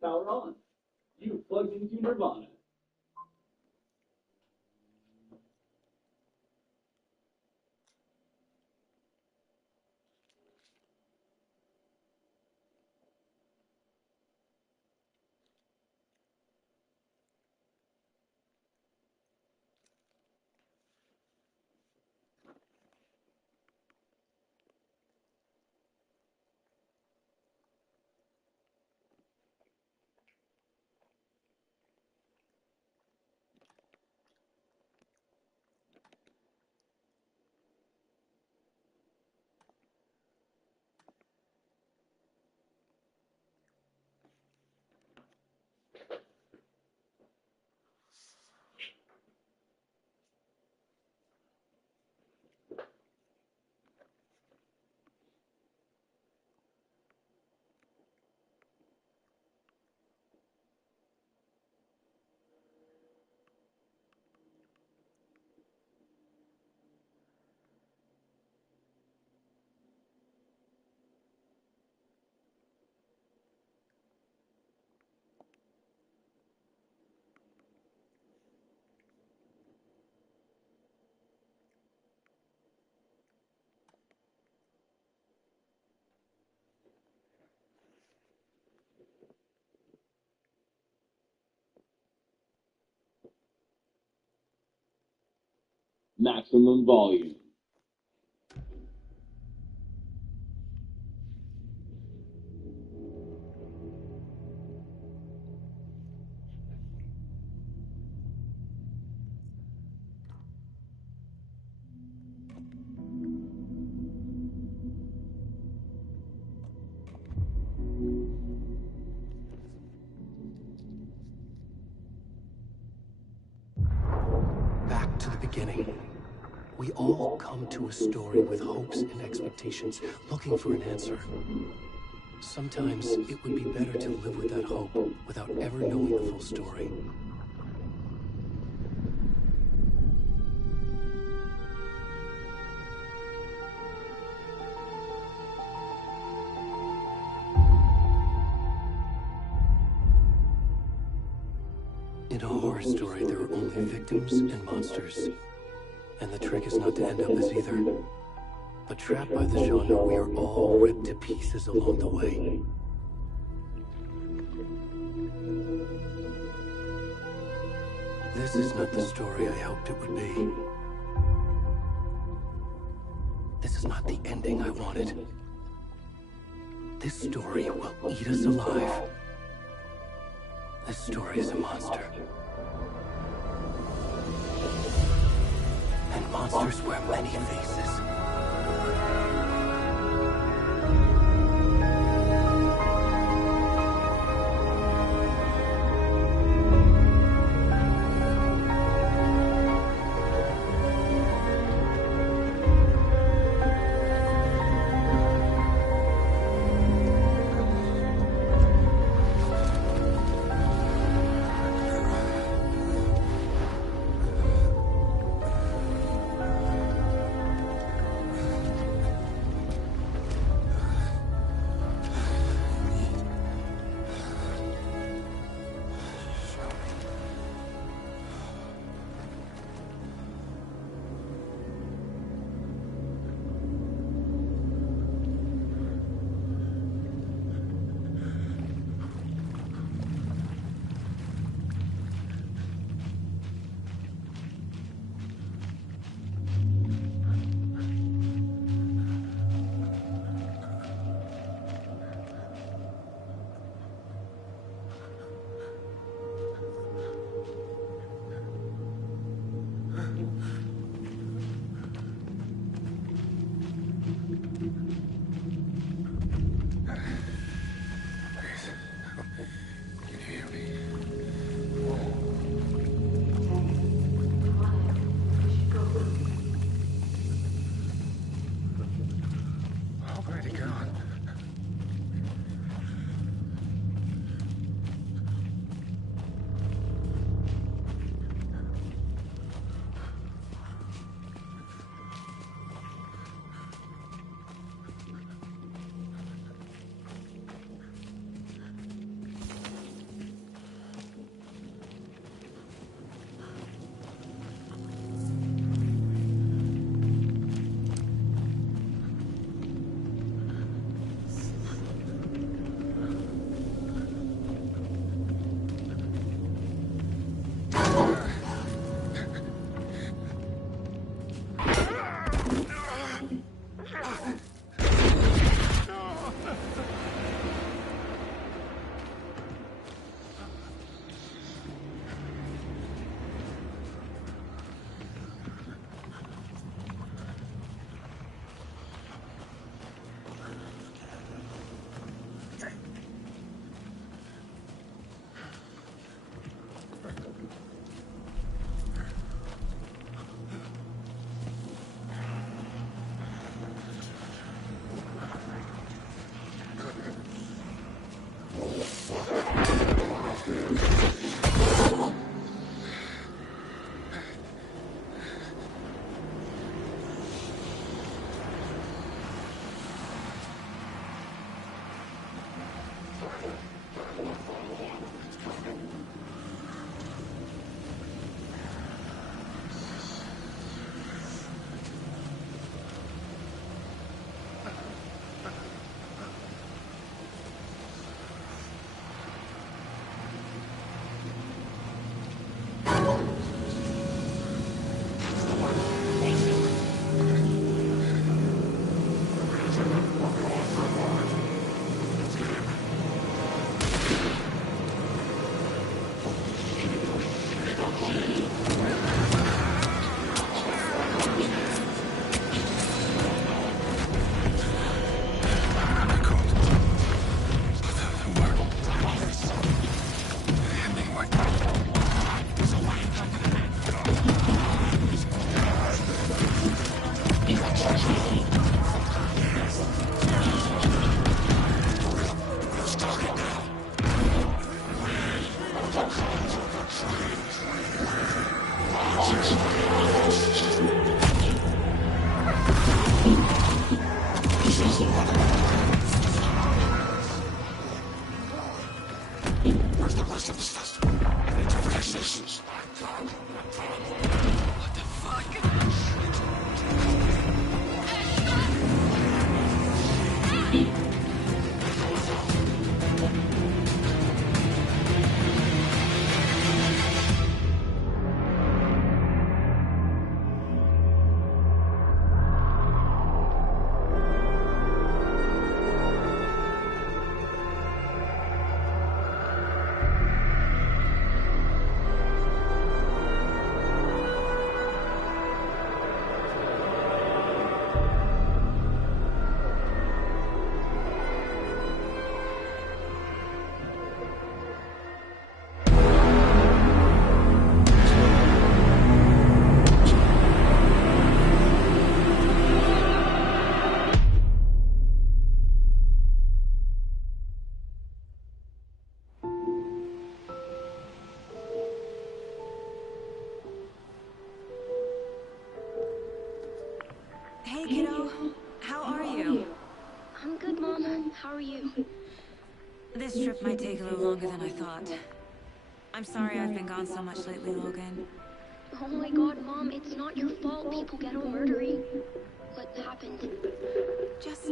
Power on. You plugged into Nirvana. Maximum volume. Back to the beginning. We all come to a story with hopes and expectations, looking for an answer. Sometimes it would be better to live with that hope without ever knowing the full story. In a horror story, there are only victims and monsters. And the trick is not to end up as either. But trapped by the genre, we are all ripped to pieces along the way. This is not the story I hoped it would be. This is not the ending I wanted. This story will eat us alive. This story is a monster. And monsters wear many faces. What the fuck? Hey, kiddo. How are you? I'm good, Mom. How are you? This trip might take a little longer than I thought. I'm sorry I've been gone so much lately, Logan. Oh my god, Mom, it's not your fault people get all murdery. What happened? Just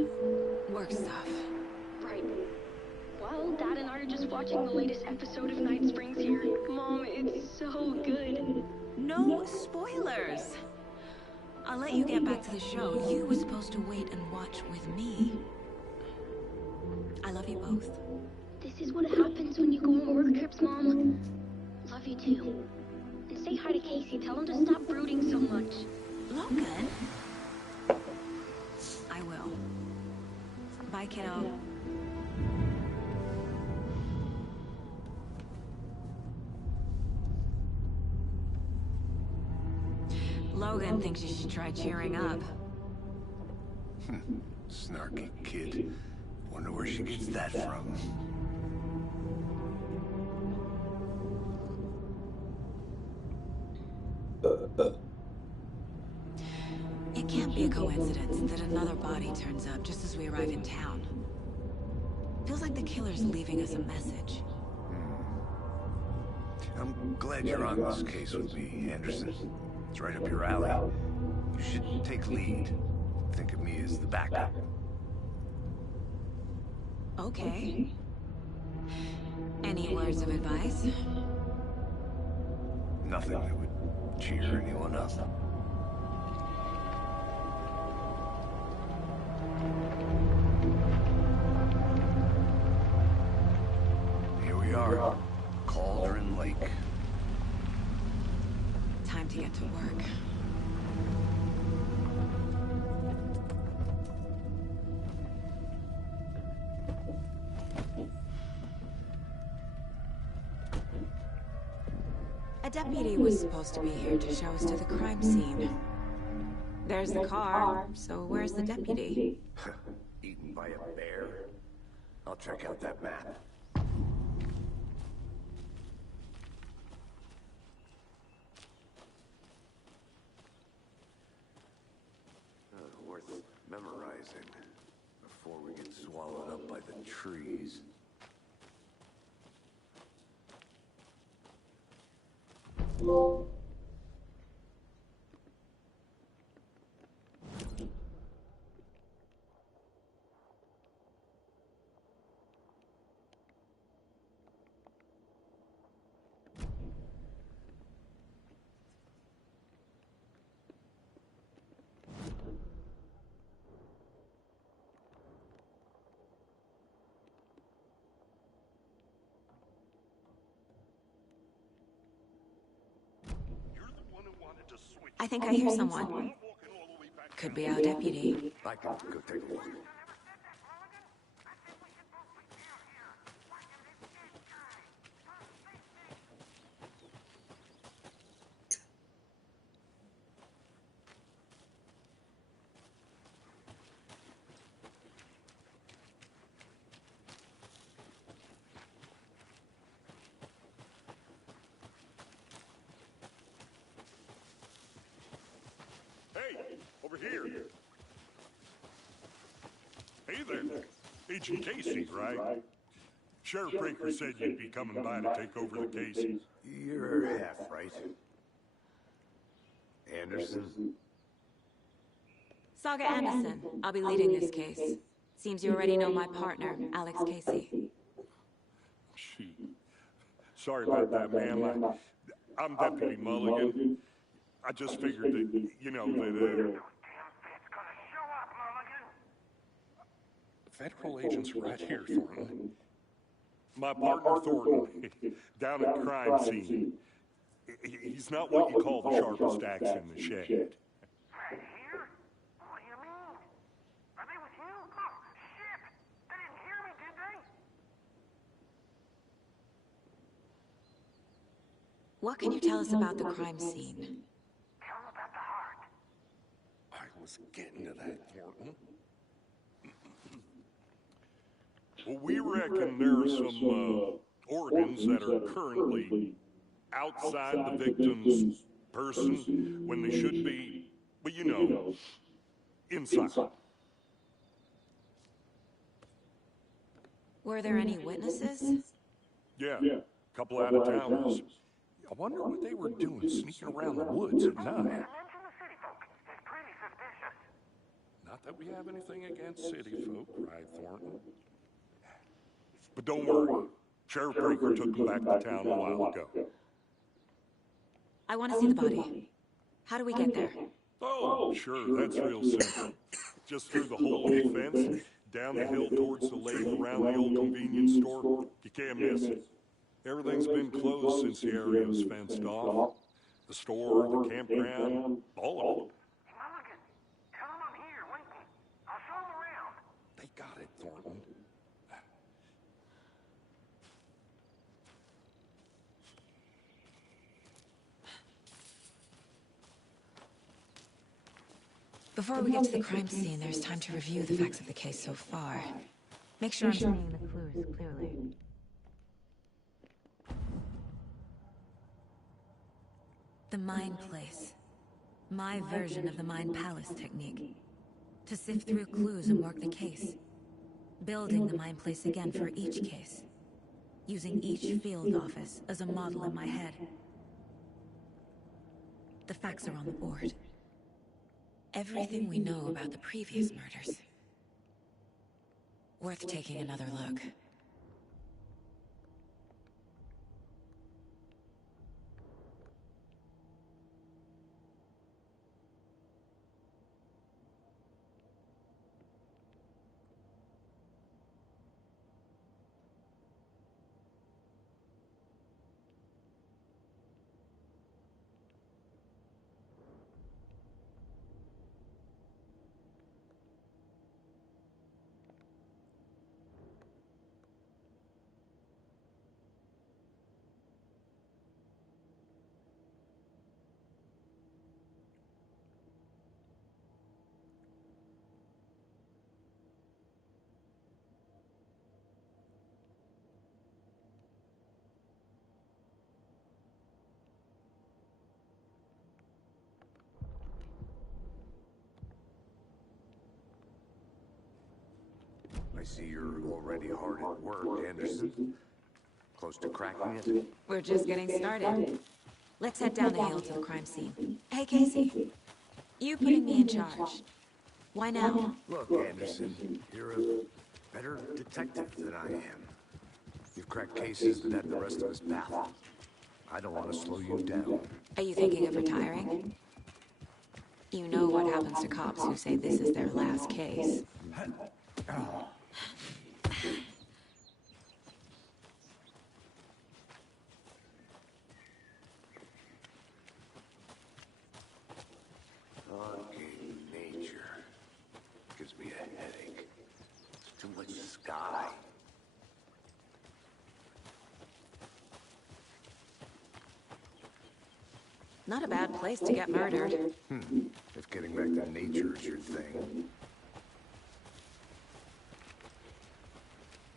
work stuff. Right. Well, Dad and I are just watching the latest episode of Night Springs here. Mom, it's so good. No spoilers! I'll let you get back to the show. You were supposed to wait and watch with me. I love you both. This is what happens when you go on work trips, Mom. Love you too. And say hi to Casey. Tell him to stop brooding so much. Logan? I will. Bye, kiddo. Logan thinks you should try cheering up. Snarky kid. Wonder where she gets that from. It can't be a coincidence that another body turns up just as we arrive in town. Feels like the killer's leaving us a message. I'm glad you're on this case with me, Anderson. It's right up your alley. You should take lead. Think of me as the backup. Okay. Any words of advice? Nothing that would cheer anyone up. Here we are. Cauldron Lake. Time to get to work. A deputy was supposed to be here to show us to the crime scene. There's the car, so where's the deputy? Eaten by a bear. I'll check out that map. Worth memorizing before we get swallowed up by the trees. I think I hear someone. Could be our deputy. I can go take a look. Hey, over here. Hey there. Agent Casey, right? Sheriff Breaker said you'd be coming by to take over the case. You're half right. Anderson? Saga Anderson. I'll be leading this case. Seems you already know my partner, Alex Casey. Shoot. Sorry about that, ma'am. I'm Deputy Mulligan. I just figured that, you know, that, Federal agents are right here, Thornton. My partner, Thornton, down at crime scene. He's not what you call the sharpest axe in the shed. Right here? What do you mean? Are they with you? Oh, shit! They didn't hear me, did they? What can you tell us about the crime scene? Tell them about the heart. I was getting to that, Thornton. Well, we reckon there are some organs that are currently outside the victim's person when they should be, but you know, inside. Were there any witnesses? Yeah, a couple out-of-towners. I wonder what they were doing sneaking around the woods at night. Mention the city folk. It's pretty suspicious. Not that we have anything against city folk, right, Thornton? But don't worry. Sheriff Breaker took them back to town a while ago. I want to see the body. How do we get there? Oh, sure, that's real simple. Just through the hole in the fence, down the hill towards the lake around the old convenience store. You can't miss it. Everything's been closed since the area was fenced off. The store, the campground, all of it. Mulligan, tell them I'm here, waiting. I'll show them around. They got it, Thornton. Before we get to the crime scene, there's time to review the facts of the case so far. Make sure I'm seeing the clues clearly. The Mind Place. My version of the Mind Palace technique. To sift through clues and work the case. Building the Mind Place again for each case. Using each field office as a model in my head. The facts are on the board. Everything we know about the previous murders. Worth taking another look. I see you're already hard at work, Anderson. Close to cracking it? We're just getting started. Let's head down the hill to the crime scene. Hey, Casey. You putting me in charge. Why now? Look, Anderson, you're a better detective than I am. You've cracked cases that have the rest of us baffled. I don't want to slow you down. Are you thinking of retiring? You know what happens to cops who say this is their last case. Fucking nature. Gives me a headache. Too much sky. Not a bad place to get murdered. If getting back to nature is your thing.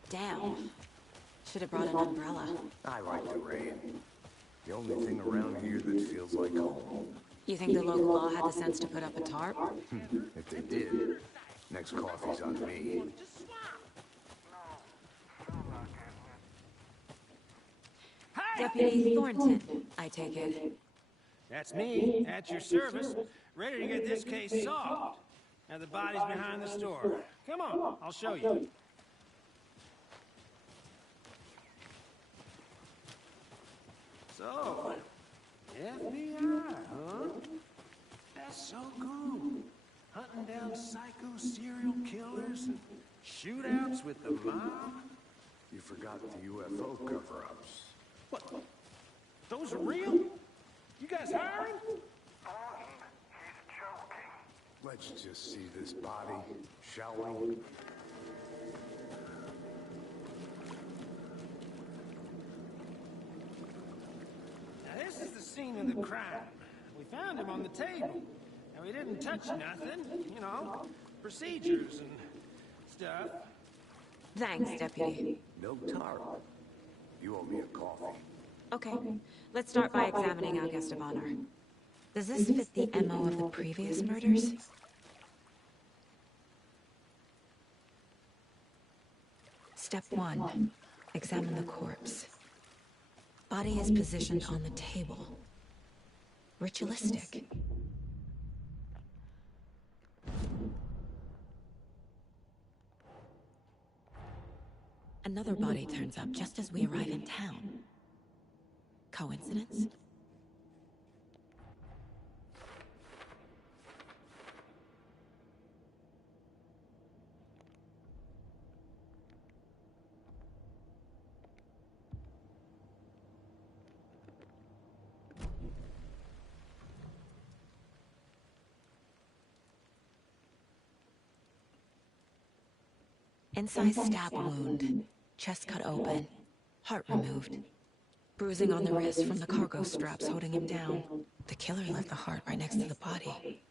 Damn. Should have brought an umbrella. I like the rain. The only thing around here that feels like home. You think the local law had the sense to put up a tarp? If they did, next coffee's on me. Deputy Thornton, I take it. That's me, at your service, ready to get this case solved. Now the body's behind the store. Come on, I'll show you. So, FBI, huh? That's so cool. Hunting down psycho serial killers and shootouts with the mob. You forgot the UFO cover-ups. What? Those are real? You guys hiring? Thornton, he's joking. Let's just see this body, shall we? Now this is the scene of the crime. We found him on the table. And we didn't touch nothing, you know, procedures and stuff. Thanks, Deputy. No tar. You owe me a coffee. Okay, let's start by examining our guest of honor. Does this fit the MO of the previous murders? Step 1. Examine the corpse. Body is positioned on the table. Ritualistic. Another body turns up just as we arrive in town. Coincidence? Inside stab wound, chest cut open, heart removed. Bruising on the wrist from the cargo straps holding him down. The killer left the heart right next to the body.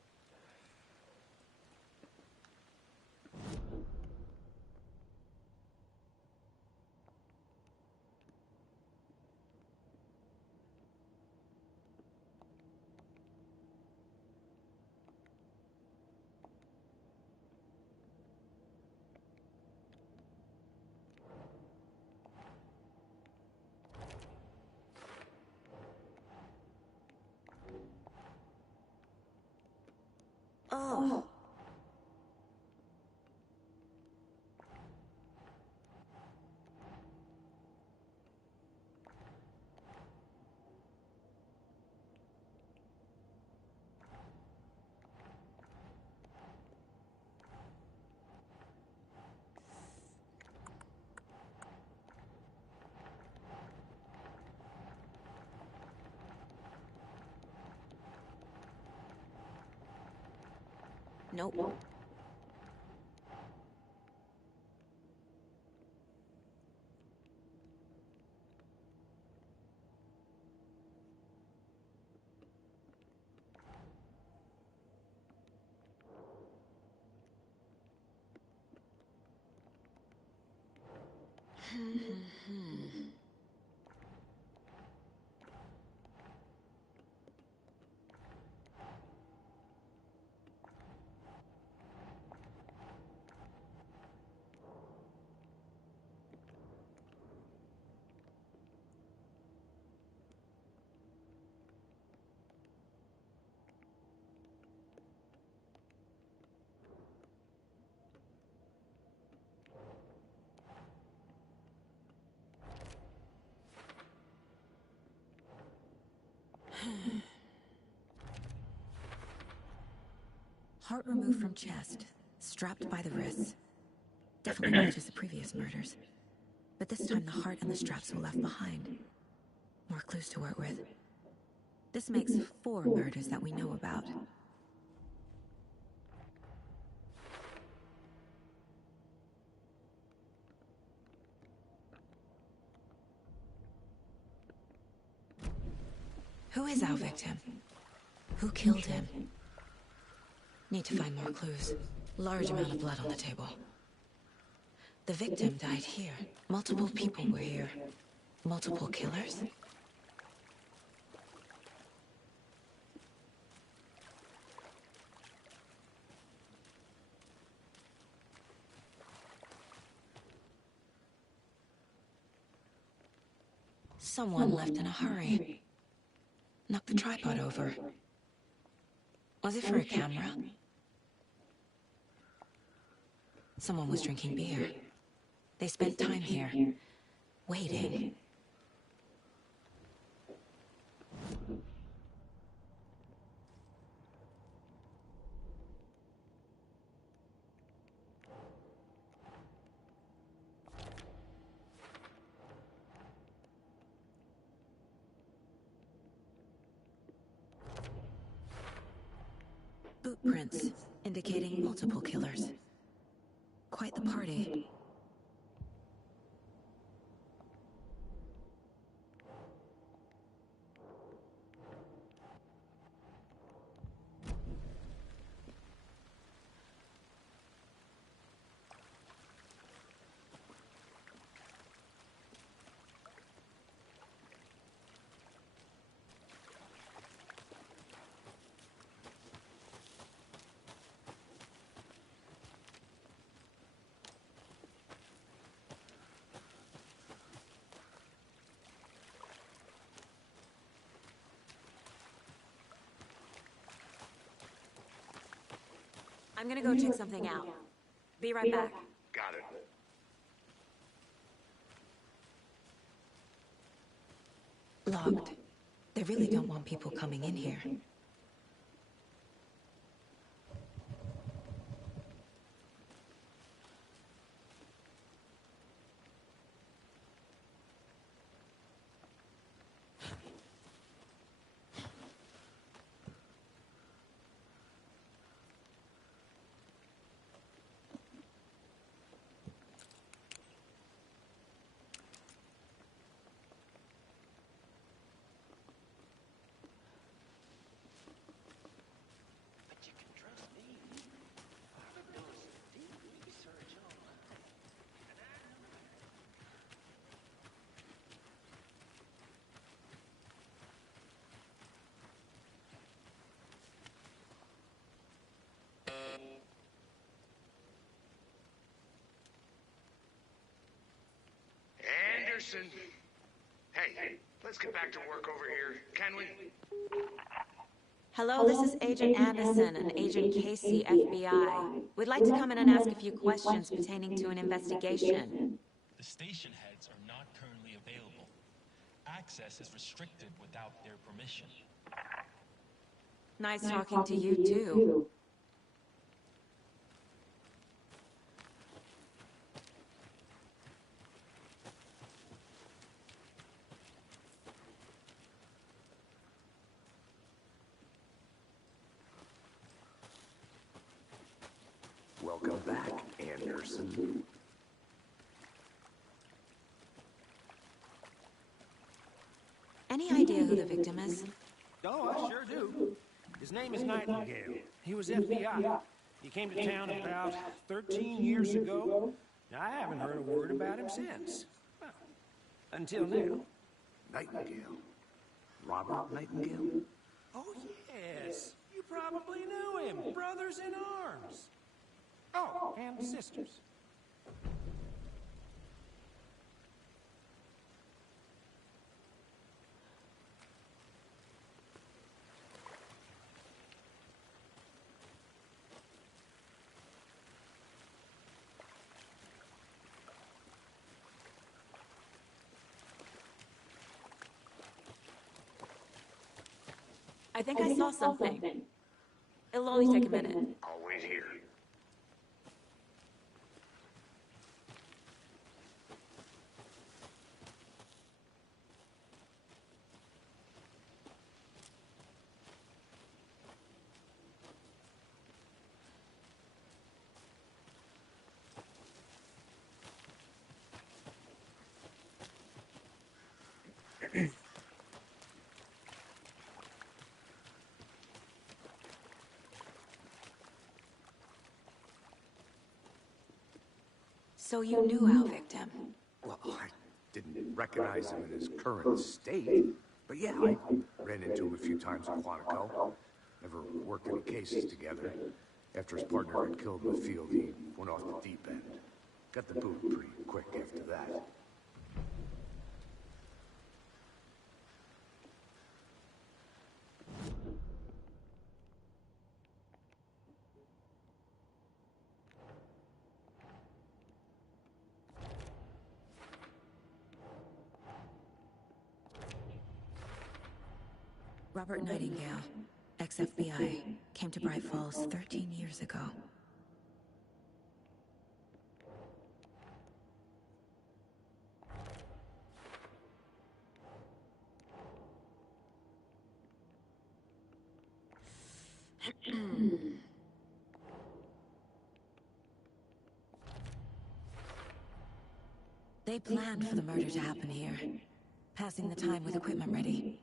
Oh. Nope. Heart removed from chest, strapped by the wrists. Definitely matches the previous murders. But this time the heart and the straps were left behind. More clues to work with. This makes 4 murders that we know about. Who is our victim? Who killed him? Need to find more clues. Large amount of blood on the table. The victim died here. Multiple people were here. Multiple killers? Someone left in a hurry. Knocked the tripod over. Was it for a camera? Someone was drinking beer. They spent time here, waiting. Boot prints, indicating multiple killers. Quite the party. I'm gonna go check something out. Be right back. Got it. Locked. They really don't want people coming in here. But you can trust me. I've done some deep research online. And I know Anderson. Hey, let's get back to work over here, can we? Hello, this is Agent Anderson and Agent Casey, FBI. We'd like to come in and ask a few questions pertaining to an investigation. The station heads are not currently available. Access is restricted without their permission. Nice talking to you, too. Welcome back, Anderson. Any idea who the victim is? Oh, I sure do. His name is Nightingale. He was FBI. He came to town about 13 years ago. Now, I haven't heard a word about him since. Well, until now. Nightingale. Robert Nightingale? Oh, yes. You probably knew him. Brothers in arms. Oh, and sisters. I think I saw something. It'll only take a minute. I'll wait here. So you knew our victim? Well, I didn't recognize him in his current state. But yeah, I ran into him a few times in Quantico. Never worked any cases together. After his partner got killed in the field, he went off the deep end. Got the boot pretty quick after that. Robert Nightingale, ex-FBI, came to Bright Falls 13 years ago. They planned for the murder to happen here, passing the time with equipment ready.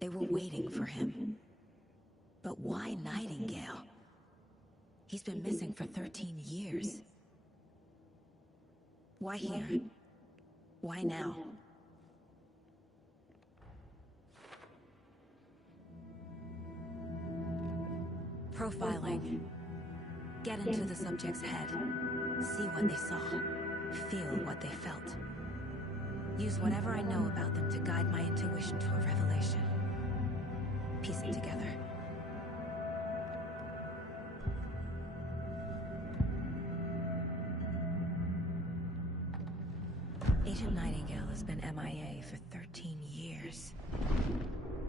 They were waiting for him. But why Nightingale? He's been missing for 13 years. Why here? Why now? Profiling. Get into the subject's head. See what they saw. Feel what they felt. Use whatever I know about them to guide my intuition to a revelation. Piece it together. Agent Nightingale has been MIA for 13 years.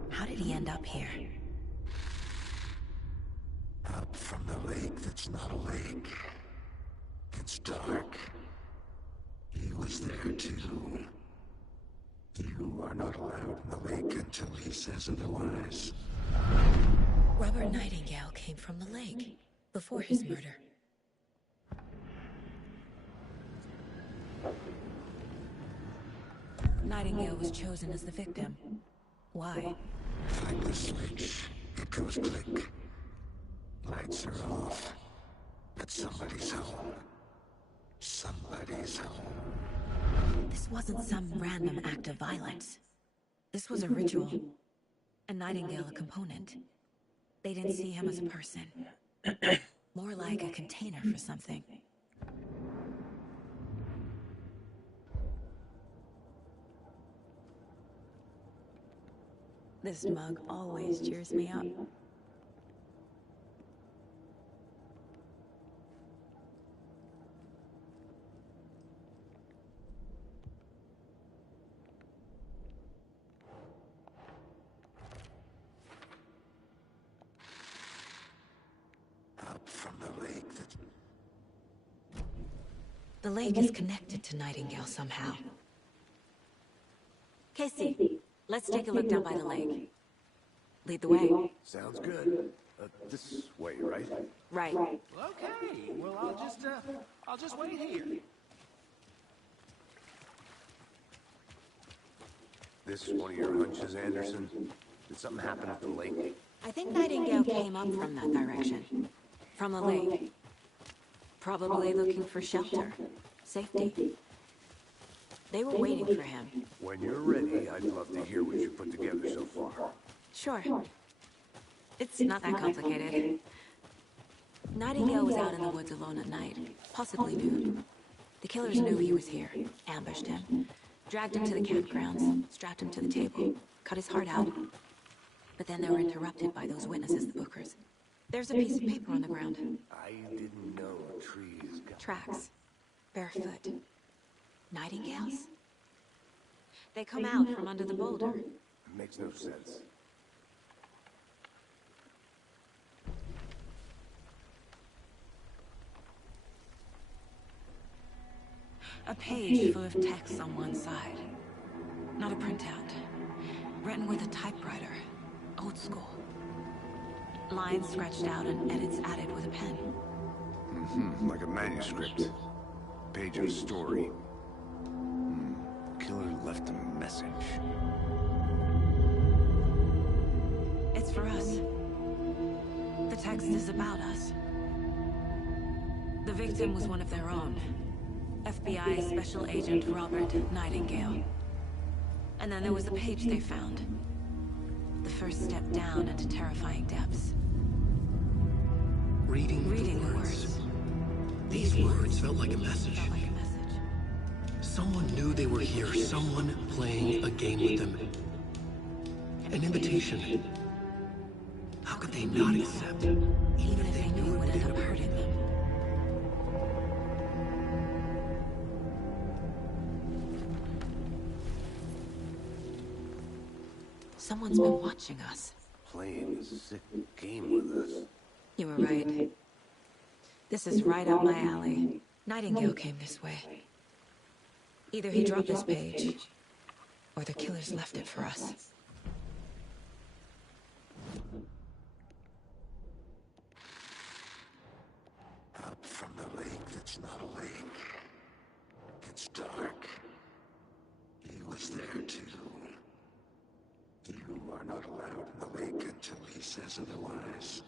How did he end up here? Up from the lake that's not a lake. It's dark. He was there too. You are not allowed in the lake until he says otherwise. Robert Nightingale came from the lake, before his murder. Nightingale was chosen as the victim. Why? Find the switch. It goes click. Lights are off. But somebody's home. Somebody's home. This wasn't some random act of violence. This was a ritual. And Nightingale a component. They didn't see him as a person. More like a container for something. This mug always cheers me up. Up from the lake that... The lake is connected to Nightingale somehow. Casey, let's take a look down by the lake. Lead the way. Sounds good. This way, right? Right. Okay, well, I'll just wait here. This one of your hunches, Anderson? Did something happen at the lake? I think Nightingale came up from that direction. From the lake. Probably looking for shelter. Safety. They were waiting for him. When you're ready, I'd love to hear what you put together so far. Sure. It's not that complicated. Nightingale was out in the woods alone at night, possibly nude. The killers knew he was here, ambushed him, dragged him to the campgrounds, strapped him to the table, cut his heart out. But then they were interrupted by those witnesses, the Bookers. There's a piece of paper on the ground. I didn't know trees got... Tracks. Barefoot. Nightingales? They come out from under the boulder. Makes no sense. A page full of text on one side. Not a printout. Written with a typewriter. Old school. Lines scratched out and edits added with a pen. Like a manuscript. Page of story. Killer left a message. It's for us. The text is about us. The victim was one of their own. FBI Special Agent Robert Nightingale. And then there was the page they found. The first step down into terrifying depths. Reading the words. These words felt like a message. Someone knew they were here, someone playing a game with them. An invitation. How could they not accept, even if they knew it would end up hurting them? Someone's been watching us. Playing a sick game with us. You were right. This is right up my alley. Nightingale came this way. Either he dropped this page, or the killers left it for us. Up from the lake that's not a lake. It's dark. He was there too. You are not allowed in the lake until he says otherwise.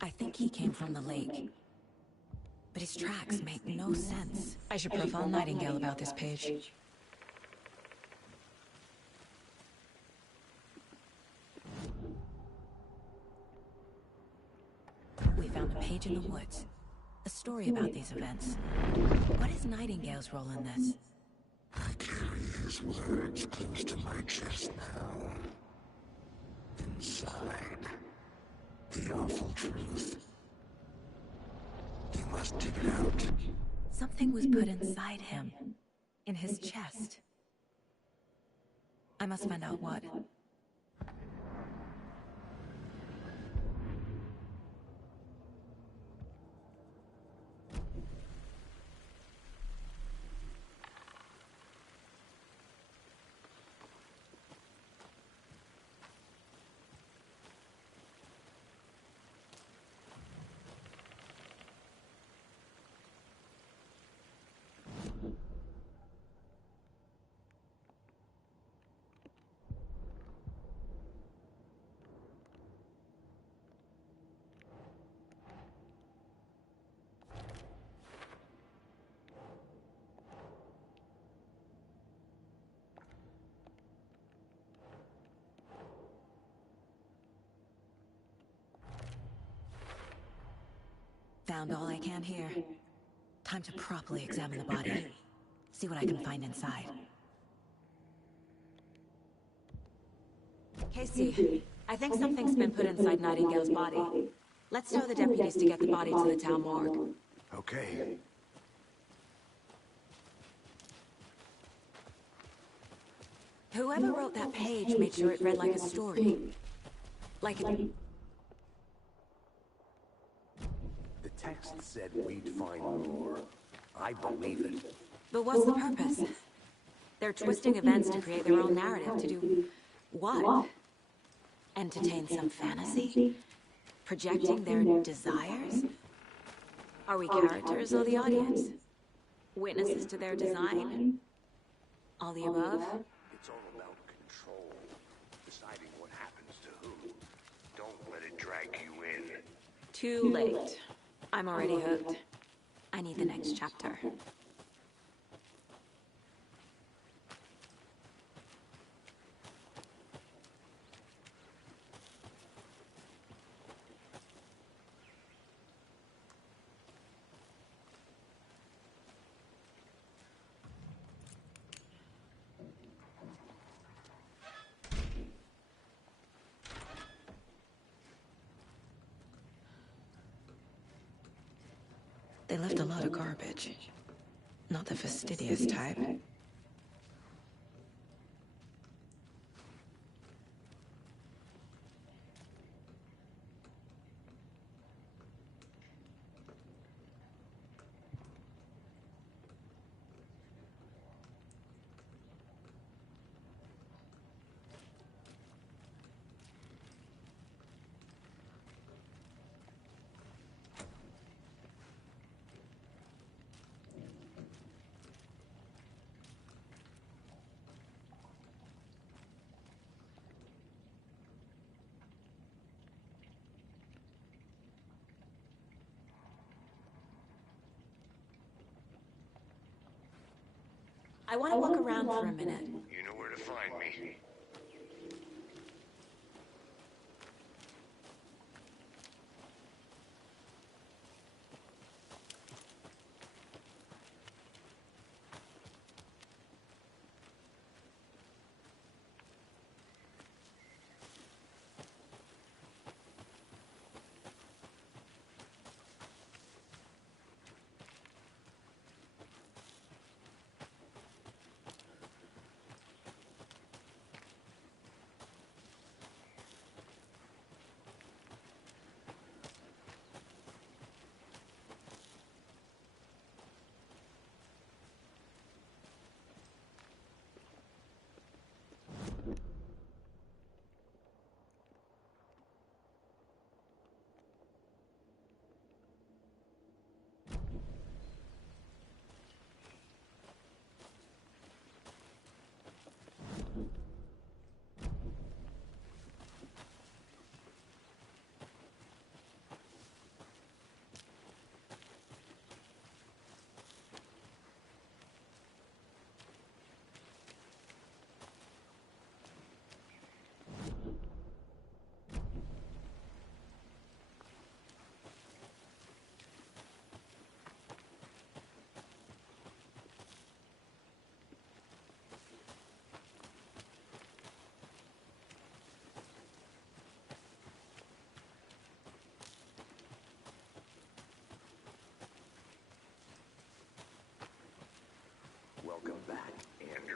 I think he came from the lake. But his tracks make no sense. I should profile Nightingale about this page. We found a page in the woods. A story about these events. What is Nightingale's role in this? I carry his words close to my chest now. Inside, the awful truth. You must dig it out. Something was put inside him. In his chest. I must find out what. Found all I can here. Time to properly examine the body. See what I can find inside. Casey, I think something's been put inside Nightingale's body. Let's tell the deputies to get the body to the town morgue. Okay. Whoever wrote that page made sure it read like a story. Like a... The text said we'd find more. I believe it. But what's the purpose? They're twisting events to create their own narrative to do... what? Entertain some fantasy? Projecting their desires? Are we characters or the audience? Witnesses to their design? All the above? It's all about control. Deciding what happens to who. Don't let it drag you in. Too late. I'm already hooked. I need the next chapter. They left a lot of garbage. Not the fastidious type. I want to look around for a minute. You know where to find me.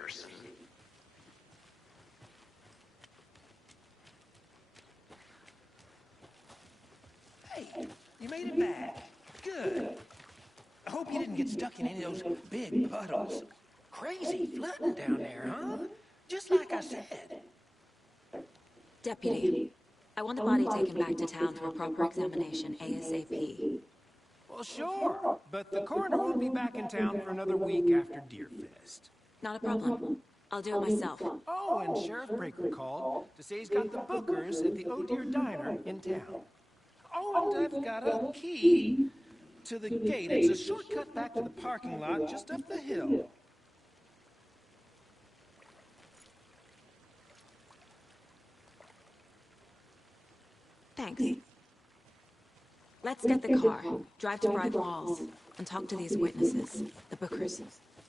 person. Hey, you made it back. Good. I hope you didn't get stuck in any of those big puddles. Crazy flooding down there, huh? Just like I said. Deputy, I want the body taken back to town for a proper examination ASAP. Well, sure, but the coroner won't be back in town for another week after Deerfest. Not a problem. I'll do it myself. Oh, and Sheriff Breaker called to say he's got the bookers at the Oh Dear Diner in town. Oh, and I've got a key to the gate. It's a shortcut back to the parking lot just up the hill. Thanks. Let's get the car, drive to Bright Falls, and talk to these witnesses, the bookers.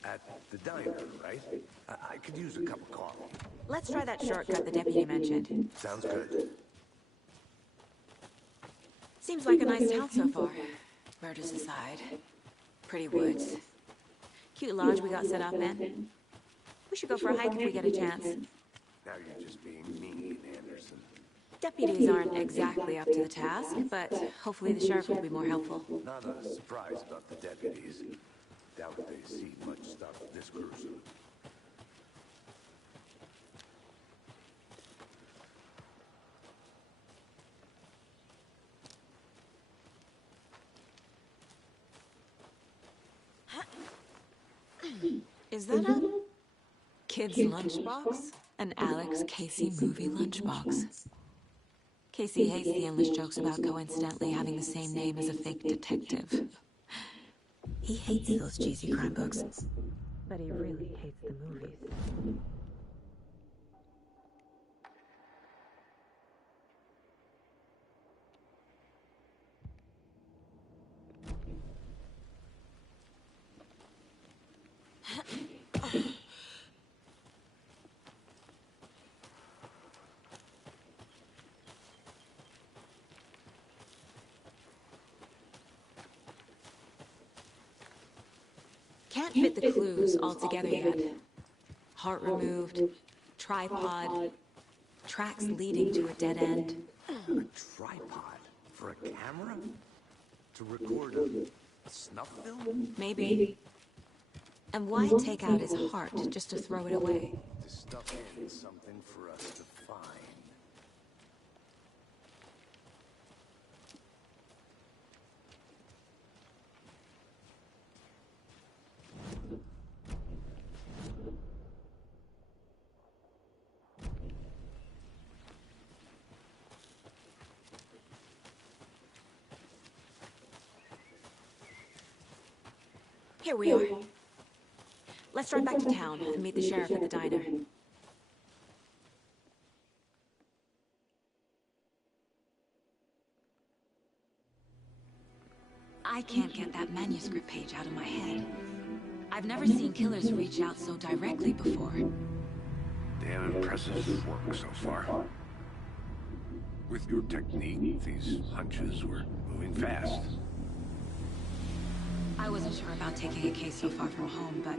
At the diner, right? I could use a cup of coffee. Let's try that shortcut the deputy mentioned. Sounds good. Seems like a nice town so far. Murders aside. Pretty woods. Cute lodge we got set up in. We should go for a hike if we get a chance. Now you're just being mean, Anderson. Deputies aren't exactly up to the task, but hopefully the sheriff will be more helpful. Not a surprise about the deputies. Doubt they see much stuff this gruesome. Is that a kid's lunchbox? An Alex Casey movie lunchbox. Casey hates the endless jokes about coincidentally having the same name as a fake detective. He hates those cheesy crime books. But he really hates the movies. Can't fit the clues all together yet. Heart removed, tripod, tracks leading to a dead end. A tripod? For a camera? To record a snuff film? Maybe. And why take out his heart just to throw it away? To stuff in something for us to find. Here we are. Let's drive back to town and meet the sheriff at the diner. I can't get that manuscript page out of my head. I've never seen killers reach out so directly before. Damn impressive work so far. With your technique, these hunches were moving fast. I wasn't sure about taking a case so far from home, but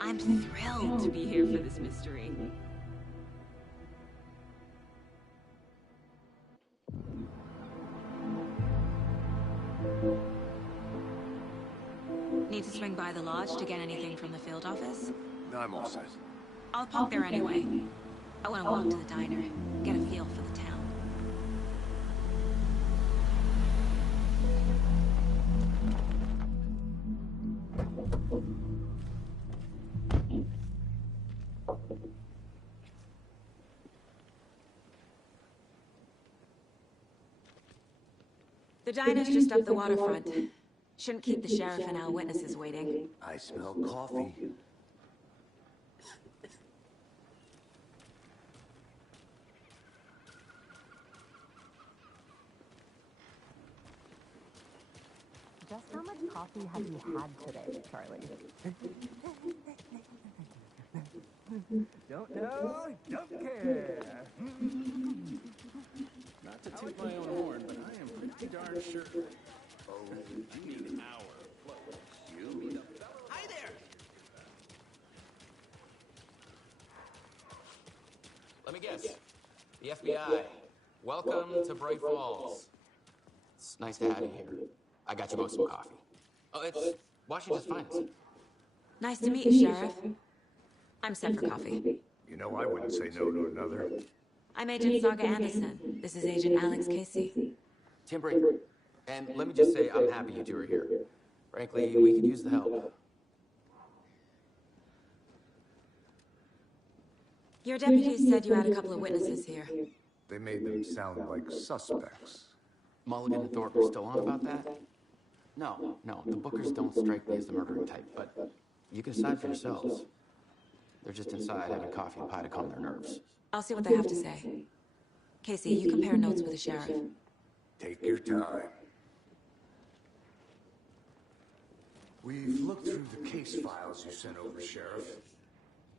I'm thrilled to be here for this mystery. Need to swing by the lodge to get anything from the field office? No, I'm all set. I'll pop there anyway. I want to walk to the diner, get a feel for the town. The diner's just up the waterfront. Shouldn't keep the sheriff and our witnesses waiting. I smell coffee. Just how much coffee have you had today, Charlie? Don't know, don't care. Not to toot my own horn, but I am pretty darn sure. Oh, You mean our float. you? Hi there! guess. The FBI. Welcome to Bright Falls. It's nice to have you here. I got you both some coffee. Oh, it's Washington's finest. Nice to meet you, Sheriff. I'm set for coffee. You know, I wouldn't say no to another. I'm Agent Saga Anderson. This is Agent Alex Casey. Tim Breaker. And let me just say, I'm happy you two are here. Frankly, we could use the help. Your deputies said you had a couple of witnesses here. They made them sound like suspects. Mulligan and Thorpe are still on about that? No, the Bookers don't strike me as the murdering type, but you can decide for yourselves. They're just inside having coffee and pie to calm their nerves. I'll see what they have to say. Casey, you compare notes with the sheriff. Take your time. We've looked through the case files you sent over, Sheriff.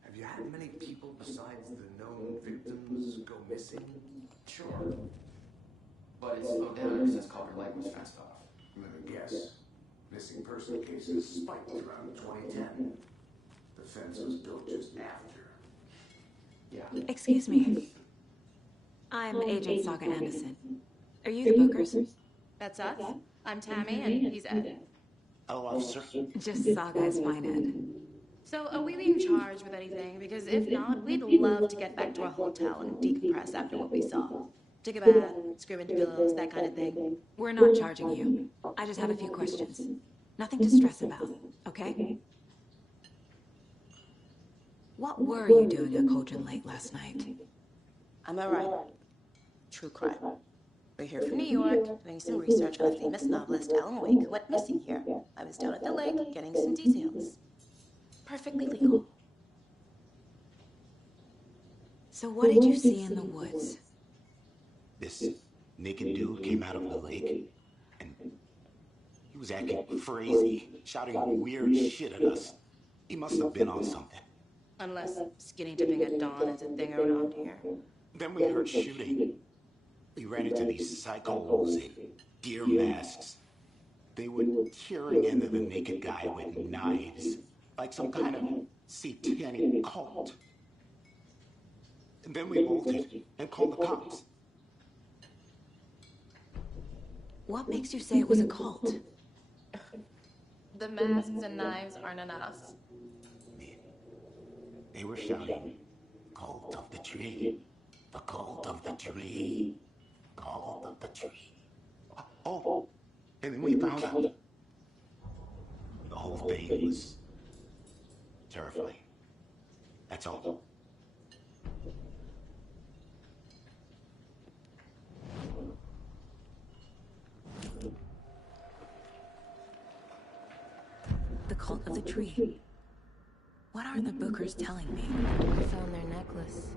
Have you had many people besides the known victims go missing? Sure. But it's slowed down ever since Culver Lake was fenced off. Let me guess. Missing person cases spiked around 2010. The fence was built just after. Yeah. Excuse me. I'm Agent Saga Anderson. Are you the Bookers? That's us. I'm Tammy, and he's Ed. Hello, officer. Just Saga is fine, Ed. So, are we being charged with anything? Because if not, we'd love to get back to our hotel and decompress after what we saw. Take a bath, scream into pillows, that kind of thing. We're not charging you. I just have a few questions. Nothing to stress about, okay? What were you doing at Cauldron Lake last night? I'm a writer. True crime. We're here from New York, doing some research on a famous novelist, Alan Wake, who went missing here. I was down at the lake, getting some details. Perfectly legal. So what did you see in the woods? This naked dude came out of the lake, and he was acting crazy, shouting weird shit at us. He must have been on something. Unless skinny dipping at dawn is a thing around here. Then we heard shooting. We ran into these psychos in deer masks. They were tearing into the naked guy with knives, like some kind of satanic cult. And then we bolted and called the cops. What makes you say it was a cult? The masks and knives aren't enough. They were shouting, "Cult of the tree, the cult of the tree, cult of the tree." Oh, and then we found out the whole thing was terrifying. That's all. The cult of the tree. What are the Bookers telling me? We found their necklace.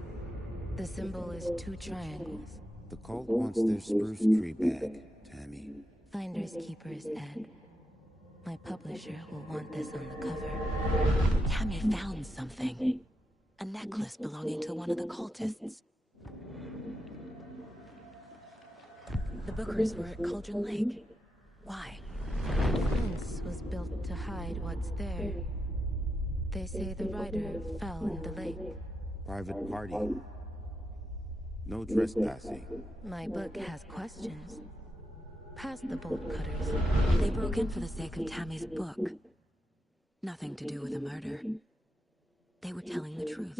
The symbol is 2 triangles. The cult wants their spruce tree back, Tammy. Finders keepers, Ed. My publisher will want this on the cover. Tammy found something. A necklace belonging to one of the cultists. The Bookers were at Cauldron Lake. Why? The fence was built to hide what's there. They say the rider fell in the lake. Private party. No trespassing. My book has questions. Past the bolt cutters. They broke in for the sake of Tammy's book. Nothing to do with a murder. They were telling the truth.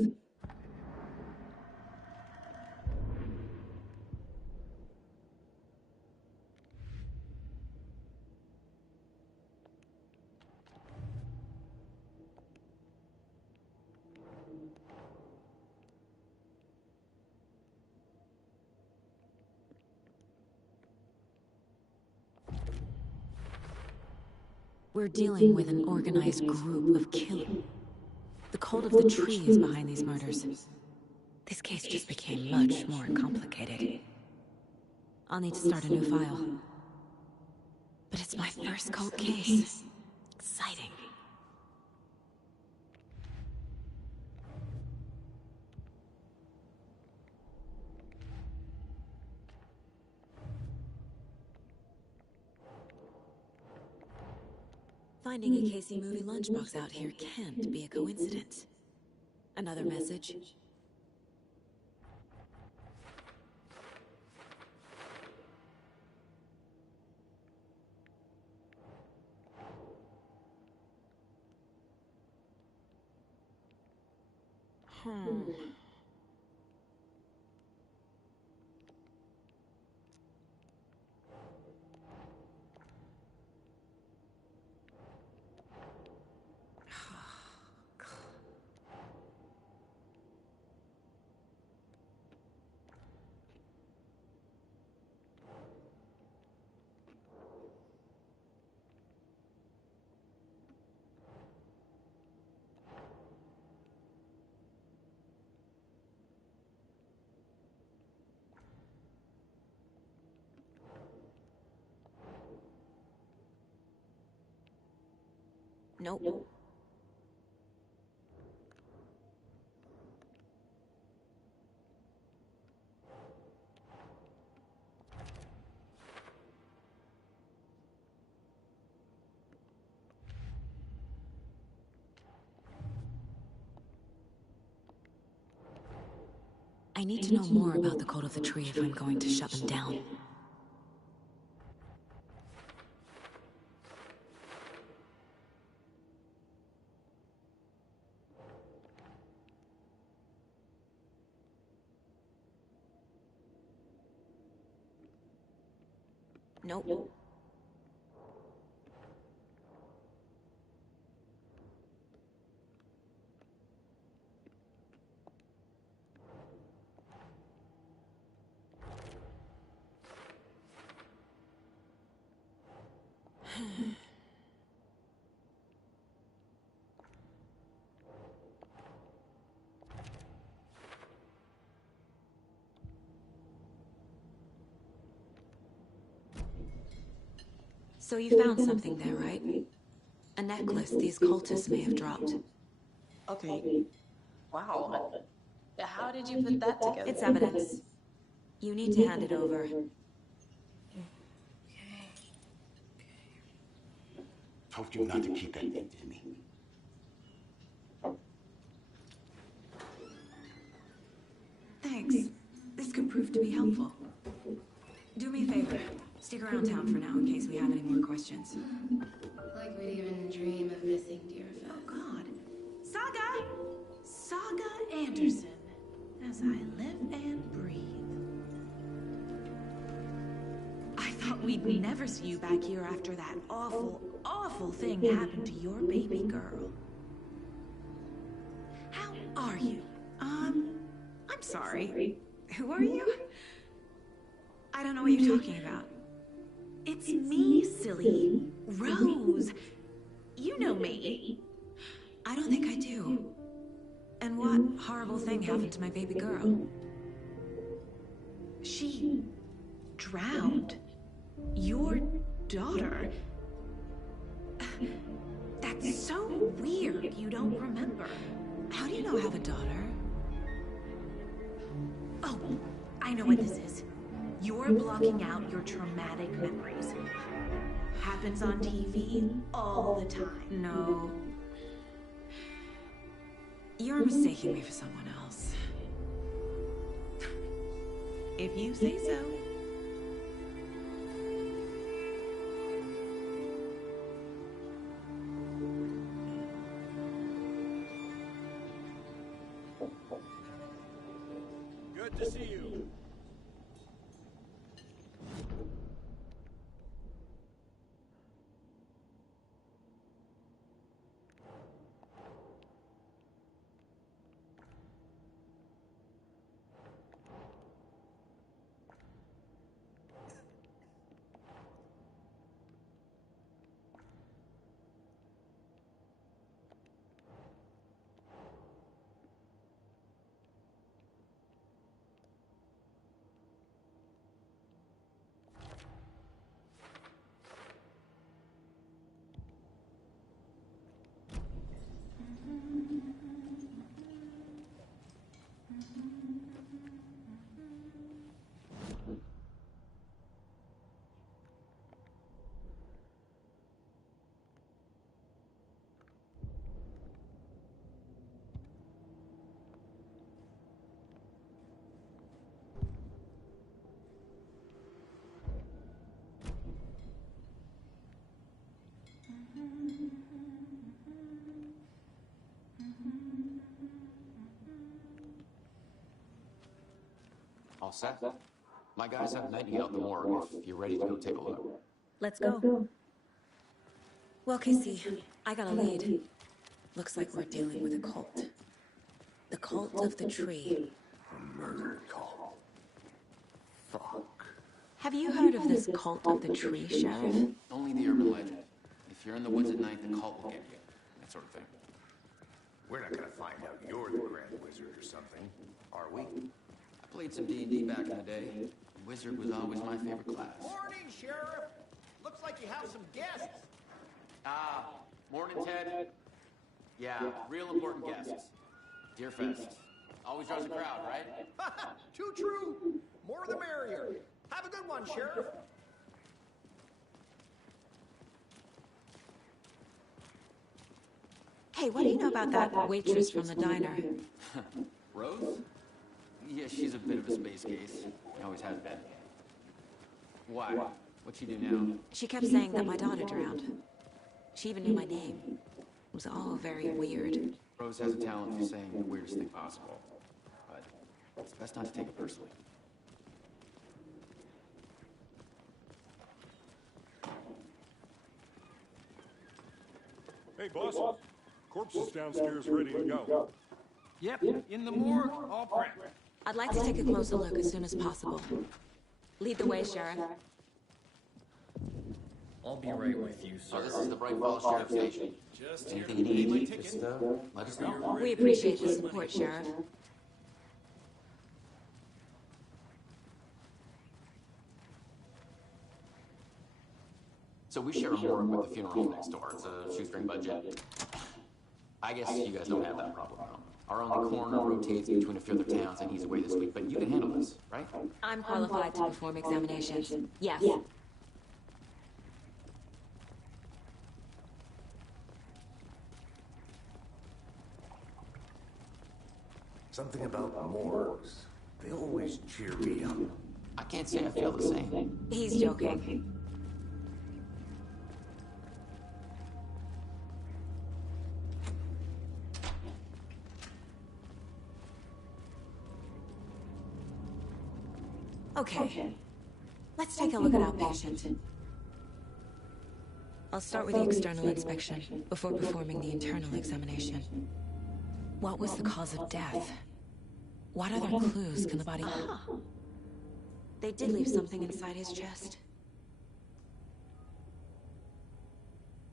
We're dealing with an organized group of killing. The cult of the tree is behind these murders. This case just became much more complicated. I'll need to start a new file. But it's my first cult case. Exciting. Finding a Casey movie lunchbox out here can't be a coincidence. Another message. Nope. I need to know more about the code of the tree if I'm going to shut them down. Nope. So you found something there, right? A necklace these cultists may have dropped. Okay. Wow. How did you put that together? It's evidence. You need to hand it over. Told you not to keep that thing to me. Thanks. This could prove to be helpful. Do me a favor. Stick around town for now in case we have any more questions. Like we'd even dream of missing dear Fez. Oh, God. Saga! Saga Anderson. As I live and breathe. I thought we'd never see you back here after that awful, awful thing happened to your baby girl. How are you? I'm sorry. Who are you? I don't know what you're talking about. It's me, silly. Rose. You know me. I don't think I do. And what horrible thing happened to my baby girl? She drowned. Your daughter. That's so weird you don't remember. How do you know I have a daughter? Oh, I know what this is. You're blocking out your traumatic memories. Happens on TV all the time. No. You're mistaking me for someone else. If you say so. Good to see you. All set? My guys have Nightingale at the morgue if you're ready to go take a look. Let's go. Well, Casey, I got a lead. Looks like we're dealing with a cult. The cult of the tree. A murder cult. Fuck. Have you heard of this cult of the tree, Sheriff? Only the urban legend. If you're in the woods at night, the cult will get you. That sort of thing. We're not gonna find out you're the Grand Wizard or something, are we? I played some D&D back in the day. Wizard was always my favorite class. Morning, Sheriff. Looks like you have some guests. Morning, Ted. Yeah, real important guests. Deerfest. Always draws a crowd, right? Too true. More the merrier. Have a good one, Sheriff. Hey, what do you know about that waitress from the diner? Rose? Yeah, she's a bit of a space case. Always has been. Why? What'd she do now? She kept saying that my daughter drowned. She even knew my name. It was all very weird. Rose has a talent for saying the weirdest thing possible. But it's best not to take it personally. Hey, boss. Corpse is downstairs ready to go. Yep, in the morgue, all prepped. I'd like to take a closer look as soon as possible. Lead the way, Sheriff. I'll be right with you, sir. Oh, this is the Bright Falls Sheriff Station. Just anything you need, just let us know. We appreciate the support, Sheriff. So we share a morgue with the funeral home next door. It's a shoestring budget. I guess you guys don't have that problem, though. Our only coroner rotates between a few other towns, and he's away this week. But you can handle this, right? I'm qualified to perform examinations. Yes. Something about morgues. They always cheer me up. I can't say I feel the same. He's joking. Okay. Let's take a look at our patient. I'll start with the external inspection before performing the internal examination. What was the cause of death? What other clues can the body... They did leave something inside his chest.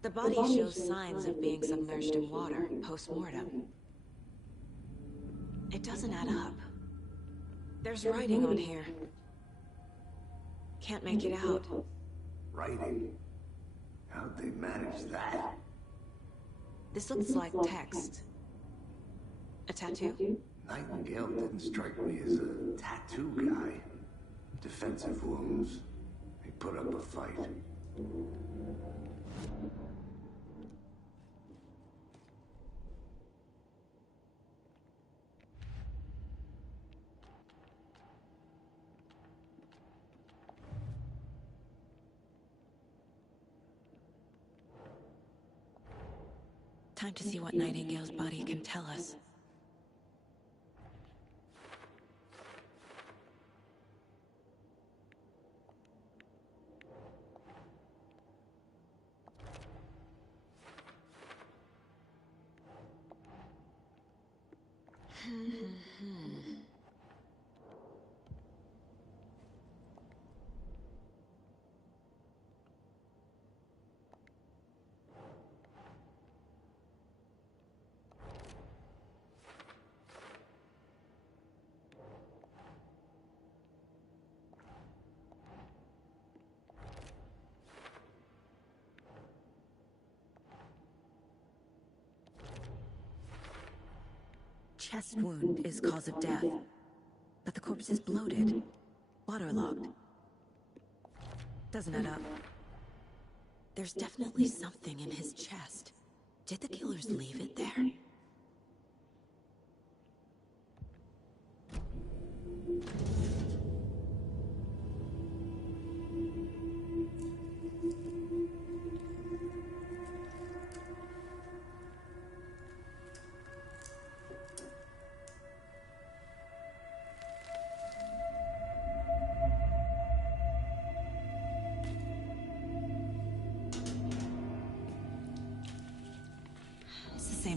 The body shows signs of being submerged in water post-mortem. It doesn't add up. There's writing on here. Can't make it out. Writing? How'd they manage that? This looks like text. A tattoo? Nightingale didn't strike me as a tattoo guy. Defensive wounds. He put up a fight. Time to see what Nightingale's body can tell us. Chest wound is cause of death, but the corpse is bloated, waterlogged. Doesn't add up. There's definitely something in his chest. Did the killers leave it there?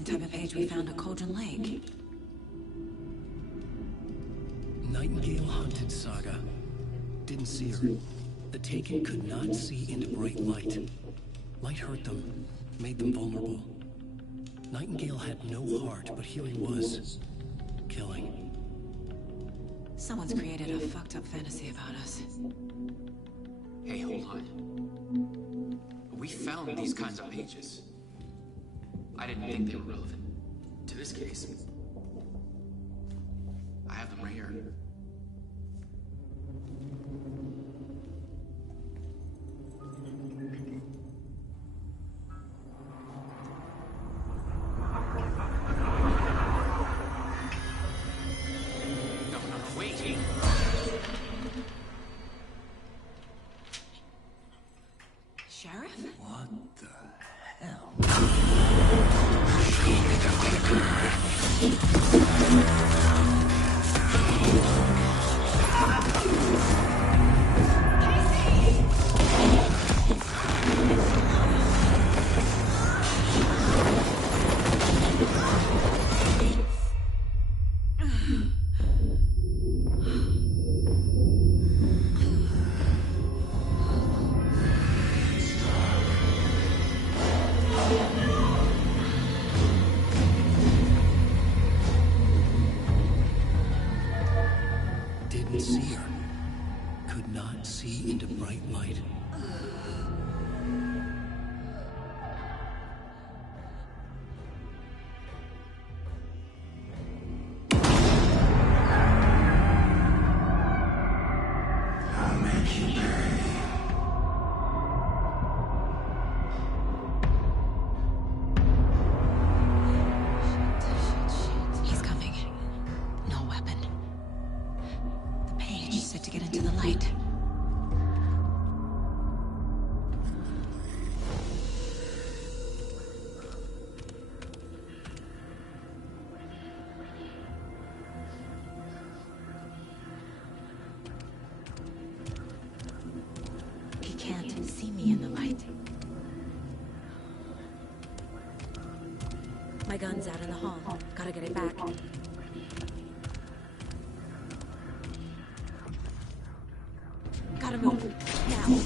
type of page we found at Cauldron Lake. Nightingale hunted Saga. Didn't see her. The Taken could not see into bright light. Light hurt them, made them vulnerable. Nightingale had no heart, but here he was, killing. Someone's created a fucked up fantasy about us. Hey, hold on. We found these kinds of pages. I didn't think they were relevant to this case. I have them right here. Sheriff? What the hell? Didn't see her. Could not see into bright light. I'll make you pay. He's coming. No weapon. The page said to get into the light. He can't see me in the light. My gun's out in the hall. Gotta get it back. Gotta move. Now.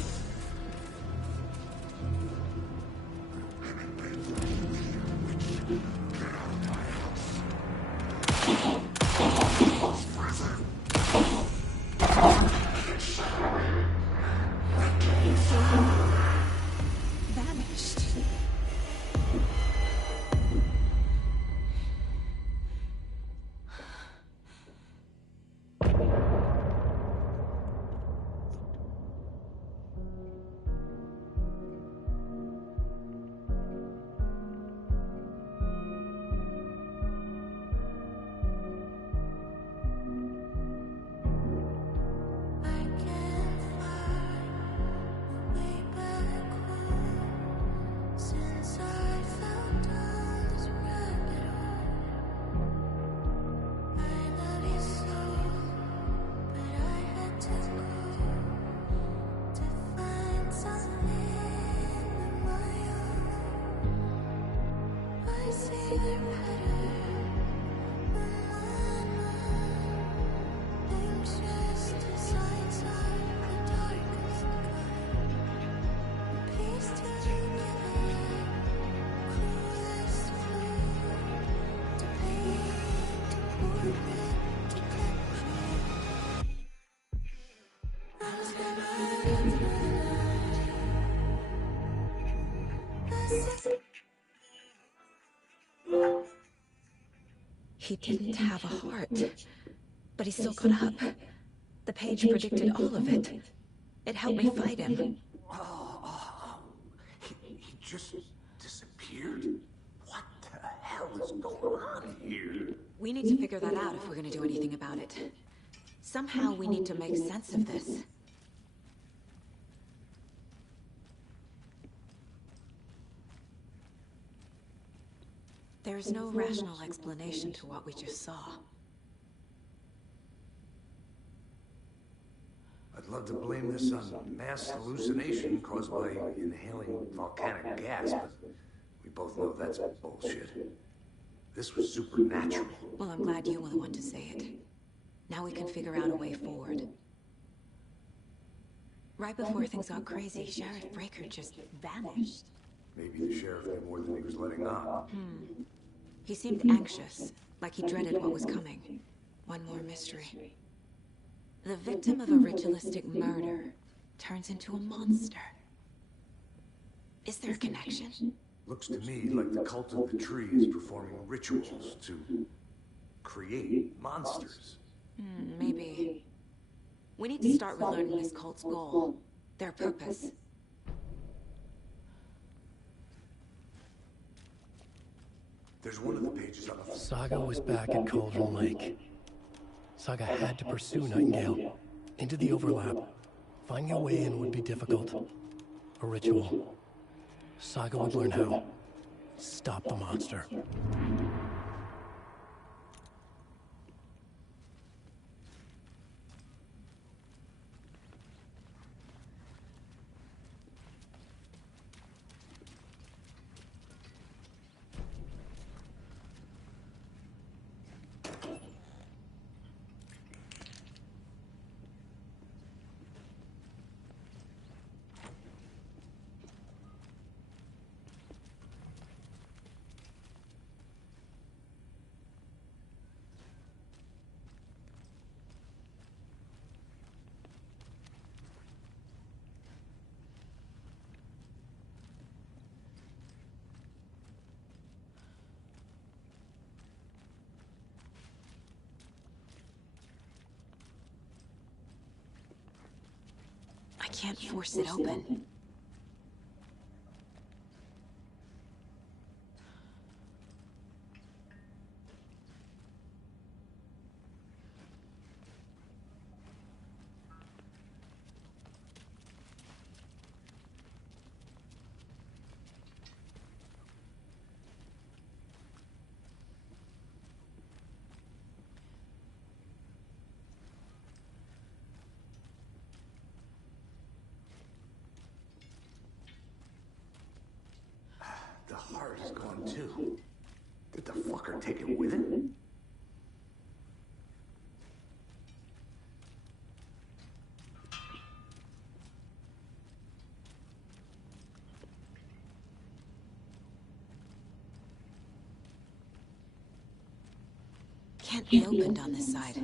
Vanished. He didn't have a heart, but he still got up. The page predicted all of it. It helped me fight him. He just disappeared? What the hell is going on here? We need to figure that out if we're gonna do anything about it. Somehow we need to make sense of this. There is no rational explanation to what we just saw. I'd love to blame this on mass hallucination caused by inhaling volcanic gas, but we both know that's bullshit. This was supernatural. Well, I'm glad you were the one to say it. Now we can figure out a way forward. Right before things got crazy, Sheriff Breaker just vanished. Maybe the sheriff knew more than he was letting on. He seemed anxious, like he dreaded what was coming. One more mystery. The victim of a ritualistic murder turns into a monster. Is there a connection? Looks to me like the cult of the tree is performing rituals to create monsters. Maybe. We need to start with learning this cult's goal, their purpose. There's one of the pages on the... Saga was back at Cauldron Lake. Saga had to pursue Nightingale into the overlap. Finding a way in would be difficult. A ritual. Saga would learn how. Stop the monster. I can't force it open. The heart is gone too. Did the fucker take it with him? Can't be opened on this side.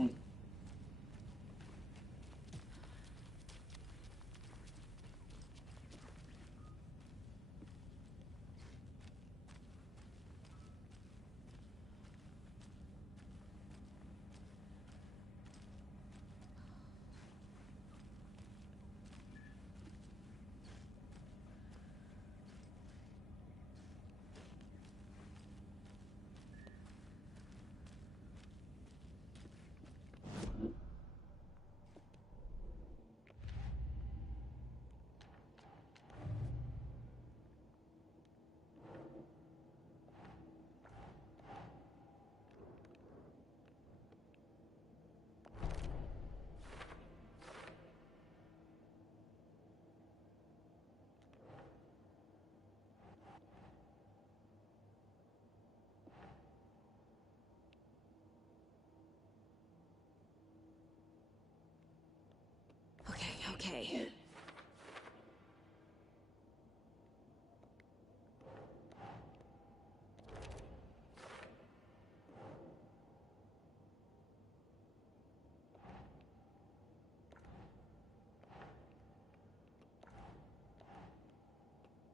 Okay.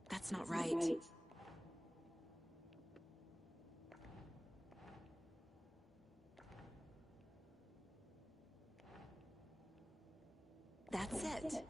That's not right. That's it.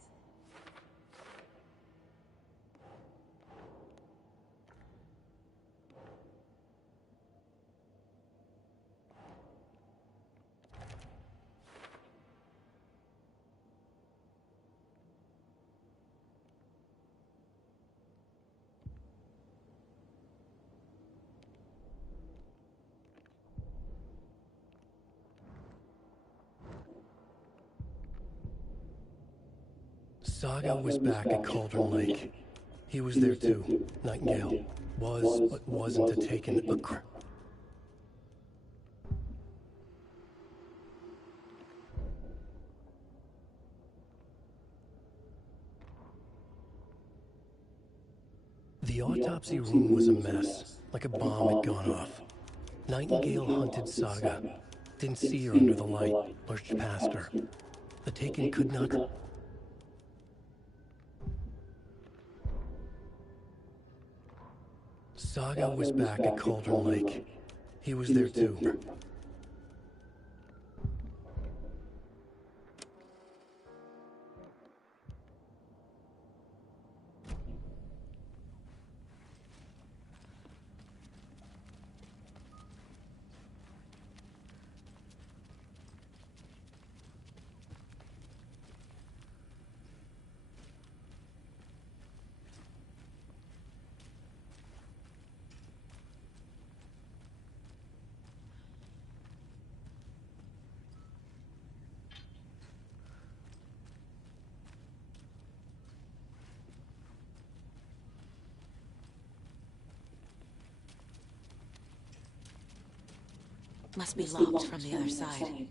Saga was back at Cauldron Lake. He was there too. Nightingale was, but wasn't a taken. The autopsy room was a mess, like a bomb had gone off. Nightingale hunted Saga. Didn't see her under the light, lurched past her. The Taken could not... Saga was back at Cauldron Lake. He was there too. Must be locked from the other side.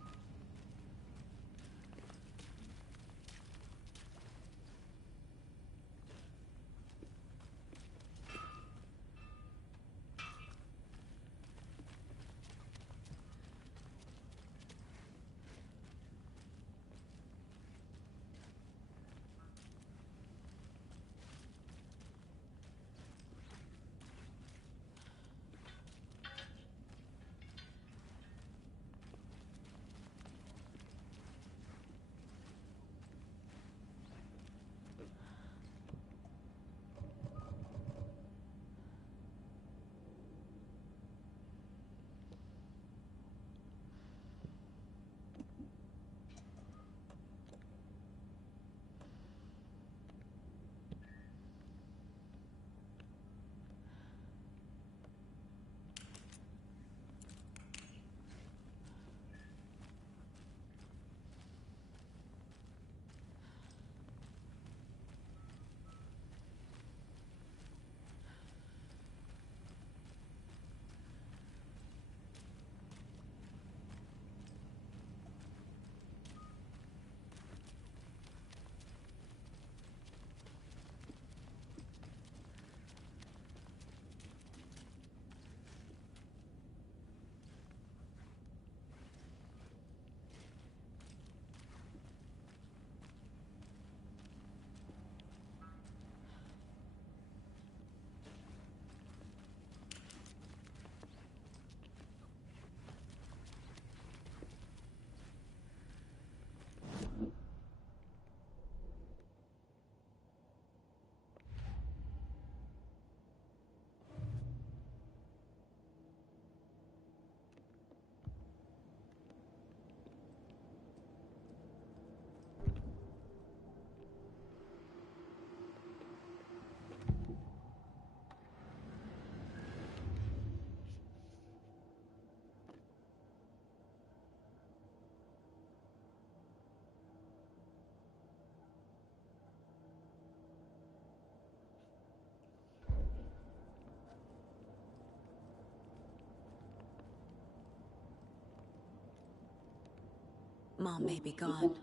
Mom may be gone,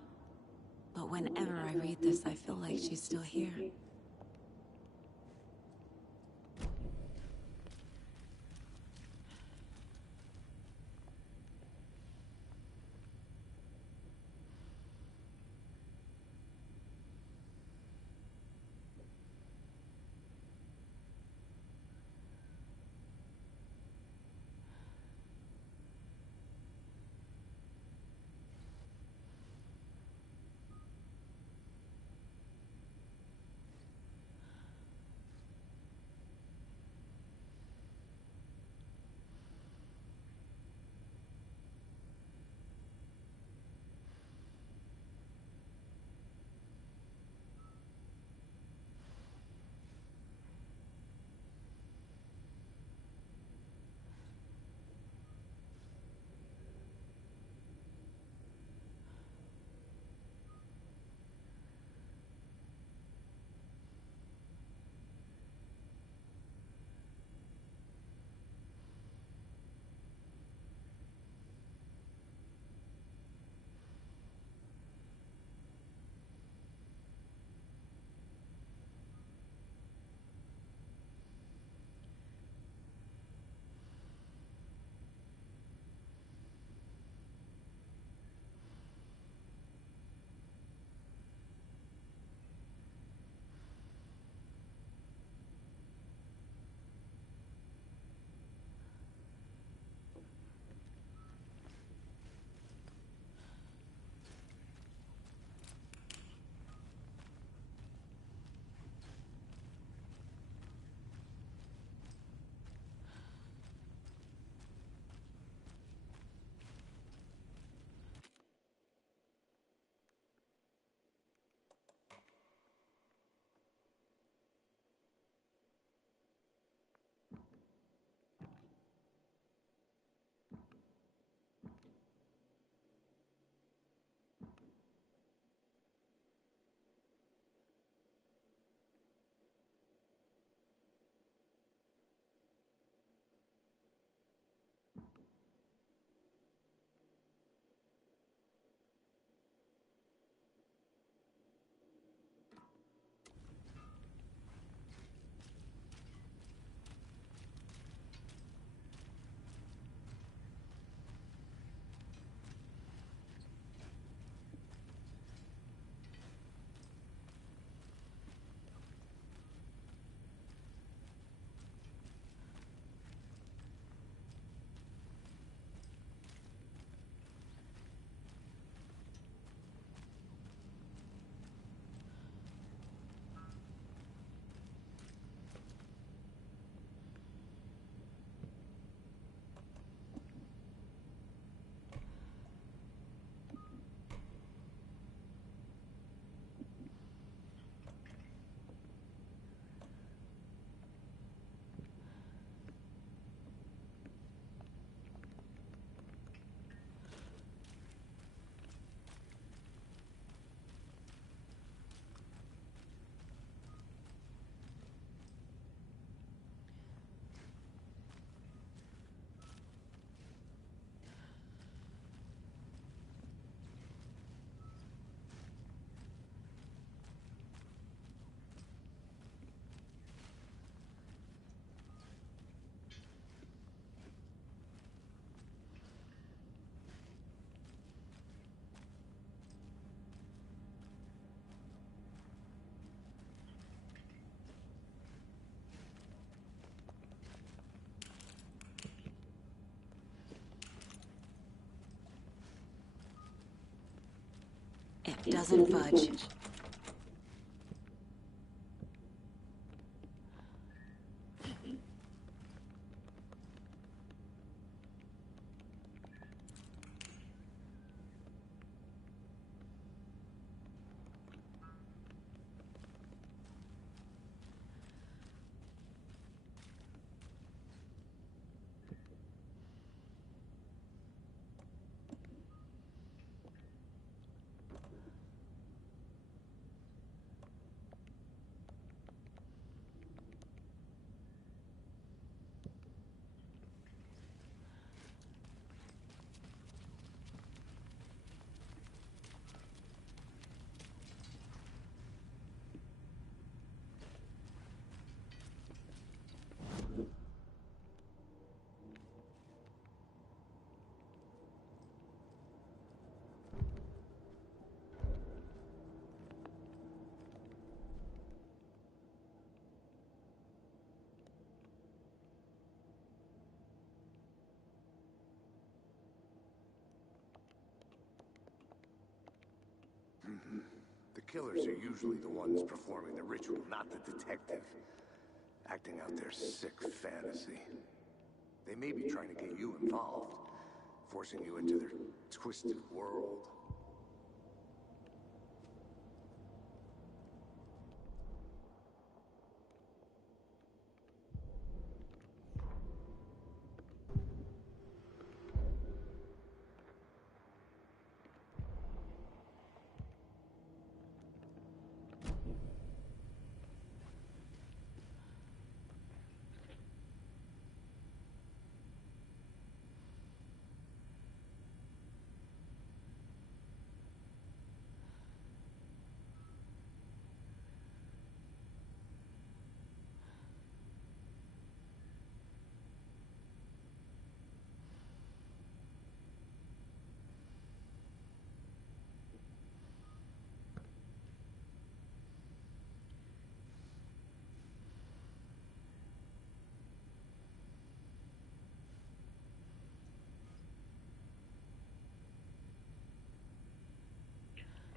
but whenever I read this, I feel like she's still here. It doesn't budge. The killers are usually the ones performing the ritual, not the detective. Acting out their sick fantasy. They may be trying to get you involved, forcing you into their twisted world.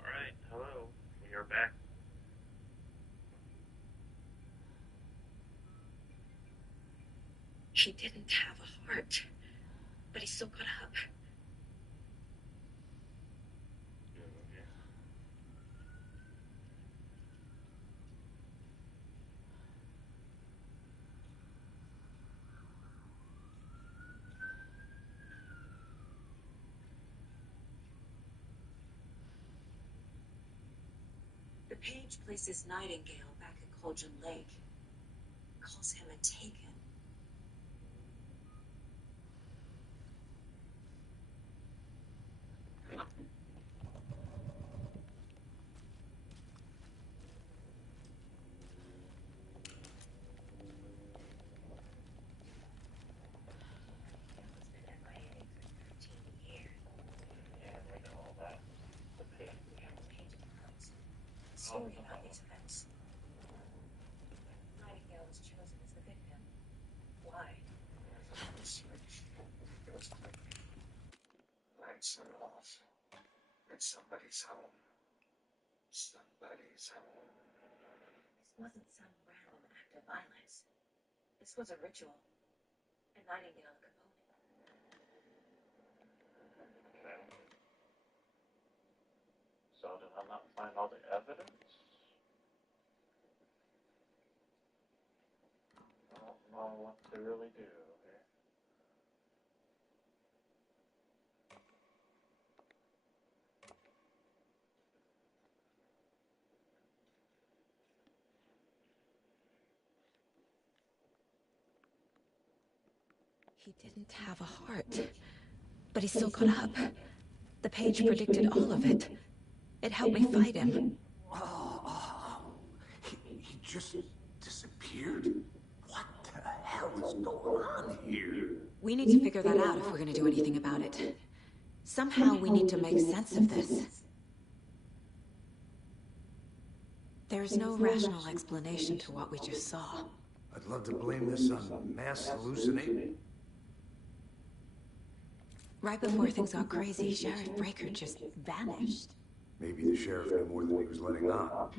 Alright, hello. We are back. He didn't have a heart, but he still got up. The page places Nightingale back at Cauldron Lake. Calls him a taken. Story about these events. Nightingale was chosen as the victim. Why? It was quick. Lights are off. It's somebody's home. Somebody's home. This wasn't some random act of violence. This was a ritual. And Nightingale a component. Okay. So did I not find all the evidence? I don't know what to really do here. He didn't have a heart, but he still got up. The page predicted all of it. It helped me fight him. He just disappeared? What the hell is going on here? We need to figure that out if we're going to do anything about it. Somehow we need to make sense of this. There's no rational explanation to what we just saw. I'd love to blame this on mass hallucinating. Right before things got crazy, Sheriff Breaker just vanished. Maybe the sheriff knew more than he was letting on.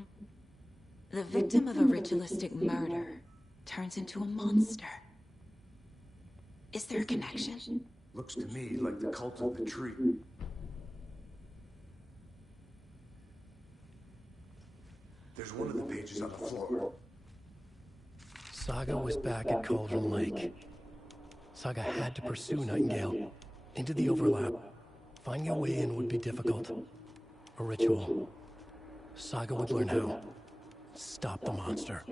The victim of a ritualistic murder turns into a monster. Is there a connection? Looks to me like the cult of the tree. There's one of the pages on the floor. Saga was back at Cauldron Lake. Saga had to pursue Nightingale into the overlap. Finding a way in would be difficult. A ritual. Saga would learn how. Stop the monster.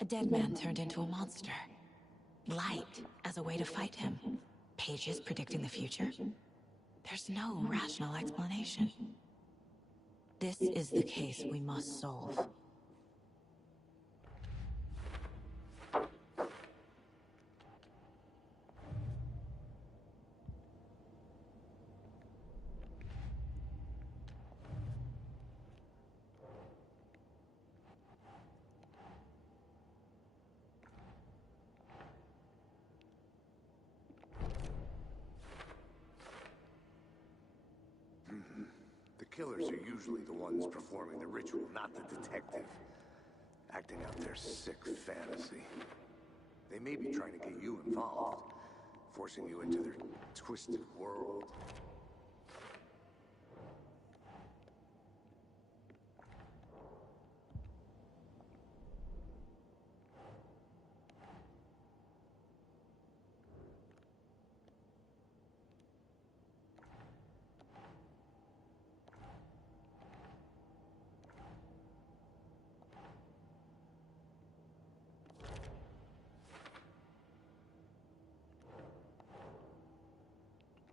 A dead man turned into a monster. Light as a way to fight him. Pages predicting the future. There's no rational explanation. This is the case we must solve. The killers are usually the ones performing the ritual, not the detective. Acting out their sick fantasy. They may be trying to get you involved, forcing you into their twisted world.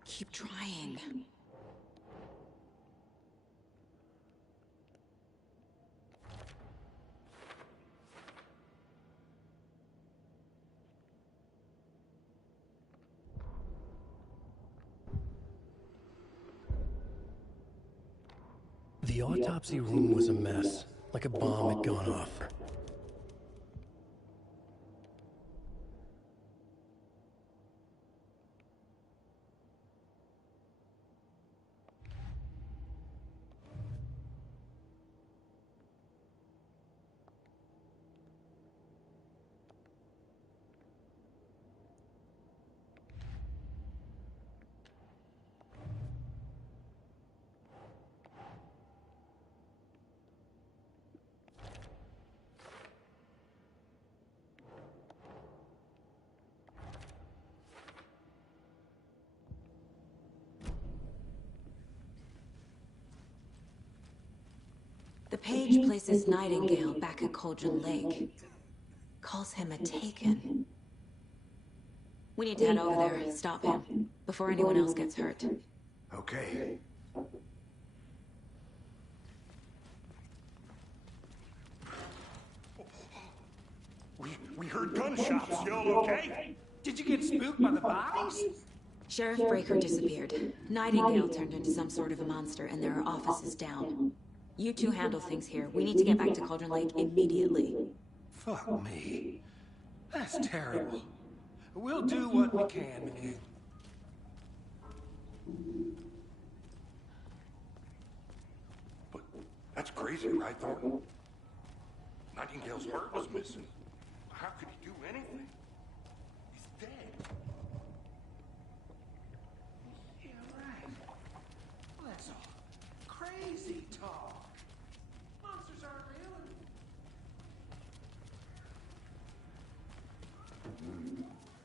Keep trying. The autopsy room was a mess, like a bomb had gone off. The page places Nightingale back at Cauldron Lake. Calls him a Taken. We need to head over there, stop him, before anyone else gets hurt. Okay. We heard gunshots. Y'all okay? Did you get spooked by the bodies? Sheriff Breaker disappeared. Nightingale turned into some sort of a monster, and there are offices down. You two handle things here. We need to get back to Cauldron Lake immediately. Fuck me. That's terrible. We'll do what we can. But that's crazy, right, Thornton? Nightingale's heart was missing. How could he do anything? He's dead. Yeah, right. Well, that's all crazy talk. Monsters aren't real.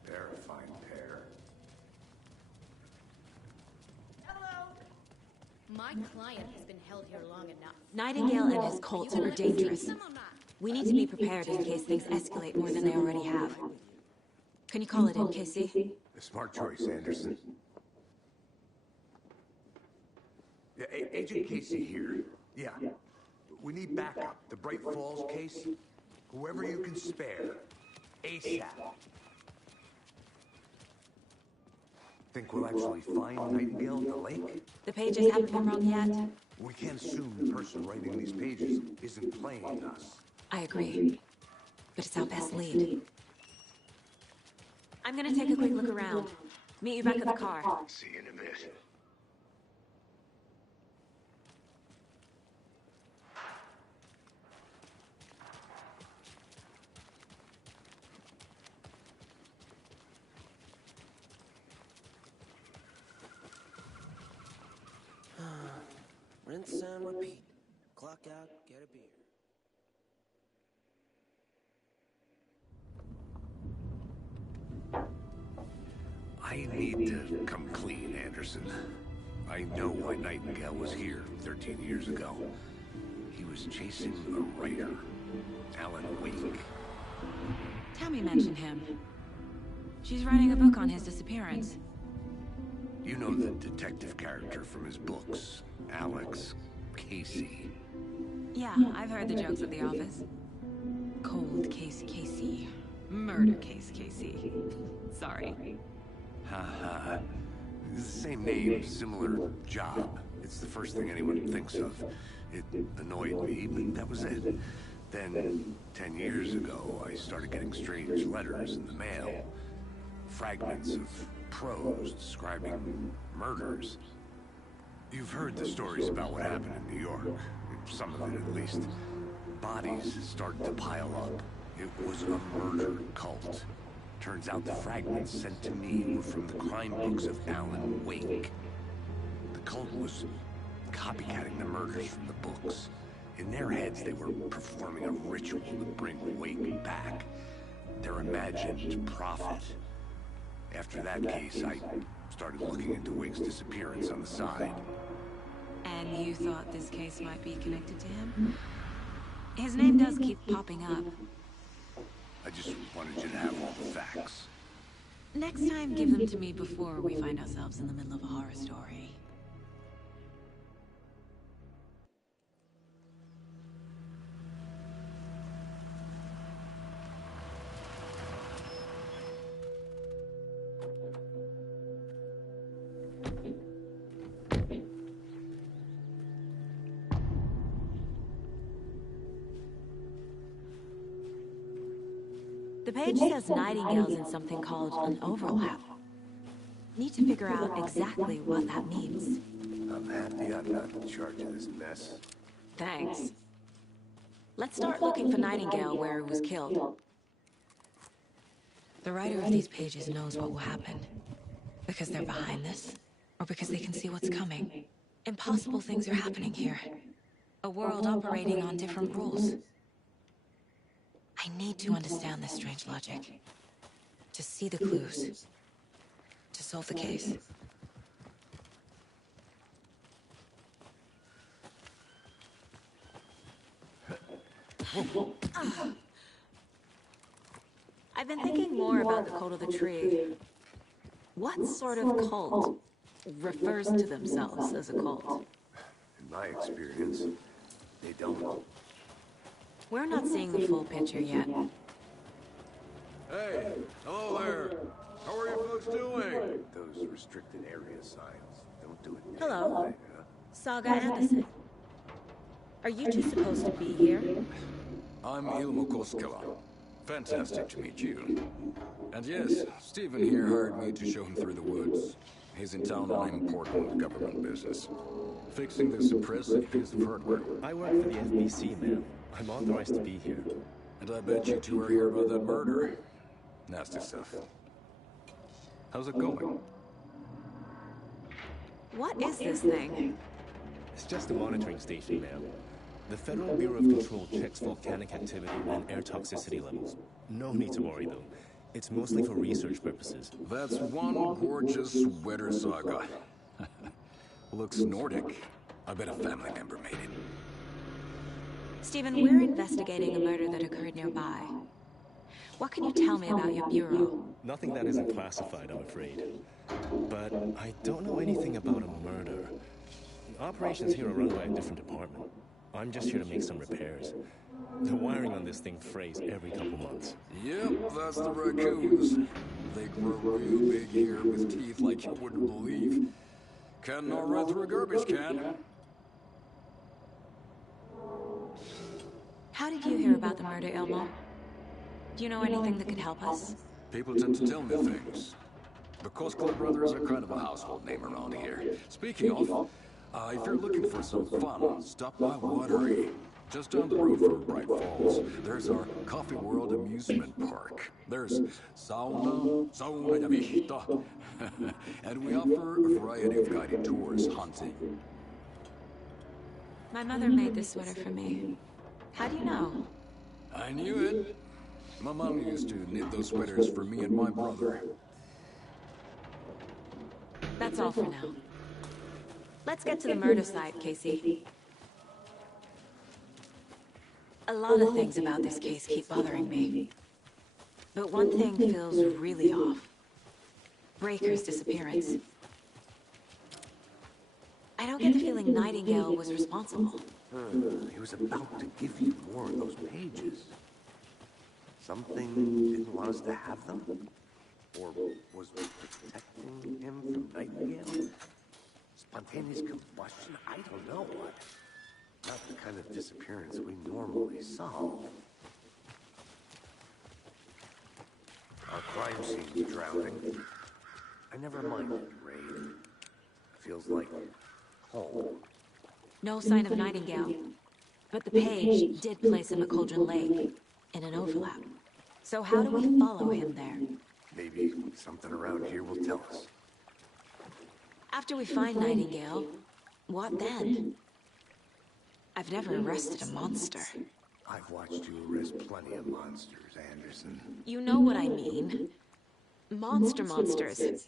They're a fine pair. Hello. My client has been held here long enough. Nightingale and his cult are dangerous. We need to be prepared in case things escalate more than they already have. Can you call it in, Casey? A smart choice, Anderson. Agent Casey here. Yeah. We need backup. The Bright Falls case. Whoever you can spare. ASAP. Think we'll actually find Nightingale in the lake? The pages haven't been wrong yet. We can't assume the person writing these pages isn't playing us. I agree. But it's our best lead. I'm gonna take a quick look around. Meet you back at the car. See you in a bit. Rinse and repeat. Clock out, get a beer. I need to come clean, Anderson. I know why Nightingale was here 13 years ago. He was chasing a writer, Alan Wake. Tammy mentioned him. She's writing a book on his disappearance. You know the detective character from his books, Alex Casey. Yeah, I've heard the jokes at the office. Cold case Casey. Murder case Casey. Sorry. Ha. It's the same name, similar job. It's the first thing anyone thinks of. It annoyed me, but that was it. Then, 10 years ago, I started getting strange letters in the mail. Fragments of prose describing murders. You've heard the stories about what happened in New York. Some of it, at least. Bodies started to pile up. It was a murder cult. Turns out the fragments sent to me were from the crime books of Alan Wake. The cult was copycatting the murders from the books. In their heads, they were performing a ritual to bring Wake back. Their imagined prophet. After that case, I started looking into Wake's disappearance on the side. And you thought this case might be connected to him? His name does keep popping up. I just wanted you to have all the facts. Next time, give them to me before we find ourselves in the middle of a horror story. The page says Nightingale's in something called an overlap. Need to figure out exactly what that means. I'm happy I'm not in charge of this mess. Thanks. Let's start looking for Nightingale where he was killed. The writer of these pages knows what will happen. Because they're behind this, or because they can see what's coming. Impossible things are happening here. A world operating on different rules. I need to understand this strange logic. To see the clues. To solve the case. I've been thinking more about the cult of the tree. What sort of cult refers to themselves as a cult? In my experience, they don't. We're not seeing the full picture yet. Hey, hello there. How are you folks doing? Those restricted area signs don't do it. Hello. Saga Anderson. Are you two supposed to be here? I'm Ilmo Koskela. Fantastic to meet you. And yes, Stephen here hired me to show him through the woods. He's in town on important government business. Fixing this impressive piece of hardware. I work for the FBC, ma'am. I'm authorized to be here. And I bet you two are here about that murder. Nasty stuff. How's it going? What is this thing? It's just a monitoring station, ma'am. The Federal Bureau of Control checks volcanic activity and air toxicity levels. No need to worry, though. It's mostly for research purposes. That's one gorgeous sweater, Saga. Looks Nordic. I bet a family member made it. Stephen, we're investigating a murder that occurred nearby. What can you tell me about your bureau? Nothing that isn't classified, I'm afraid. But I don't know anything about a murder. operations here are run by a different department. I'm just here to make some repairs. The wiring on this thing frays every couple months. Yep, that's the raccoons. They grow real big here with teeth like you wouldn't believe. Cannot run through a garbage can. How did you hear about the murder, Ilmo? Do you know anything that could help us? People tend to tell me things. The Koskela brothers are kind of a household name around here. Speaking of, if you're looking for some fun, stop by Watery. Just down the road from Bright Falls, there's our Coffee World amusement park. There's sauna de vista, and we offer a variety of guided tours, hunting. My mother made this sweater for me. How do you know? I knew it. My mom used to knit those sweaters for me and my brother. That's all for now. Let's get to the murder site, Casey. A lot of things about this case keep bothering me. But one thing feels really off. Breaker's disappearance. I don't get the feeling Nightingale was responsible. He was about to give you more of those pages. Something didn't want us to have them? Or was protecting him from Nightingale? Spontaneous combustion? I don't know. Not the kind of disappearance we normally solve. Our crime scene's drowning. I never minded rain. Feels like home. No sign of Nightingale. But the page did place him at Cauldron Lake, in an overlap. So how do we follow him there? Maybe something around here will tell us. After we find Nightingale, what then? I've never arrested a monster. I've watched you arrest plenty of monsters, Anderson. You know what I mean. Monsters.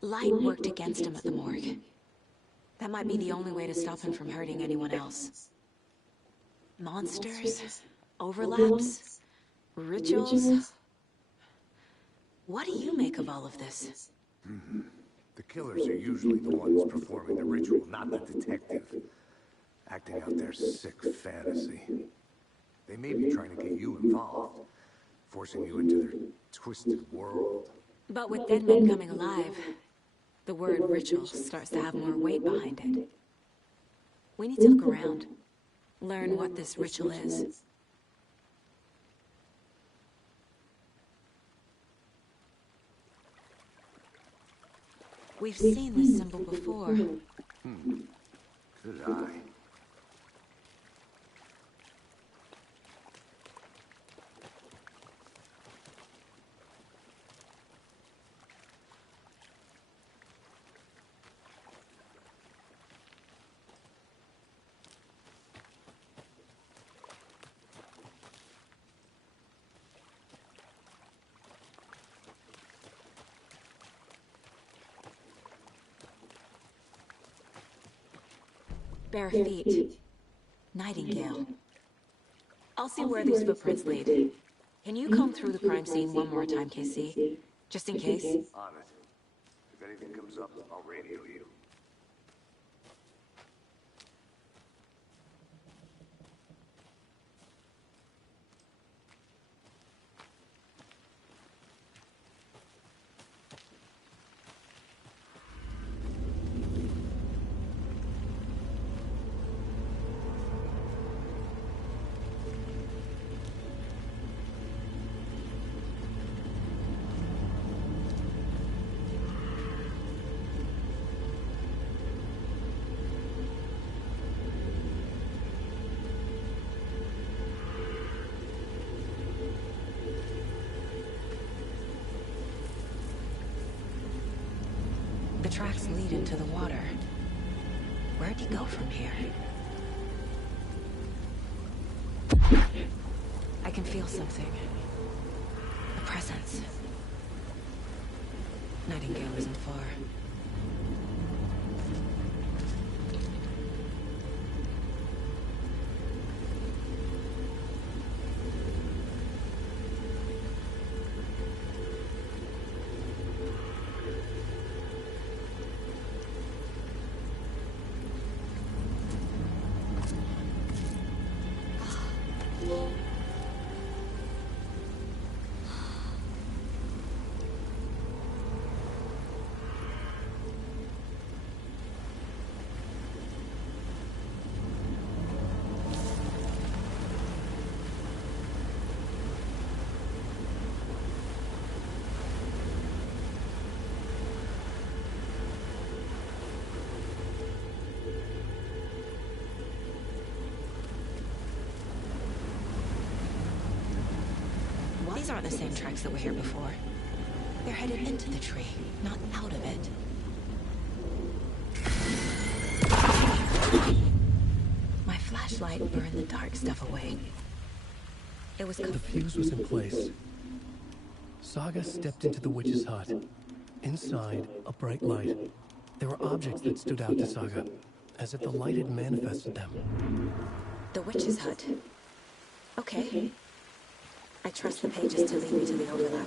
Light worked against him at the morgue. That might be the only way to stop him from hurting anyone else. Monsters? Overlaps? Rituals? What do you make of all of this? The killers are usually the ones performing the ritual, not the detective. Acting out their sick fantasy. They may be trying to get you involved, forcing you into their twisted world. But with dead men coming alive, the word ritual starts to have more weight behind it. We need to look around, learn what this ritual is. We've seen this symbol before. Good eye. Bare feet. Nightingale. I'll see where these footprints lead. Can you comb through the crime scene one more time, KC? Just in case? On it. If anything comes up, I'll radio you. The tracks lead into the water. Where'd he go from here? I can feel something. A presence. Nightingale isn't far. These aren't the same tracks that were here before. They're headed into the tree, not out of it. My flashlight burned the dark stuff away. It was... The fuse was in place. Saga stepped into the witch's hut. Inside, a bright light. There were objects that stood out to Saga, as if the light had manifested them. The witch's hut. Okay. I trust the pages to lead me to the overlap.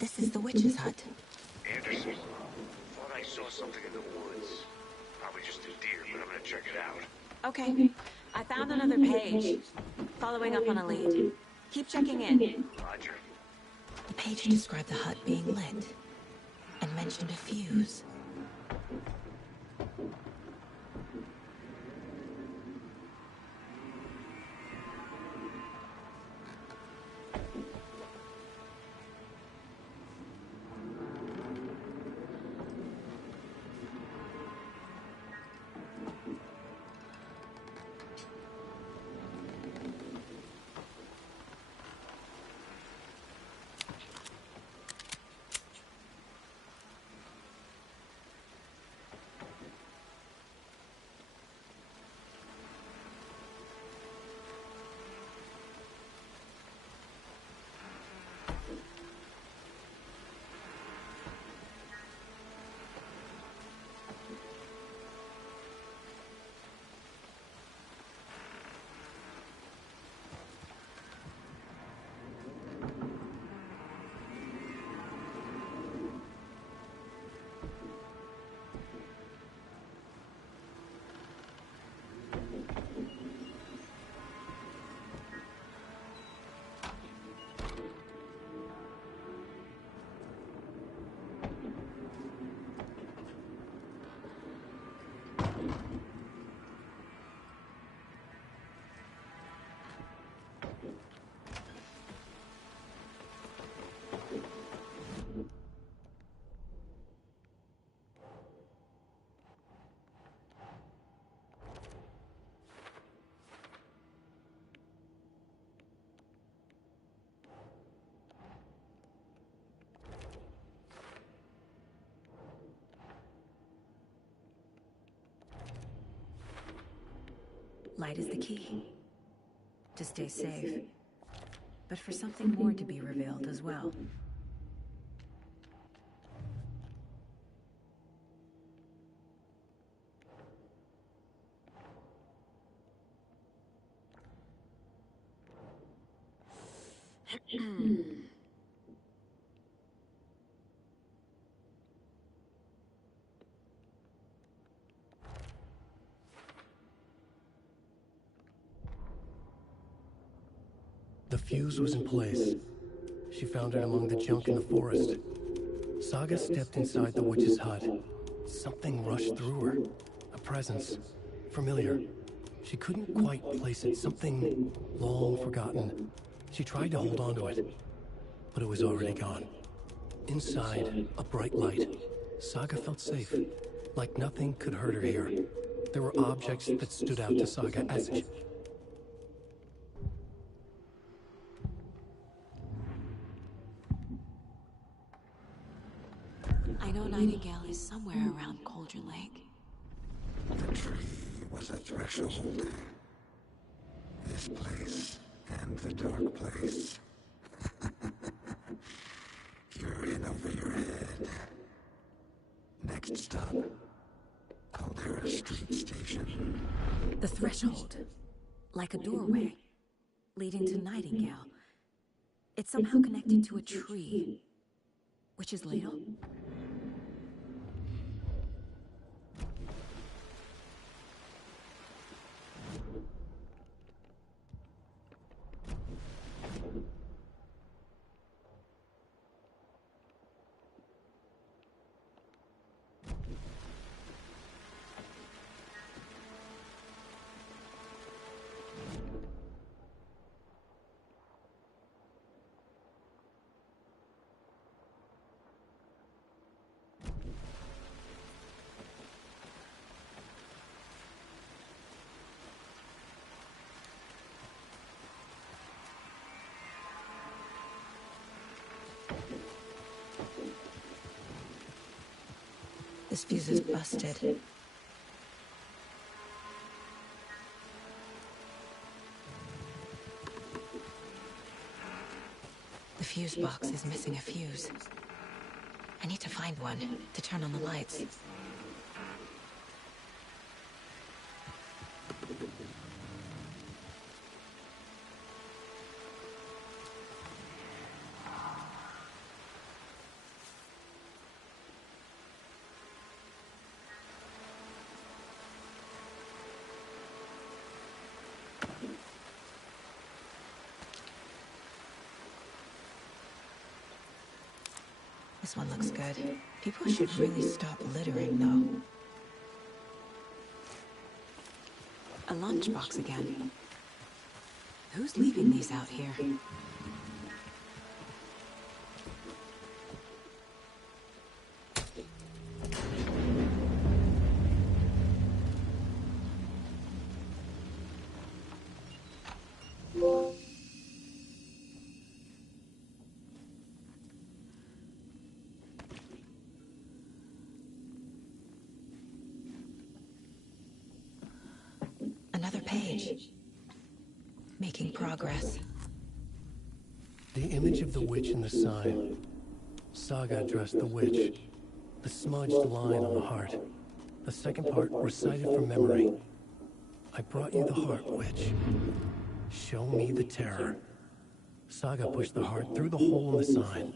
This is the witch's hut. Anderson, thought I saw something in the woods. Probably just a deer, but I'm gonna check it out. Okay. I found another page. Following up on a lead. Keep checking in. Roger. The page described the hut being lit and mentioned a fuse. Light is the key. To stay safe. But for something more to be revealed as well. The fuse was in place. She found it among the junk in the forest. Saga stepped inside the witch's hut. Something rushed through her. A presence. Familiar. She couldn't quite place it. Something long forgotten. She tried to hold on to it, but it was already gone. Inside, a bright light. Saga felt safe. Like nothing could hurt her here. There were objects that stood out to Saga as if... I know Nightingale is somewhere around Cauldron Lake. The truth was a threshold. This place and the dark place. You're in over your head. next stop. Alcura Street Station. The threshold. Like a doorway. Leading to Nightingale. It's somehow connected to a tree. Witch's ladle? This fuse is busted. The fuse box is missing a fuse. I need to find one to turn on the lights. This one looks good. People should really stop littering, though. A lunchbox again. Who's leaving these out here? Another page. Making progress. The image of the witch in the sign. Saga addressed the witch. The smudged line on the heart. The second part recited from memory. I brought you the heart, witch. Show me the terror. Saga pushed the heart through the hole in the sign.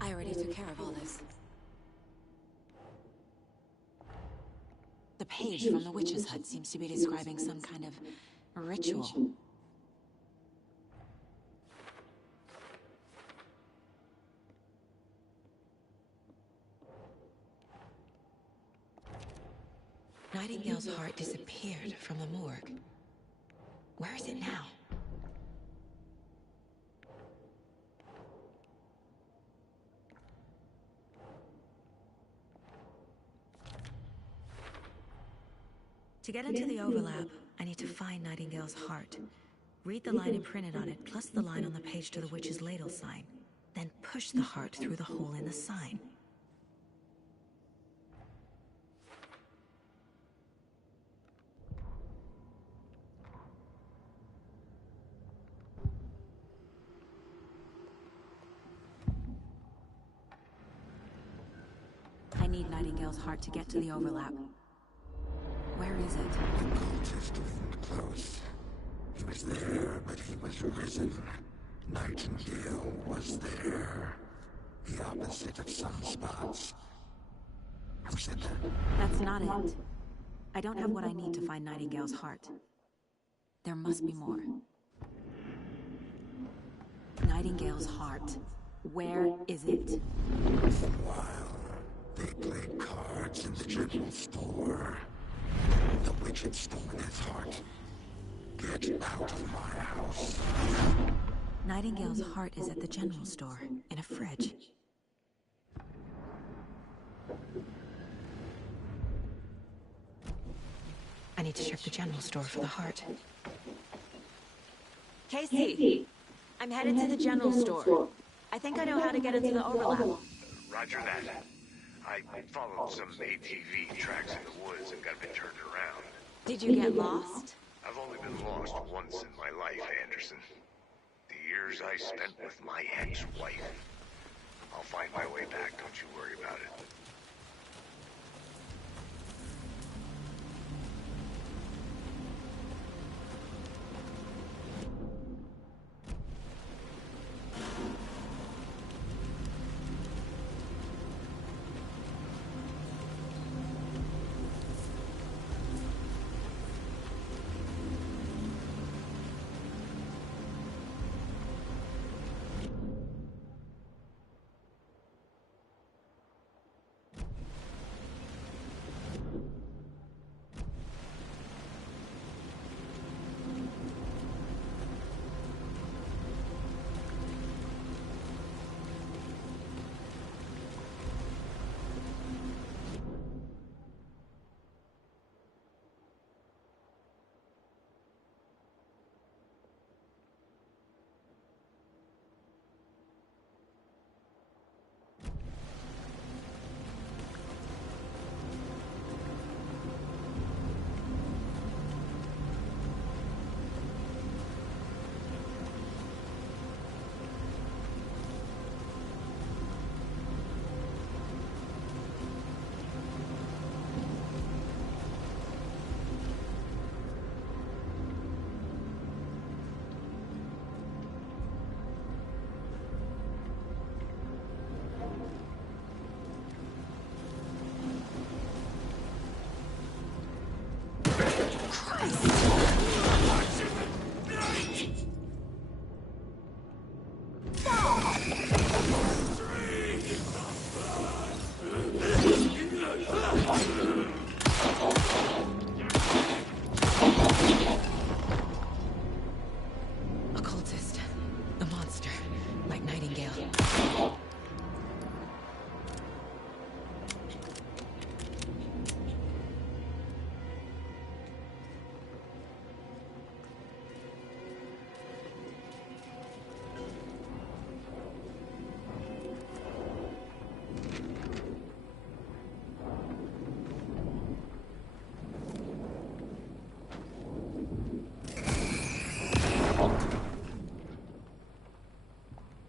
I already took care of all this. The page from the witch's hut seems to be describing some kind of ritual. Nightingale's heart disappeared from the morgue. Where is it now? To get into the overlap, I need to find Nightingale's heart. Read the line imprinted on it, plus the line on the page to the witch's ladle sign. Then push the heart through the hole in the sign. I need Nightingale's heart to get to the overlap. Where is it? The cultist wasn't close. He was there, but he was risen. Nightingale was there. The opposite of sunspots. Who said that? That's not it. I don't have what I need to find Nightingale's heart. There must be more. Nightingale's heart. Where is it? For a while, they played cards in the general store. The witch had stolen his heart. Get out of my house. Nightingale's heart is at the general store, in a fridge. I need to check the general store for the heart. Casey! I'm headed to the general store. I think I know how to get into the overlap. Roger that. I followed some ATV tracks in the woods and got a bit turned around. Did you get lost? I've only been lost once in my life, Anderson. The years I spent with my ex-wife. I'll find my way back, don't you worry about it.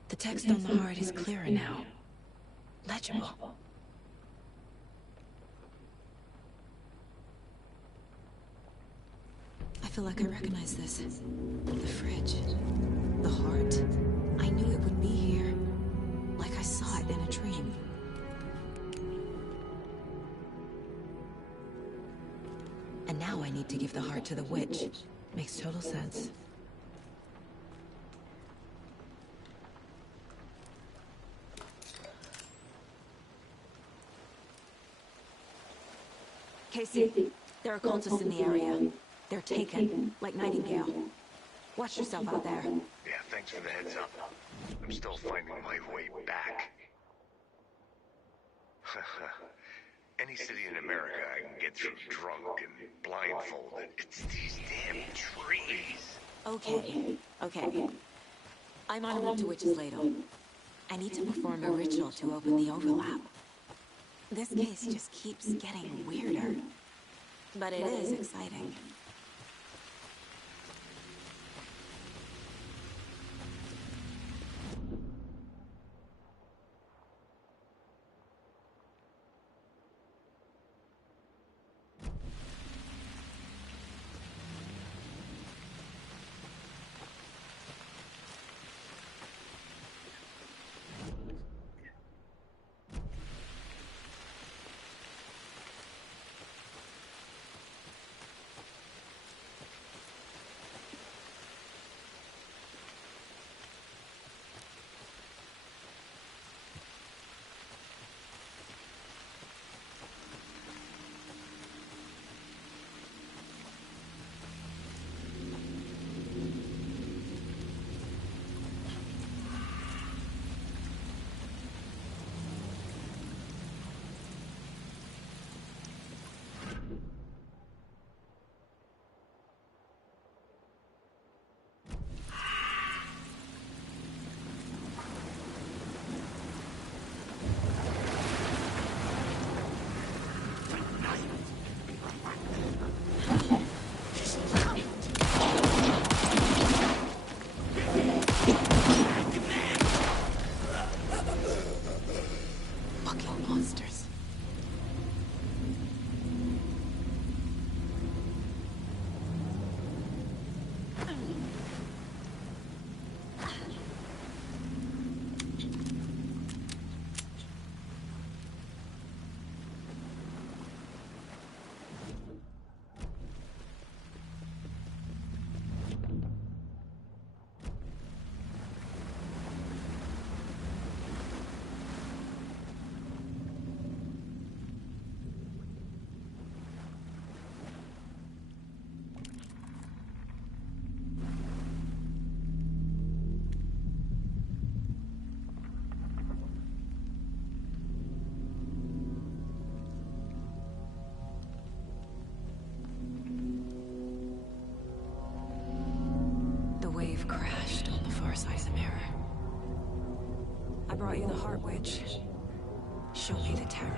The text on the heart is clearer now. Legible. I feel like I recognize this. The fridge. The heart. I knew it would be here. Like I saw it in a dream. And now I need to give the heart to the witch. Makes total sense. Casey, there are cultists in the area. They're taken, like Nightingale. Watch yourself out there. Yeah, thanks for the heads up. I'm still finding my way back. Any city in America I can get through drunk and blindfolded. It's these damn trees. Okay. I'm en route to Witch's Ladle. I need to perform a ritual to open the overlap. This case just keeps getting weirder. But it is exciting. Fucking monsters. The wave crashed on the far side of the mirror. I brought you the Heart Witch. Show me the terror.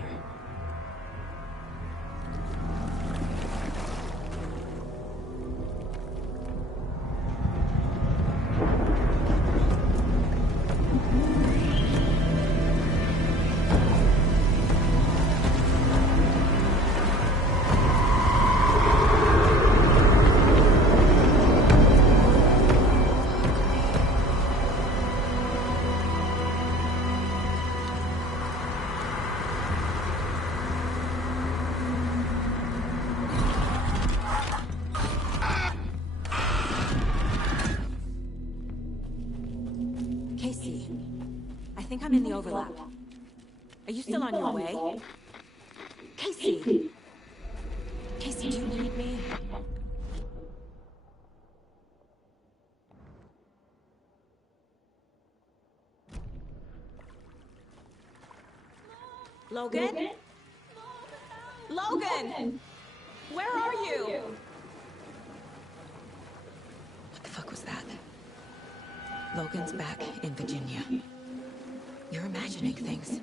Casey, I think I'm in the overlap. Are you still on your way? Casey! Casey, do you need me? Logan? Logan! Where are you? What the fuck was that? Logan's back in Virginia. You're imagining things.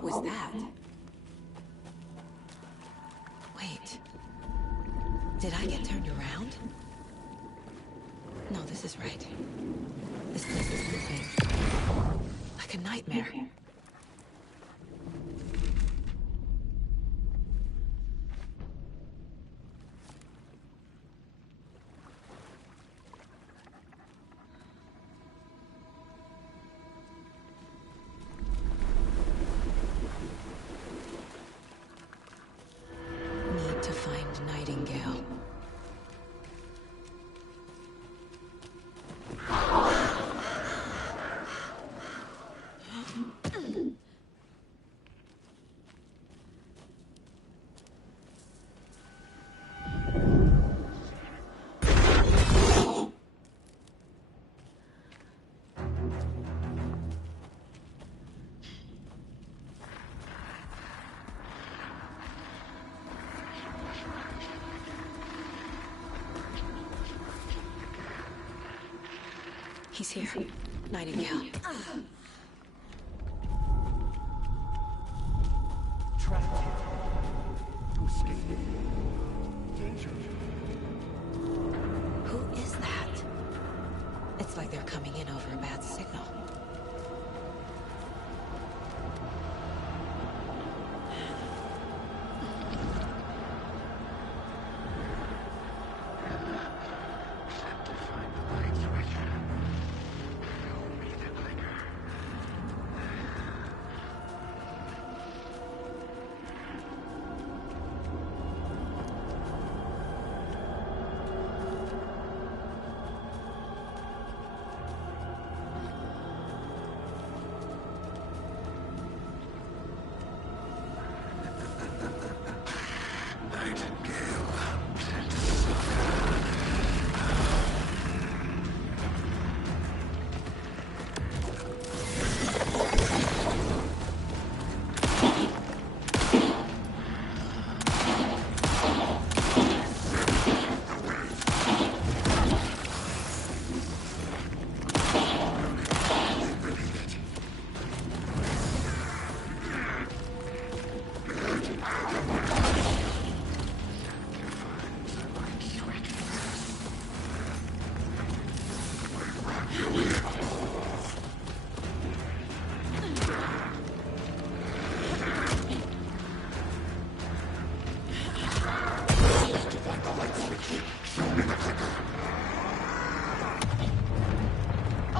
What was that? Wait. Did I get turned around? No, this is right. This place is moving. Like a nightmare. Need to find Nightingale. He's here. Nightingale. Trapped here. To escape. Danger. Who is that? It's like they're coming in over a bad signal.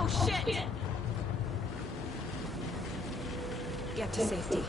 Oh shit! Get to safety.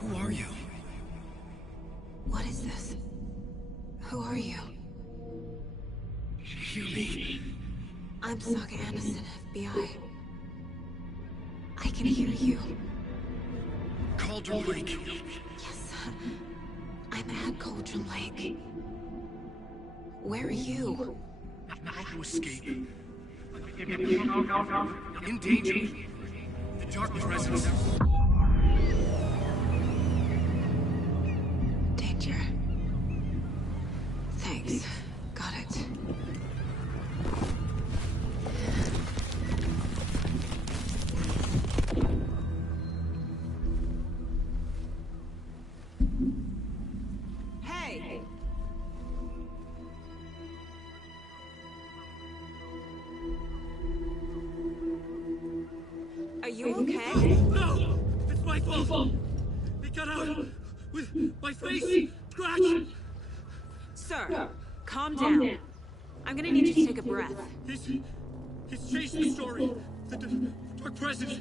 Who are you? What is this? Who are you? Hear me. I'm Saga Anderson, FBI. I can hear you. Cauldron Lake. Yes, I'm at Cauldron Lake. Where are you? How to escape. In danger. The dark presence. Danger. Thanks. Got it. Hey! Are you okay? No! It's my fault! He got out with my face scratched! Sir, calm down. I'm gonna need you to take a breath. He's changed the story. The dark presence.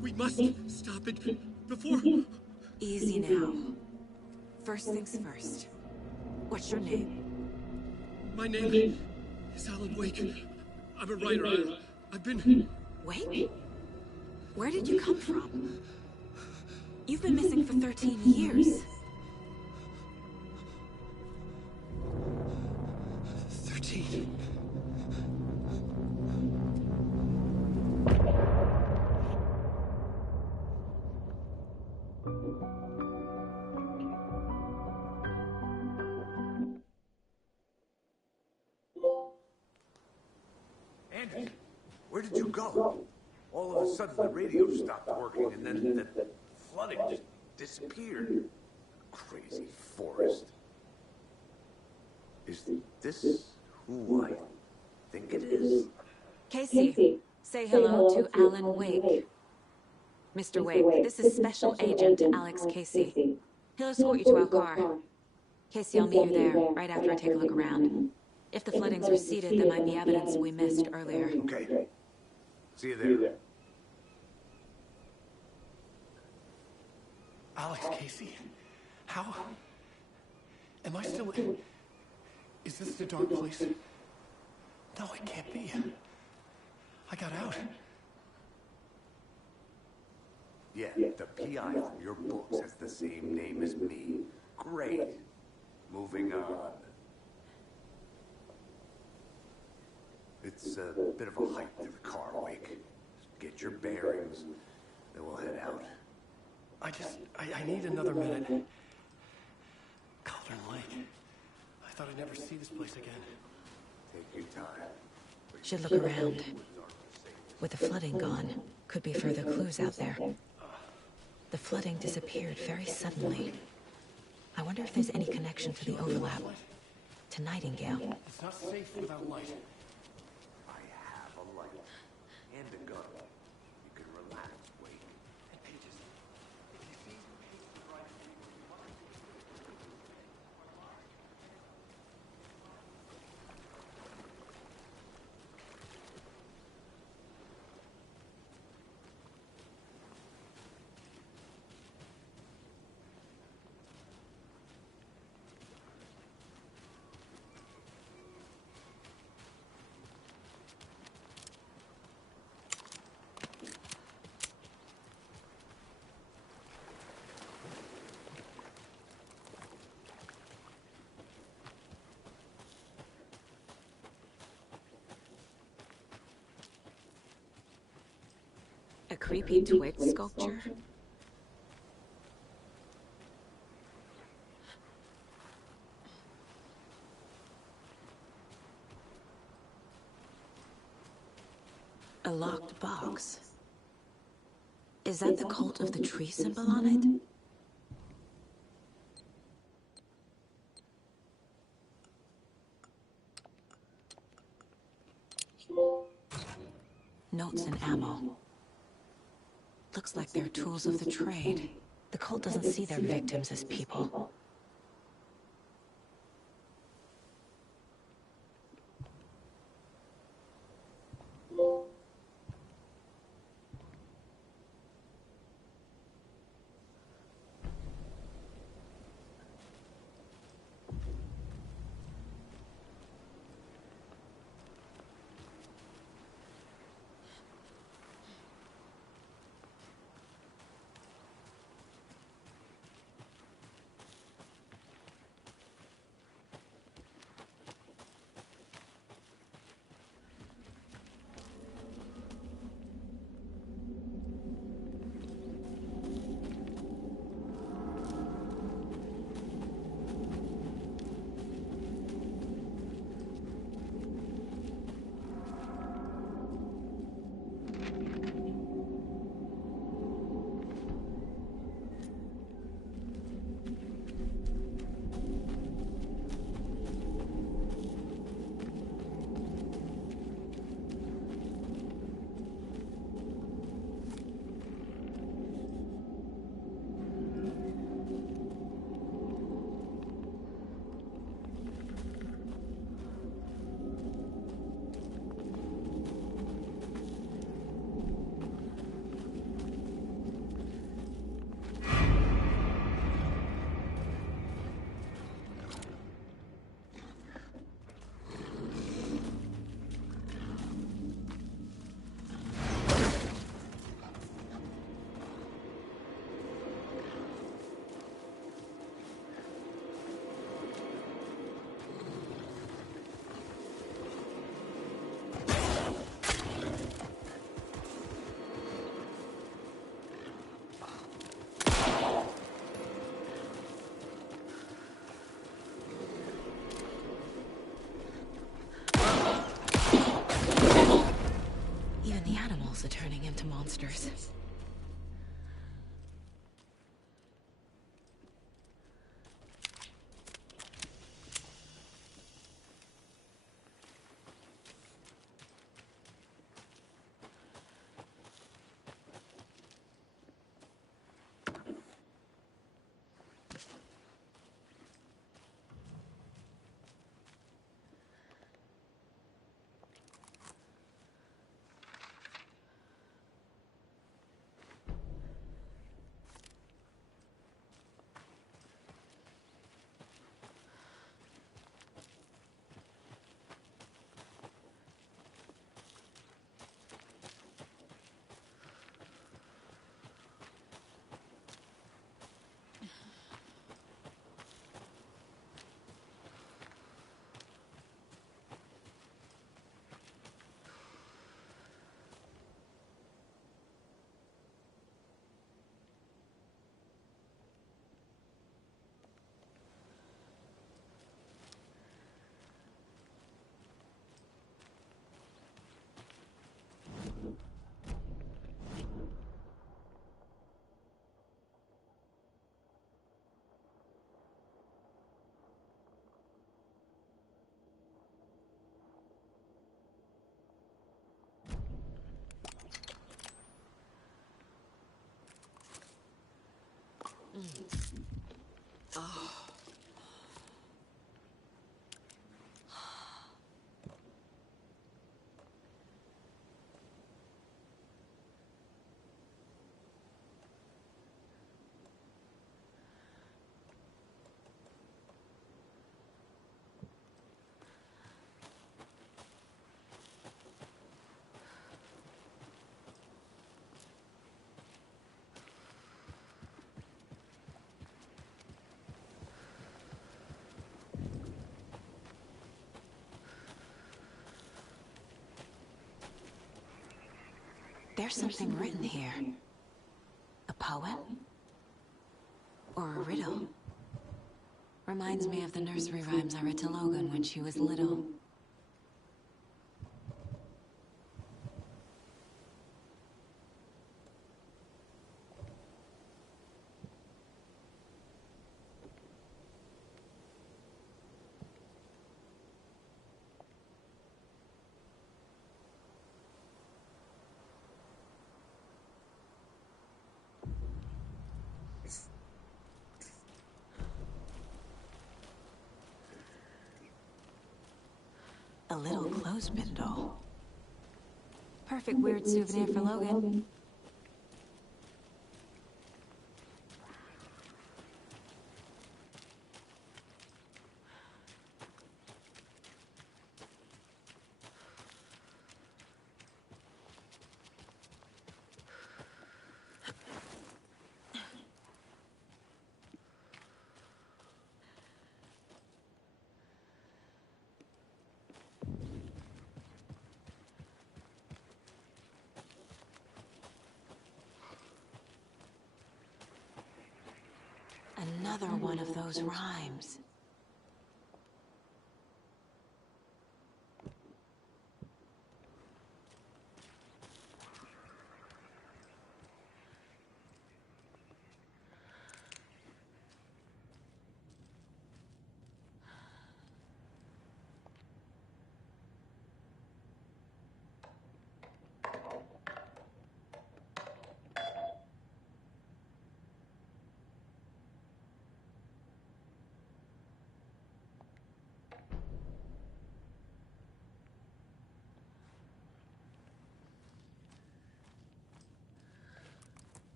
We must stop it before... Easy now. First things first. What's your name? My name is Alan Wake. I'm a writer. I've been... Wake? Where did you come from? You've been missing for 13 years. 13. Andy, where did you go? All of a sudden the radio stopped working and then the flooding just disappeared. Crazy forest. Is this who I think it is? Casey, say hello to Alan Wake. Mr. Wake, this is Special Agent Alex Casey. He'll escort you to our car. Casey, I'll meet you there right after I take a look around. If the flooding's receded, there might be evidence we missed earlier. Okay. See you there. Alex Casey, how... Am I still in... Is this the dark place? No, it can't be. I got out. Yeah, the PI from your books has the same name as me. Great. Moving on. It's a bit of a hike to the car, Wake. Get your bearings, then we'll head out. I need another minute. Cauldron Lake. I thought I'd never see this place again. Take your time. Should look around. With the flooding gone, could be further clues out there. The flooding disappeared very suddenly. I wonder if there's any connection to the overlap. To Nightingale. It's not safe without light. I have a light and a gun. You can relax, Wake. And Pages. If you see Paige the driver, A creepy twig sculpture? A locked box. Is that the cult of the tree symbol on it? Notes and ammo. Looks like they're tools of the trade. The cult doesn't see their victims as people. themselves are turning into monsters. Oh. There's something written here. A poem? Or a riddle? Reminds me of the nursery rhymes I read to Logan when she was little. A little clothespin doll. Perfect weird souvenir for Logan. Another one of those rhymes.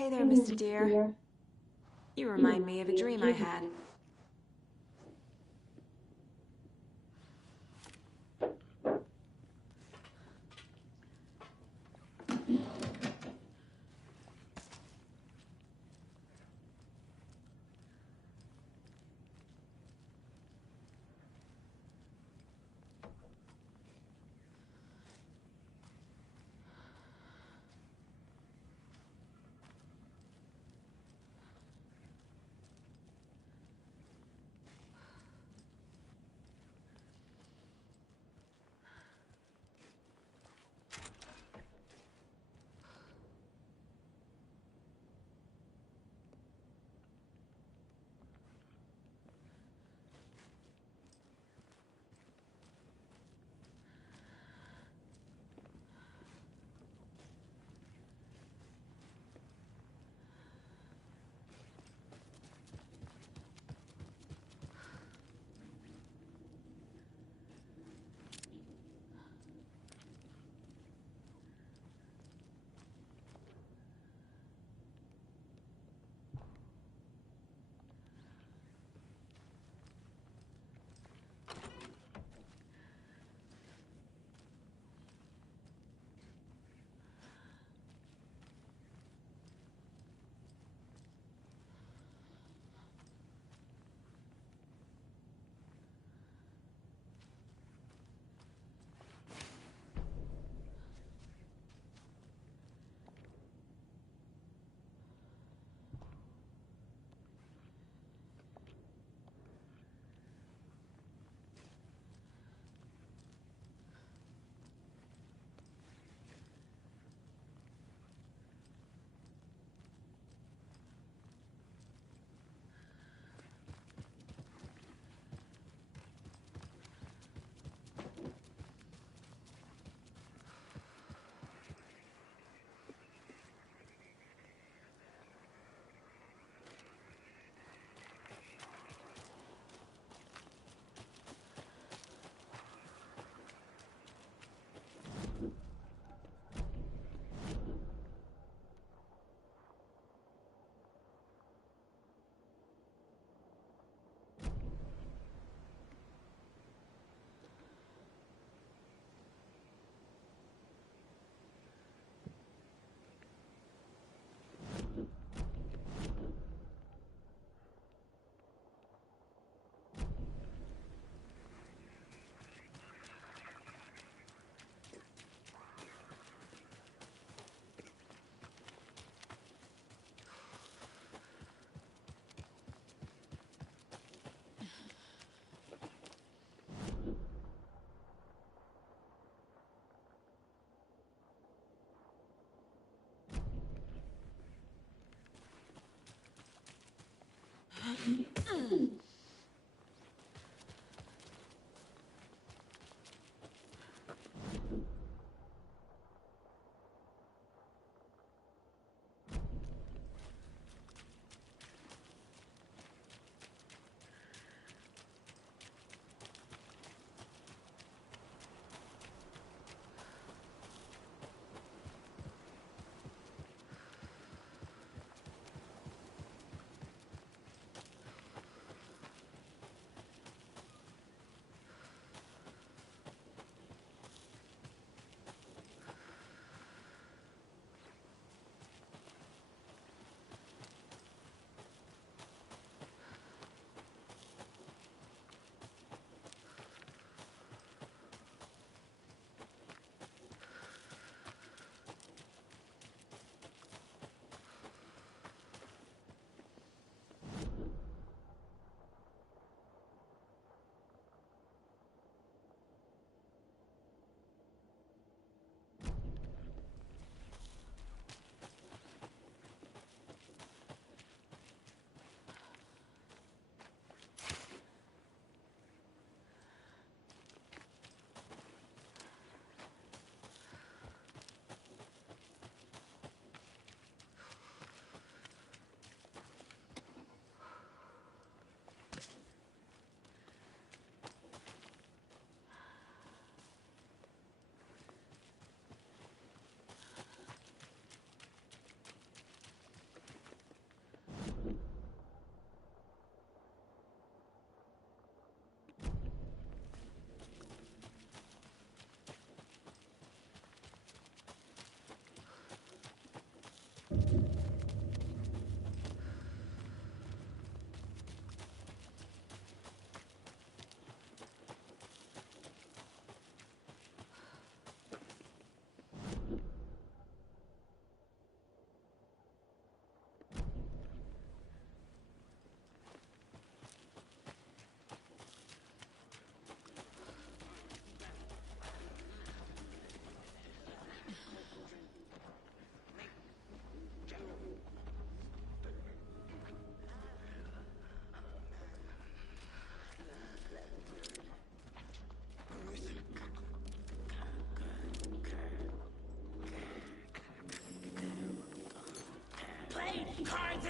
Hey there, Mr. Deer. You remind me of a dream I had.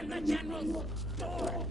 in the general store.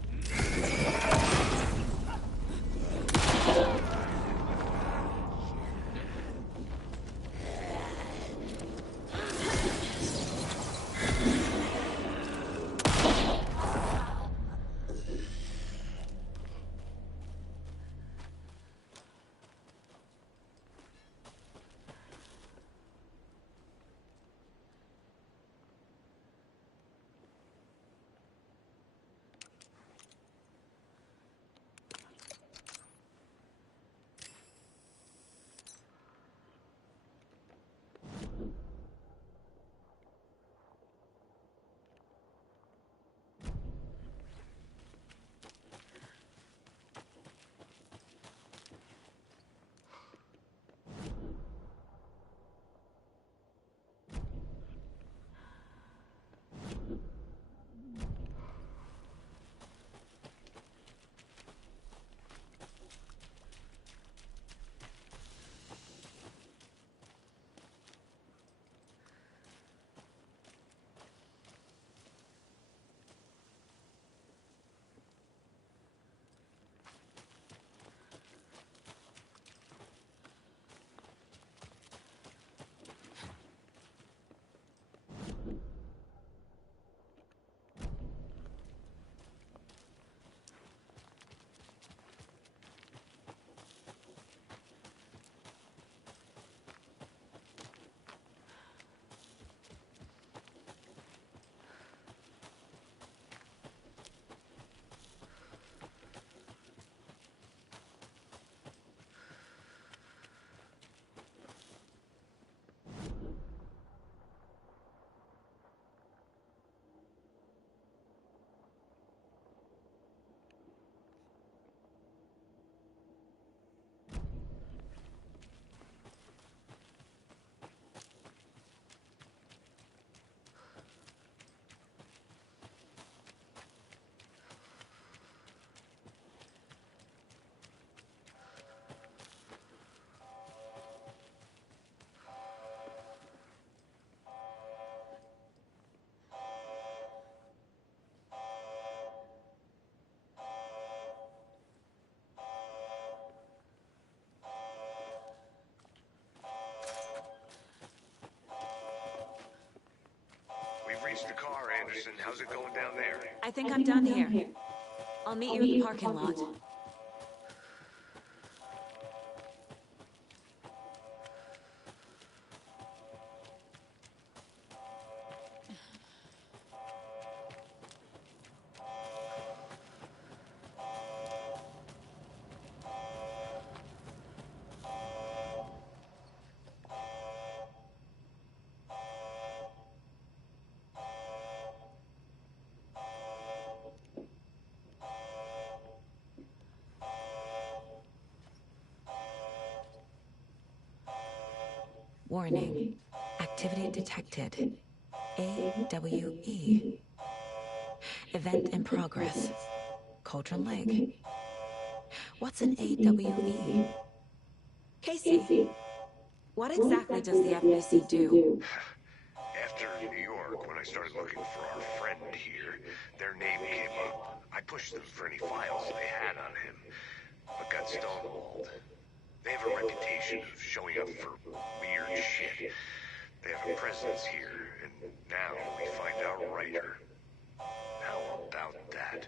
We've reached the car, Anderson. How's it going down there? I think I'm done here. I'll meet you at the parking lot. Warning. Activity detected. AWE. Event in progress. Cauldron Lake. What's an AWE? Casey, what exactly does the FBC do? After New York, when I started looking for our friend here, their name came up. I pushed them for any files they had on him, but got stonewalled. They have a reputation of showing up for weird shit. They have a presence here, and now we find our writer. How about that?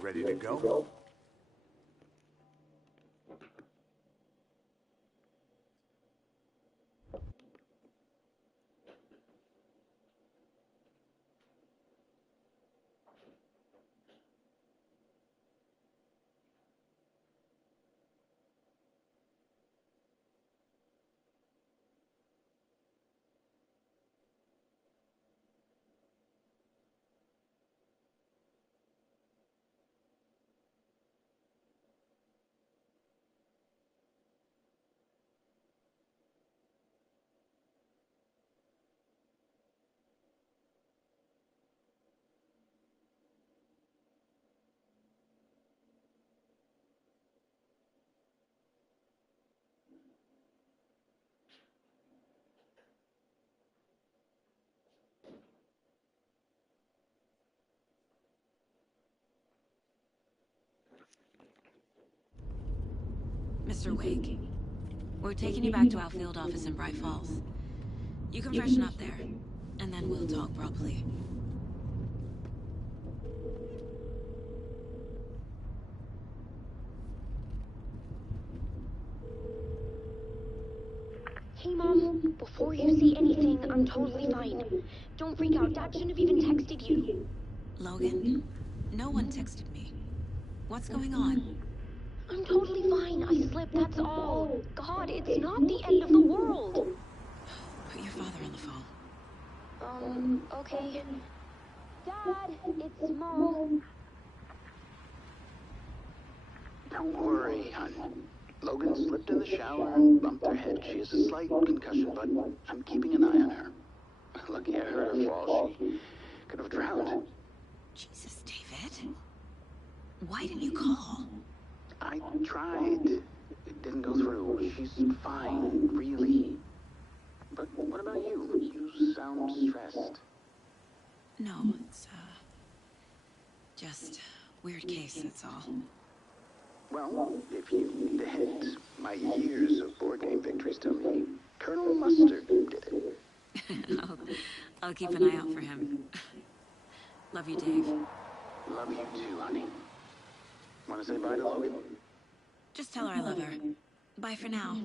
You ready to go? Mr. Wake, we're taking you back to our field office in Bright Falls. You can freshen up there, and then we'll talk properly. Hey, Mom. Before you say anything, I'm totally fine. Don't freak out. Dad shouldn't have even texted you. Logan, no one texted me. What's going on? I'm totally fine. I slipped, that's all. God, it's not the end of the world. Put your father on the phone. Okay. Dad, it's Mom. Don't worry, hon. Logan slipped in the shower and bumped her head. She has a slight concussion, but I'm keeping an eye on her. Lucky I heard her fall. She could have drowned. Jesus, David. Why didn't you call? I tried. It didn't go through. She's fine, really. But what about you? You sound stressed. No, it's, just weird case, that's all. Well, if you need a hint, my years of board game victories tell me Colonel Mustard did it. I'll keep an eye out for him. Love you, Dave. Love you too, honey. Want to say bye to Logan? Just tell her I love her. Bye for now.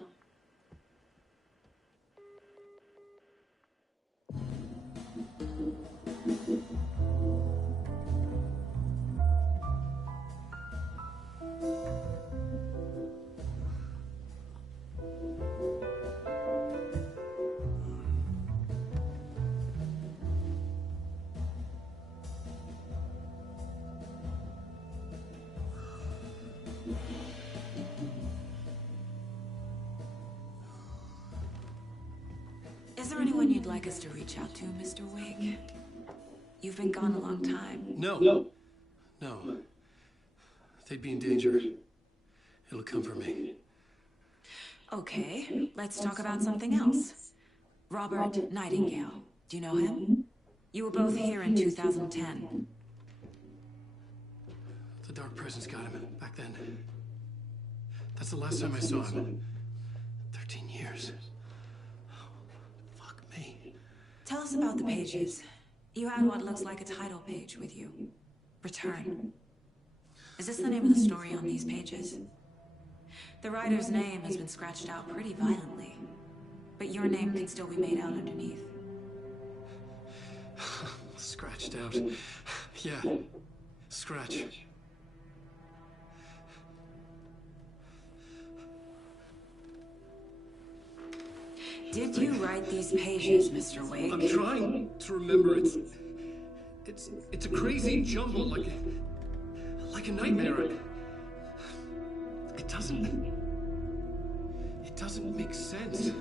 Is there anyone you'd like us to reach out to, Mr. Wake? You've been gone a long time. No. They'd be in danger. It'll come for me. Okay, let's talk about something else. Robert Nightingale. Do you know him? You were both here in 2010. The Dark Presence got him back then. That's the last time I saw him. 13 years. Fuck me. Tell us about the pages. You had what looks like a title page with you. Return. Is this the name of the story on these pages? The writer's name has been scratched out pretty violently, but your name can still be made out underneath. Scratched out. Yeah. Scratch. Did you write these pages, Mr. Wake? I'm trying to remember. It's a crazy jumble, like a nightmare. It doesn't make sense.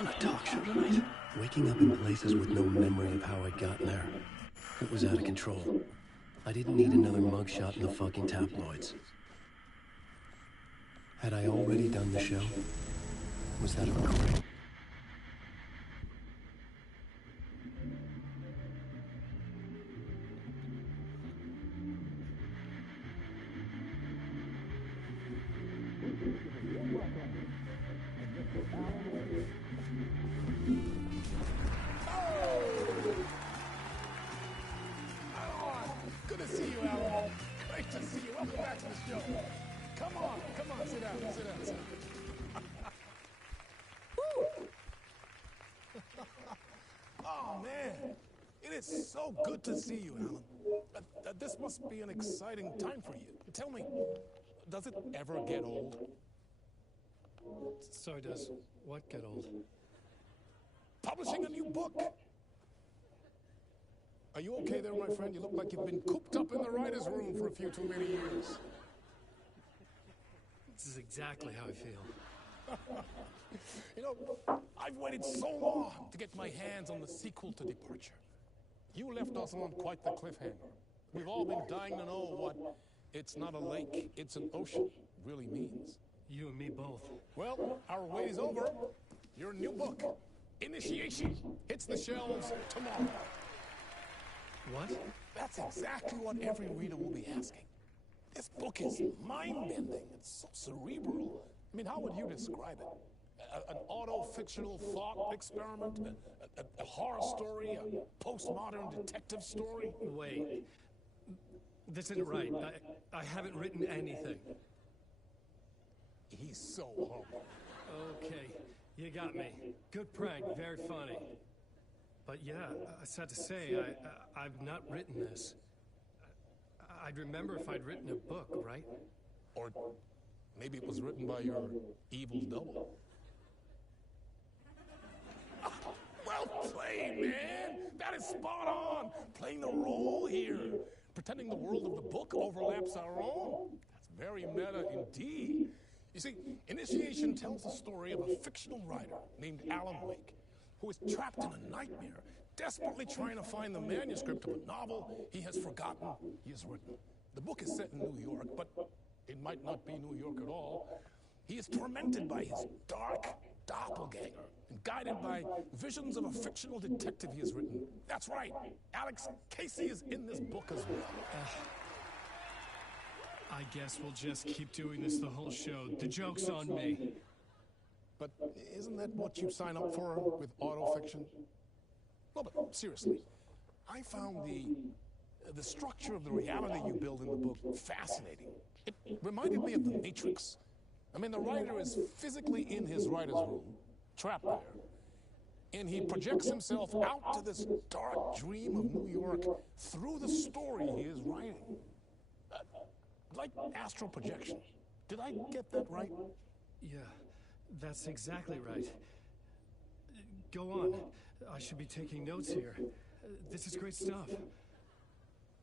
Man, a talk show tonight. Waking up in places with no memory of how I'd gotten there. It was out of control. I didn't need another mugshot in the fucking tabloids. Had I already done the show? Was that a recording? Good to see you, Alan. Great to see you. Welcome back to the show. Come on, sit down, sit down. Woo! Oh, man. It is so good to see you, Alan. This must be an exciting time for you. Tell me, does it ever get old? So does what get old? Publishing a new book. Are you okay there, my friend? You look like you've been cooped up in the writer's room for a few too many years. This is exactly how I feel. You know, I've waited so long to get my hands on the sequel to Departure. You left us on quite the cliffhanger. We've all been dying to know what "it's not a lake, it's an ocean" really means. You and me both. Well, our wait is over. Your new book, Initiation, hits the shelves tomorrow. What? That's exactly what every reader will be asking. This book is mind-bending. It's so cerebral. I mean, how would you describe it? An auto-fictional thought experiment? A horror story? A postmodern detective story? Wait. This isn't right. I haven't written anything. He's so humble. Okay, you got me. Good prank, very funny. But yeah, sad to say, I've not written this. I'd remember if I'd written a book, right? Or maybe it was written by your evil double. Well played, man! That is spot on! Playing the role here. Pretending the world of the book overlaps our own. That's very meta indeed. You see, Initiation tells the story of a fictional writer named Alan Wake, who is trapped in a nightmare, desperately trying to find the manuscript of a novel he has forgotten he has written. The book is set in New York, but it might not be New York at all. He is tormented by his dark doppelganger and guided by visions of a fictional detective he has written. That's right, Alex Casey is in this book as well. I guess we'll just keep doing this the whole show. The joke's on me. But isn't that what you sign up for with autofiction? No, but seriously, I found the structure of the reality you build in the book fascinating. It reminded me of The Matrix. I mean, the writer is physically in his writer's room, trapped there, and he projects himself out to this dark dream of New York through the story he is writing. Like astral projection. Did I get that right? Yeah, that's exactly right. Go on. I should be taking notes here. This is great stuff.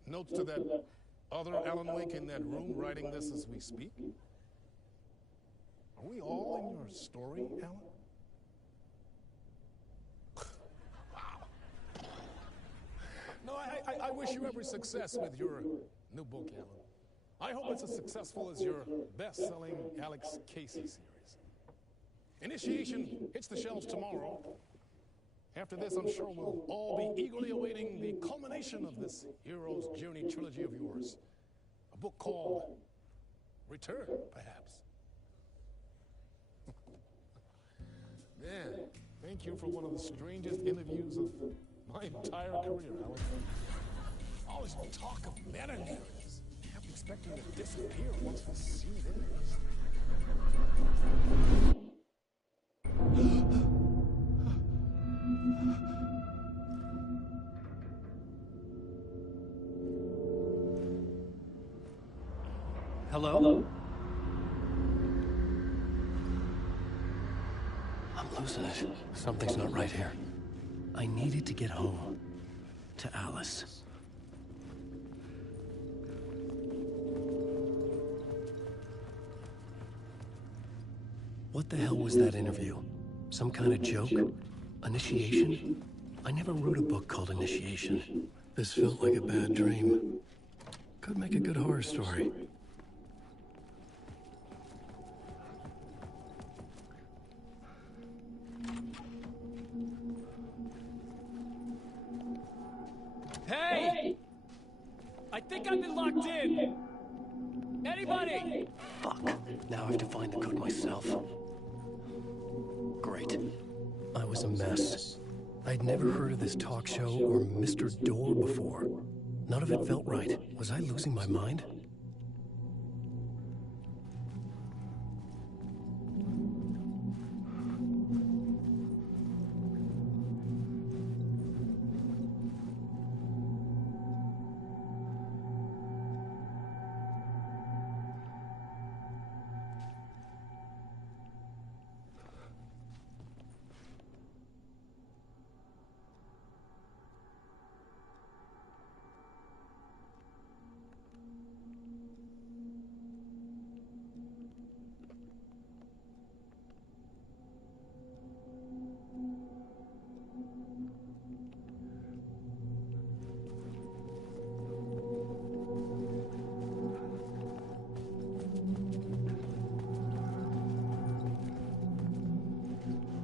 Notes to that other Alan Wake in that room writing this as we speak? Are we all in your story, Alan? Wow. No, I wish you every success with your new book, Alan. I hope it's as successful as your best-selling Alex Casey series. Initiation hits the shelves tomorrow. After this, I'm sure we'll all be eagerly awaiting the culmination of this Hero's Journey trilogy of yours. A book called Return, perhaps. Man, thank you for one of the strangest interviews of my entire career, Alan. All this talk of meta-narratives. I kept expecting to disappear once the scene ends. Hello? I'm losing it. Something's not right here. I needed to get home. To Alice. What the hell was that interview? Some kind of joke? Initiation? I never wrote a book called Initiation. This felt like a bad dream. Could make a good horror story. Hey! I think I've been locked in. Anybody? Fuck. Now I have to find the code myself. Great. I was a mess. I'd never heard of this talk show or Mr. Door before. None of it felt right. Was I losing my mind?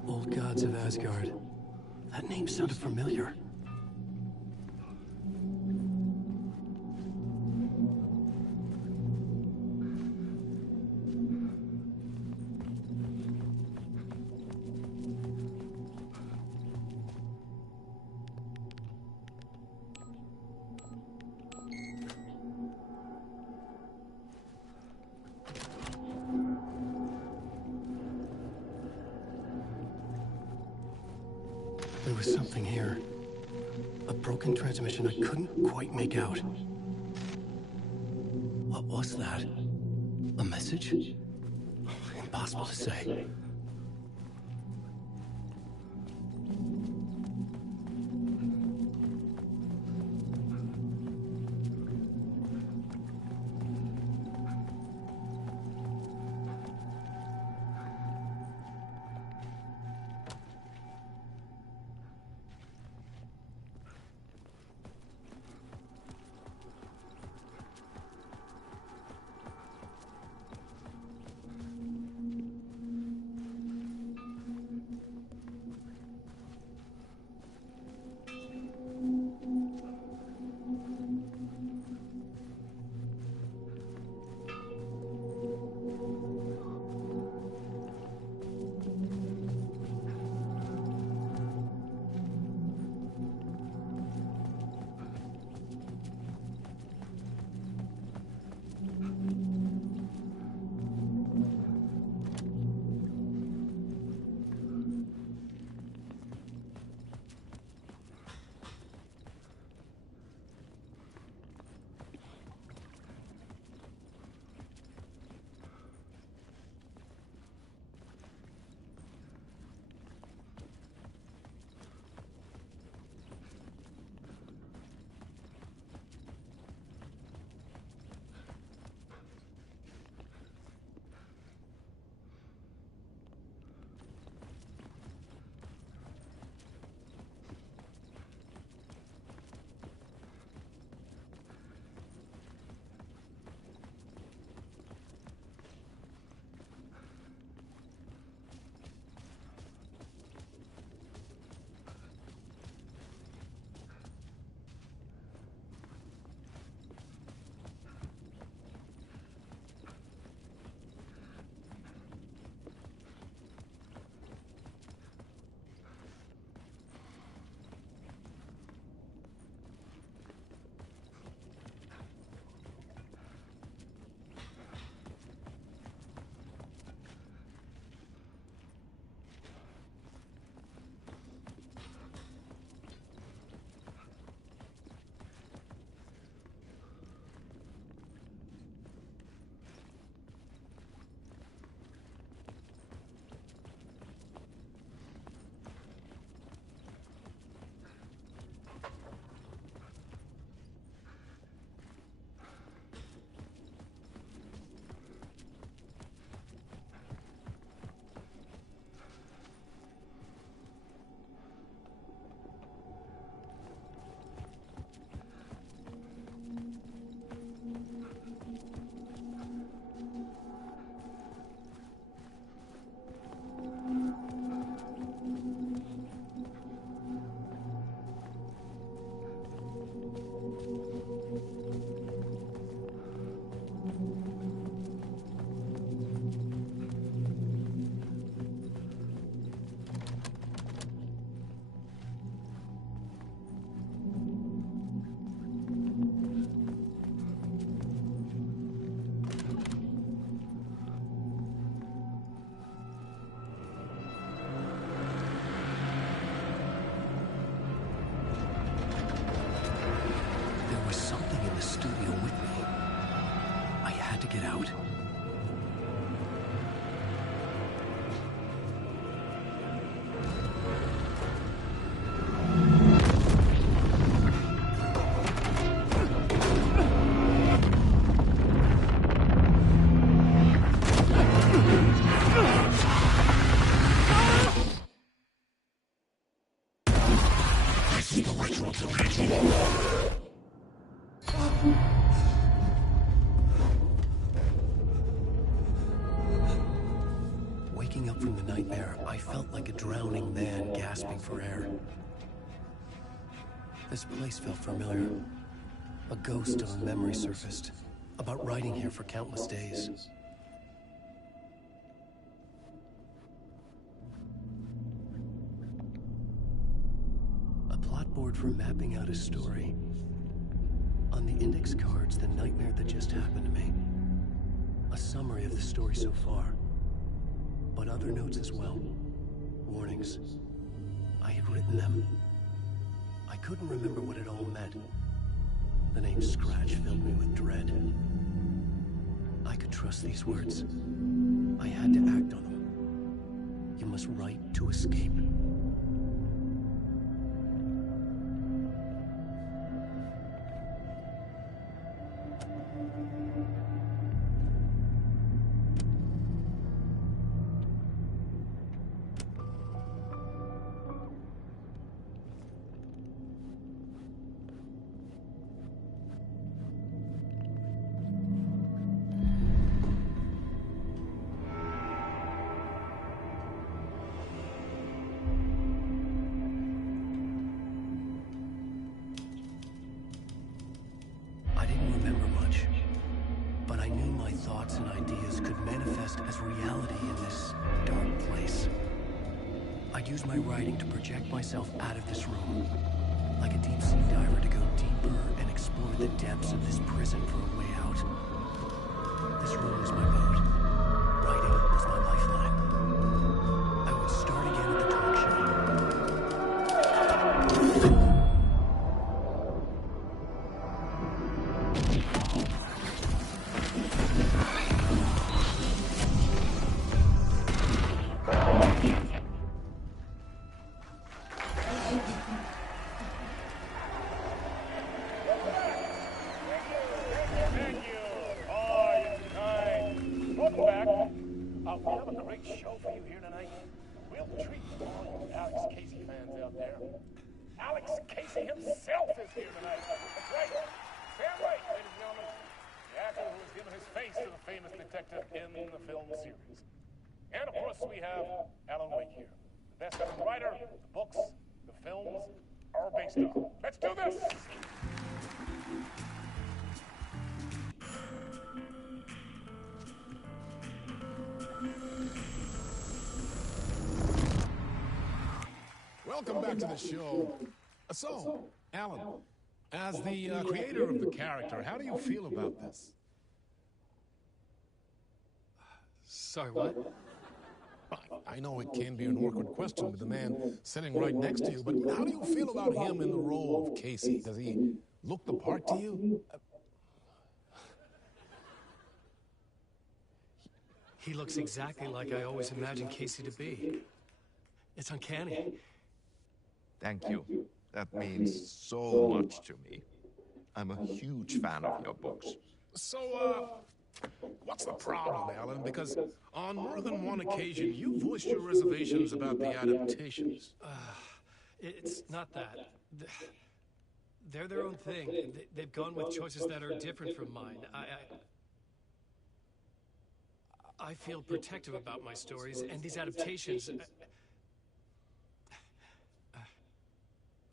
Old gods of Asgard. That name sounded familiar. There was something here. A broken transmission I couldn't quite make out. What was that? A message? Impossible to say. get out. Waking up from the nightmare, I felt like a drowning man gasping for air. This place felt familiar. A ghost of a memory surfaced, about riding here for countless days. A plot board for mapping out a story. On the index cards, the nightmare that just happened to me. A summary of the story so far. But other notes as well. Warnings. I had written them. I couldn't remember what it all meant. The name Scratch filled me with dread. I could trust these words. I had to act on them. You must write to escape. I didn't remember much, but I knew my thoughts and ideas could manifest as reality in this dark place. I'd use my writing to project myself out of this room, like a deep-sea diver to go deeper and explore the depths of this prison for a way out. This room was my boat. Writing was my lifeline. I would start again at the talk show. Welcome back. We have a great show for you here tonight. Real treat for all you Alex Casey fans out there. Alex Casey himself is here tonight. That's right. Sam Wright, ladies and gentlemen. The actor who has given his face to the famous detective in the film series. And of course we have Alan Wake here. The best-selling writer, the books, the films are based on. Let's do this! Welcome back to the show. So, Alan, as the creator of the character, how do you feel about this? Sorry, what? I know it can be an awkward question with the man sitting right next to you, but how do you feel about him in the role of Casey? Does he look the part to you? He looks exactly like I always imagined Casey to be. It's uncanny. Thank you. That means so much to me. I'm a huge fan of your books. So, what's the problem, Alan? Because on more than one occasion, you voiced your reservations about the adaptations. It's not that. They're their own thing. They've gone with choices that are different from mine. I feel protective about my stories, and these adaptations...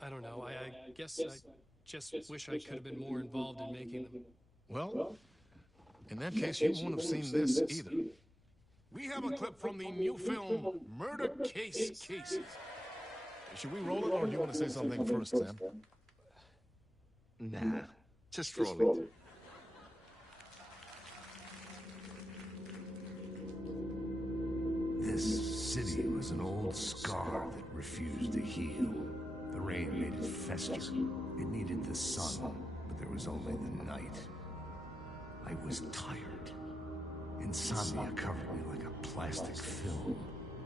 I don't know. I guess I just wish I could have been more involved in making them. Well, in that case, you won't have seen this either. We have a clip from the new film, Murder Case Cases. Should we roll it, or do you want to say something first, Sam? Nah, just roll it. This city was an old scar that refused to heal. The rain made it fester. It needed the sun, but there was only the night. I was tired. Insomnia covered me like a plastic film.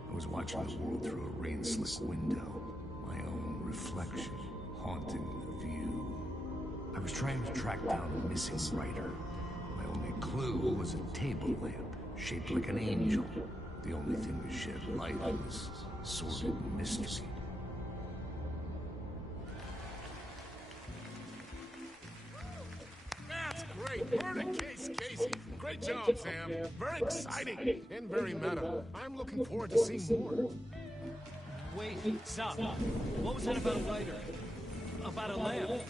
I was watching the world through a rain-slick window. My own reflection haunting the view. I was trying to track down a missing writer. My only clue was a table lamp, shaped like an angel. The only thing to shed light on this sordid mystery. That's great. Murder case, Casey. Great job, Sam. Very exciting and very meta. I'm looking forward to seeing more. Wait, stop. What was that about a lighter? About a lamp?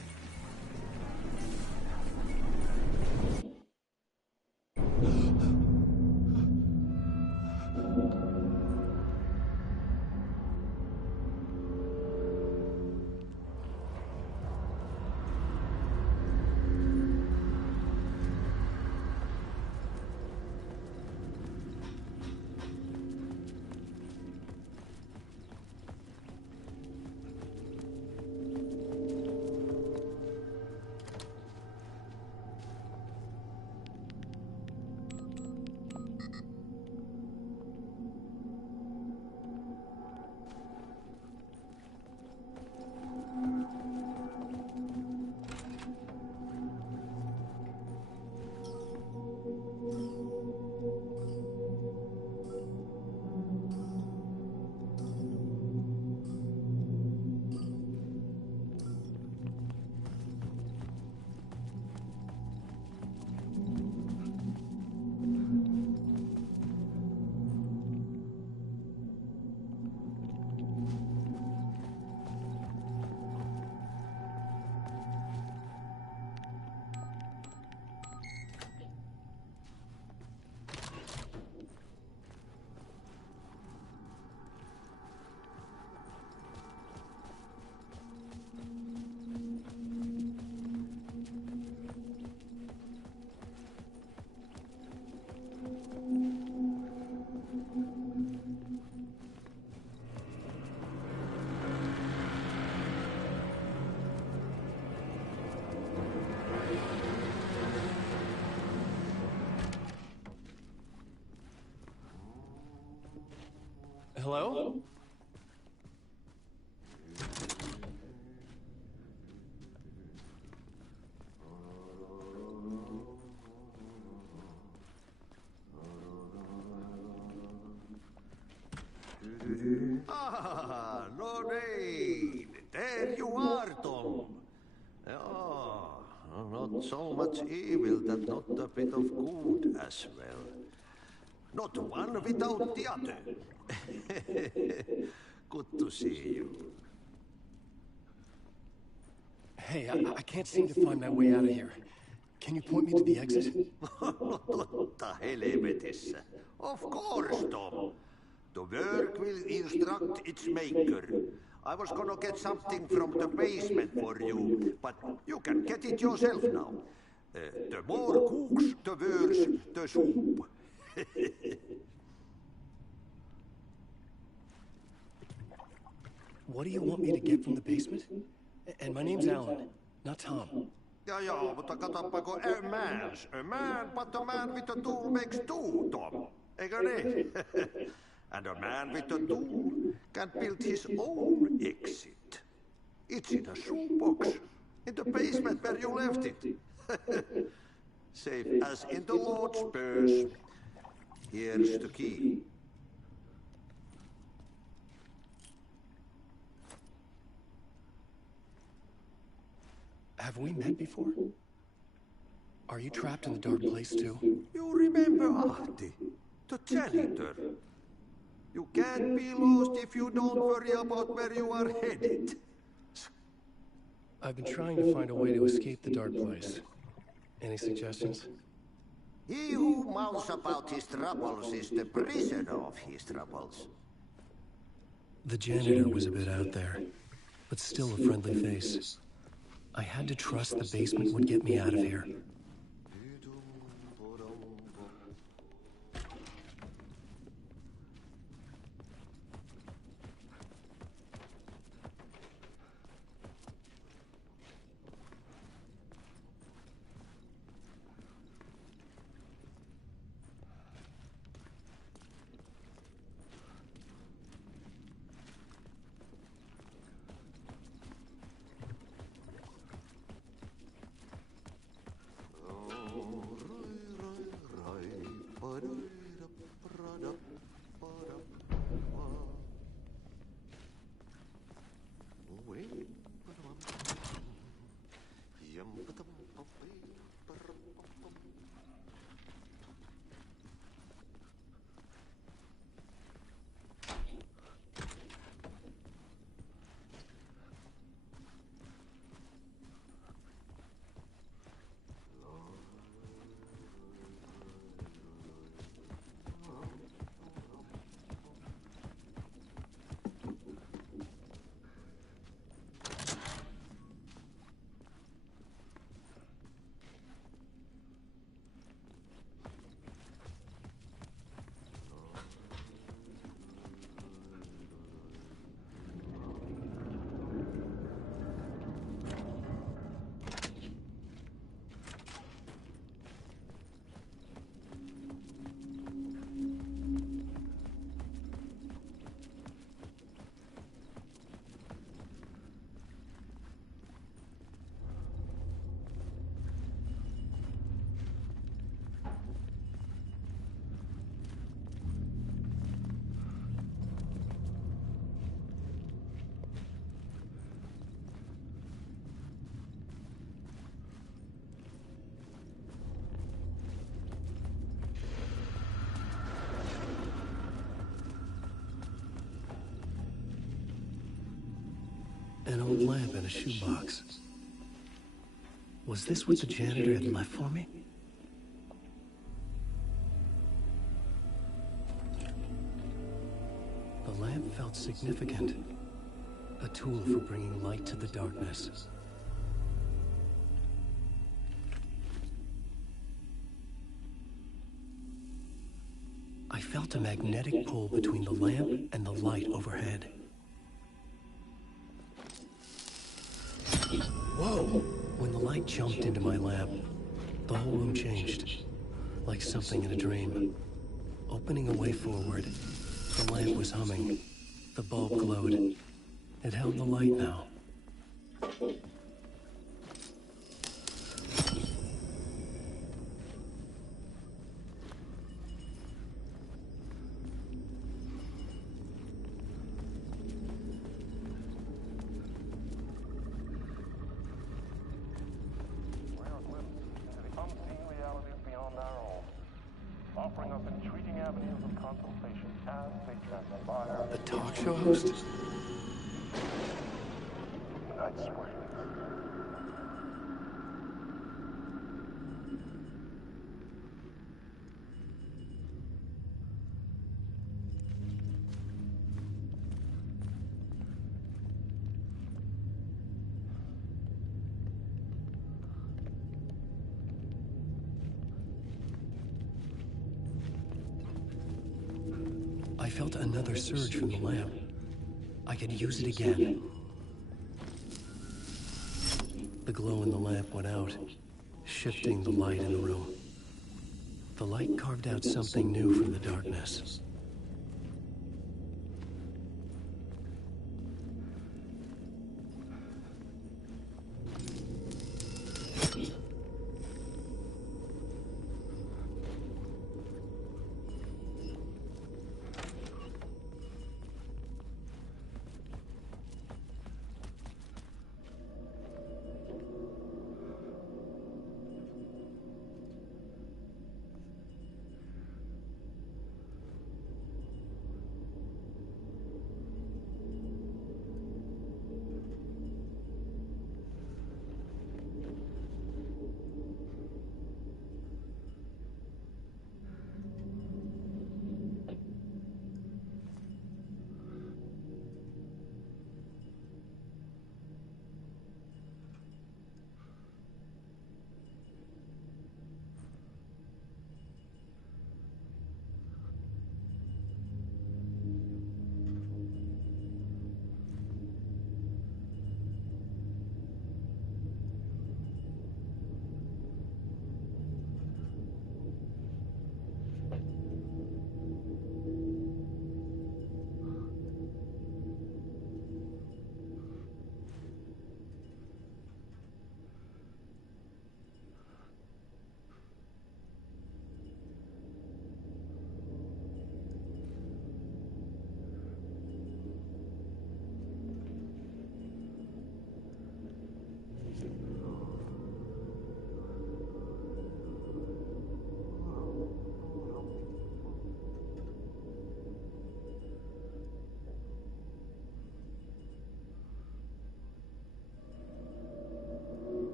Hello? Ah, Lorraine! There you are, Tom. Oh, not so much evil that not a bit of good as well. Not one without the other. Good to see you. Hey, I can't seem to find my way out of here. Can you point me to the exit? Totta helvetessä. Of course, Tom. The work will instruct its maker. I was gonna get something from the basement for you, but you can get it yourself now. The more cooks, the worse the soup. What do you want me to get from the basement? And my name's Alan, not Tom. Ja, mutta katsoppa, a man, but a man with a tool makes two, Tom. Eikö niin? And a man with a tool can build his own exit. It's in a shoebox, in the basement where you left it. Safe as in the Lord's purse. Here's the key. Have we met before? Are you trapped in the dark place too? You remember Ahti, the janitor. You can't be lost if you don't worry about where you are headed. I've been trying to find a way to escape the dark place. Any suggestions? He who mouths about his troubles is the prisoner of his troubles. The janitor was a bit out there, but still a friendly face. I had to trust the basement would get me out of here. An old lamp in a shoebox. Was this what the janitor had left for me? The lamp felt significant. A tool for bringing light to the darkness. I felt a magnetic pull between the lamp and the light overhead. Whoa! When the light jumped into my lamp, the whole room changed, like something in a dream. Opening a way forward, the lamp was humming. The bulb glowed. It held the light now. Offering up intriguing avenues of consultation as they transpire. A talk show host? Night Springs. I felt another surge from the lamp. I could use it again. The glow in the lamp went out, shifting the light in the room. The light carved out something new from the darkness.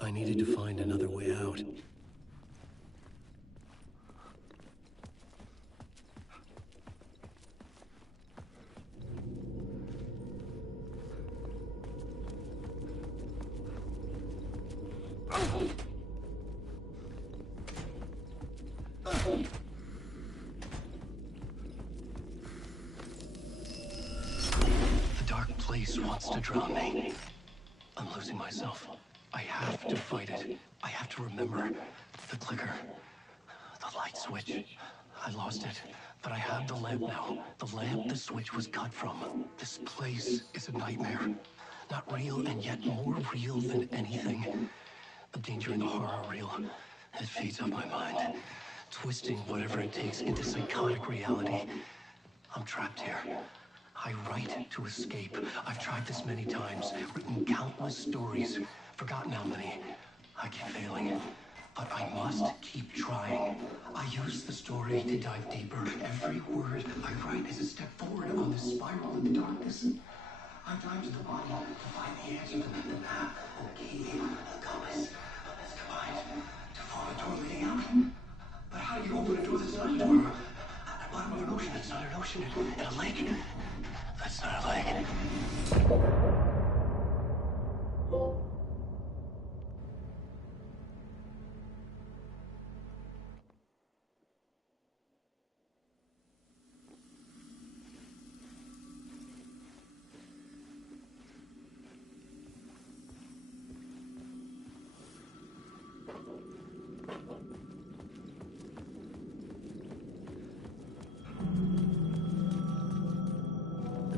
I needed to find another way out. The dark place wants to drown me. I'm losing myself. I have to fight it. I have to remember the clicker, the light switch. I lost it. But I have the lamp now. The lamp the switch was cut from. This place is a nightmare. Not real, and yet more real than anything. The danger and the horror reel. It feeds on my mind, twisting whatever it takes into psychotic reality. I'm trapped here. I write to escape. I've tried this many times, written countless stories, forgotten how many. I keep failing, but I must keep trying. I use the story to dive deeper. Every word I write is a step forward on this spiral in the darkness. I dive to the bottom to find the answer, the map, the key, the compass. That's combined to form a door leading out. But how do you open a door that's not a door? At the bottom of an ocean that's not an ocean, and a lake that's not a lake.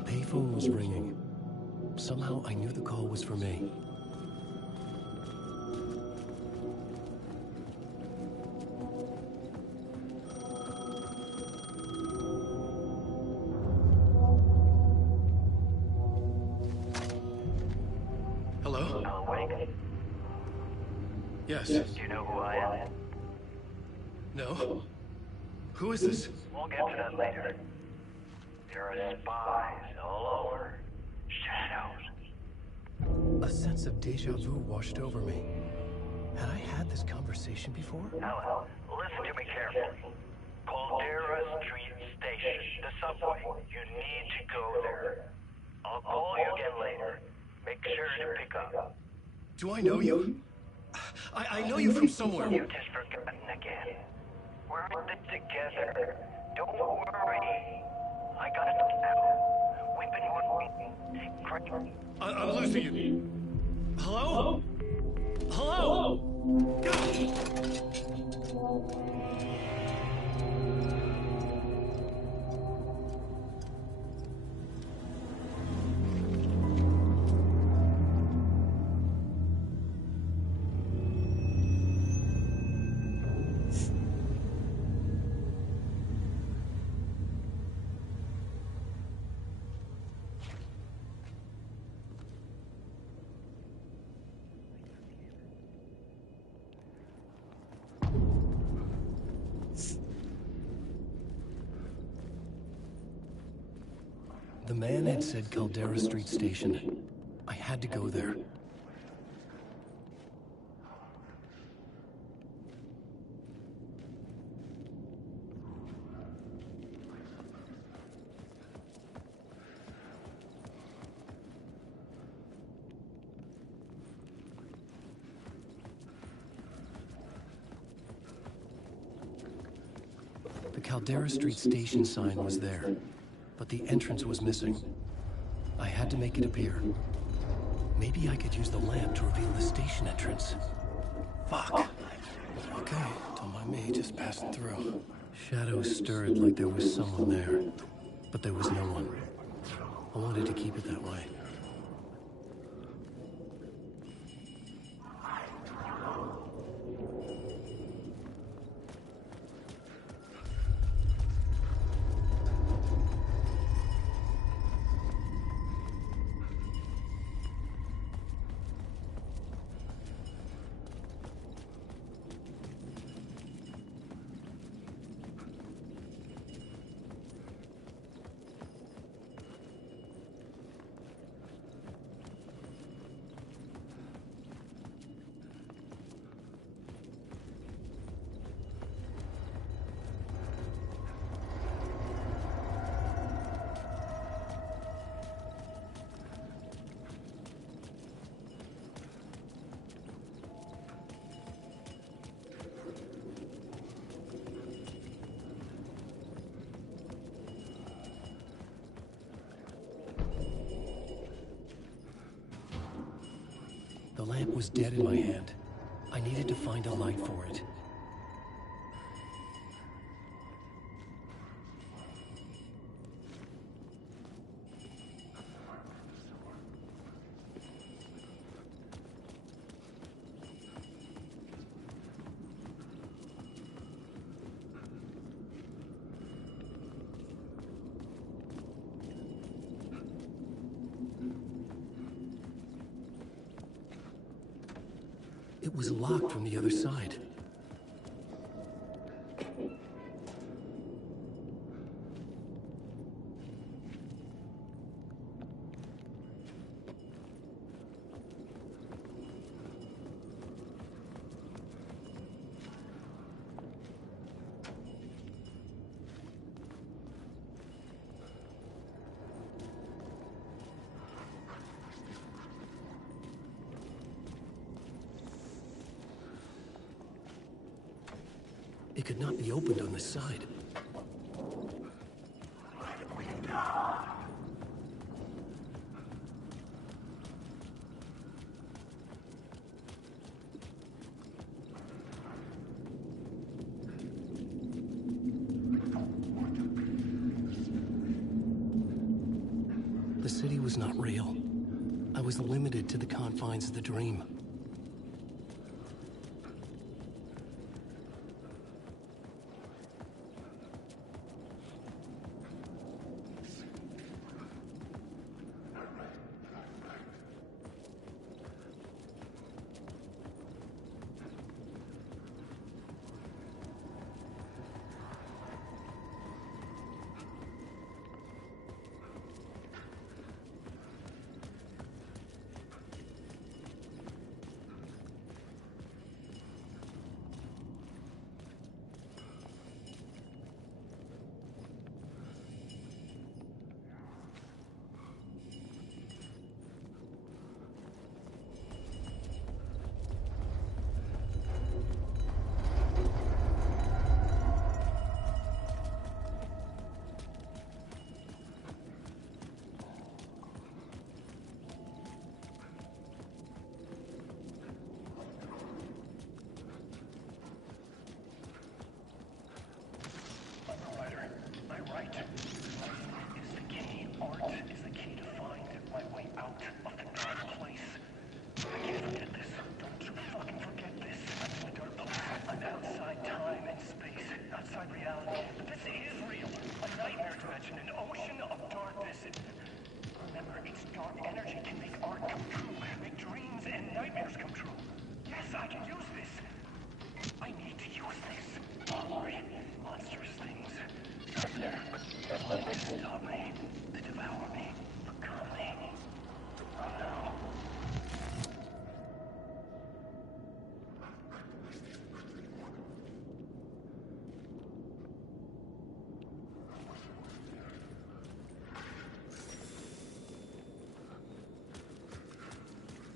The phone was ringing. Somehow I knew the call was for me. Hello? Alan Wake? Yes. Do you know who I am? No? Who is this? We'll get to that later. There are spies all over. Shadows. A sense of deja vu washed over me. Had I had this conversation before? Alan, listen to me carefully. Caldera Street Station, the subway. You need to go there. I'll call you again later. Make sure to pick up. Do I know you? I know you from somewhere. You've just forgotten again. We're in this together. Don't worry. I got it now. We've been working. I'm losing you. Hello? Hello? The man had said Caldera Street Station. I had to go there. The Caldera Street Station sign was there, but the entrance was missing. I had to make it appear. Maybe I could use the lamp to reveal the station entrance. Fuck. Okay, don't mind me, just passing through. Shadows stirred like there was someone there, but there was no one. I wanted to keep it that way. The lamp was dead in my hand. I needed to find a light for it. It was locked from the other side. It could not be opened on the side. The city was not real. I was limited to the confines of the dream.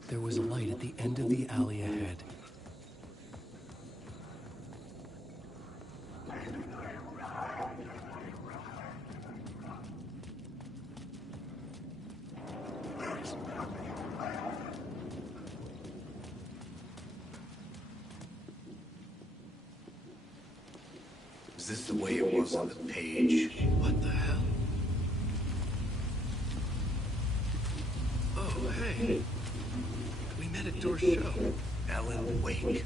There was a light at the end of the alley ahead. Is this the way it was on the page? What the hell? Oh, hey. We met at Door's show. Alan Wake,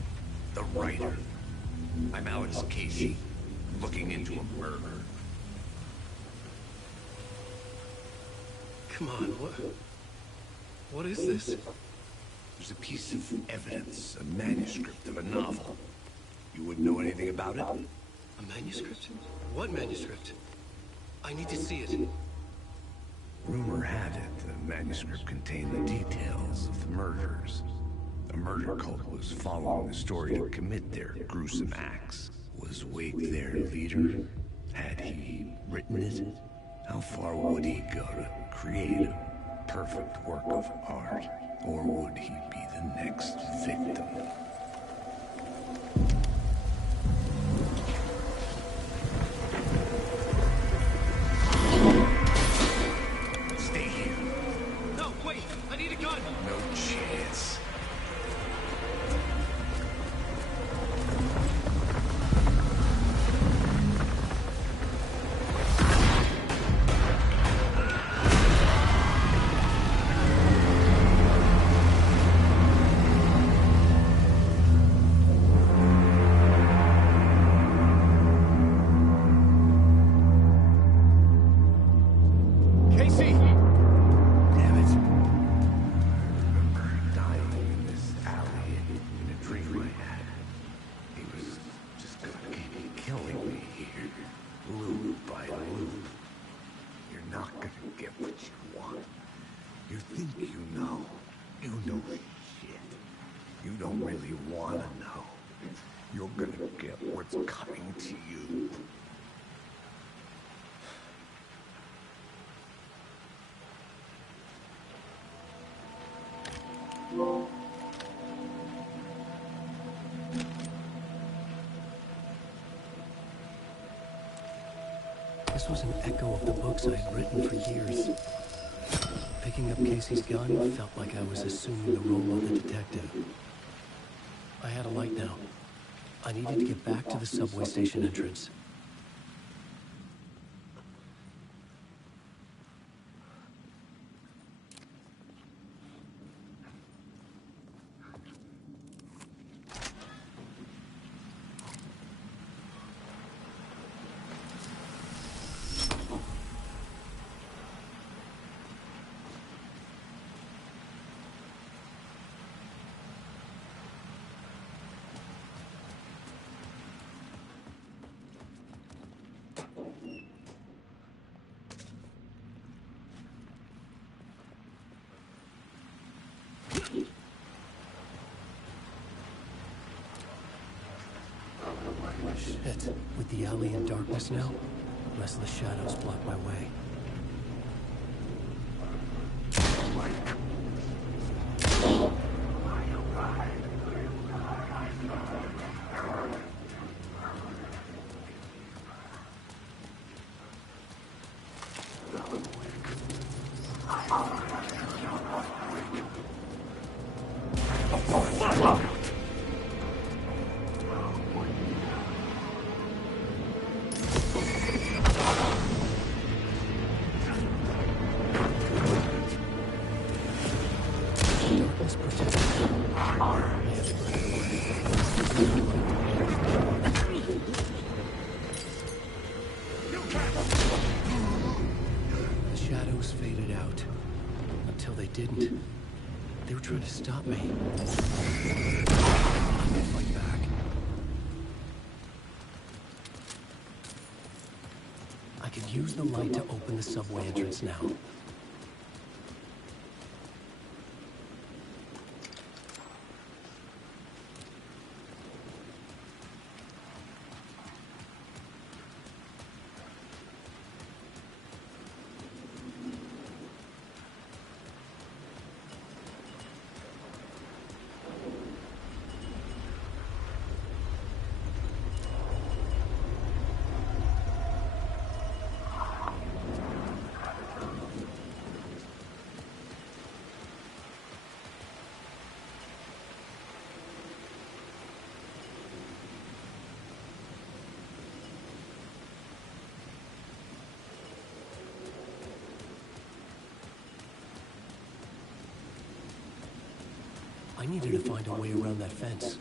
the writer. I'm Alex Casey, looking into a murder. Come on, what is this? There's a piece of evidence, a manuscript of a novel. You wouldn't know anything about it? A manuscript? What manuscript? I need to see it. Rumor had it the manuscript contained the details of the murders. A murder cult was following the story to commit their gruesome acts. Was Wake their leader? Had he written it? How far would he go to create a perfect work of art? Or would he be the next victim? Stay here. No, wait! I need a gun! No chance. know shit. You don't really want to know. You're gonna get what's coming to you. This was an echo of the books I had written for years. Picking up Casey's gun felt like I was assuming the role of the detective. I had a light now. I needed to get back to the subway station entrance. Shit. With the alley in darkness now, restless shadows block my way. The shadows faded out. Until they didn't. They were trying to stop me. I could fight back. I could use the light to open the subway entrance now. I needed to find a way around that fence.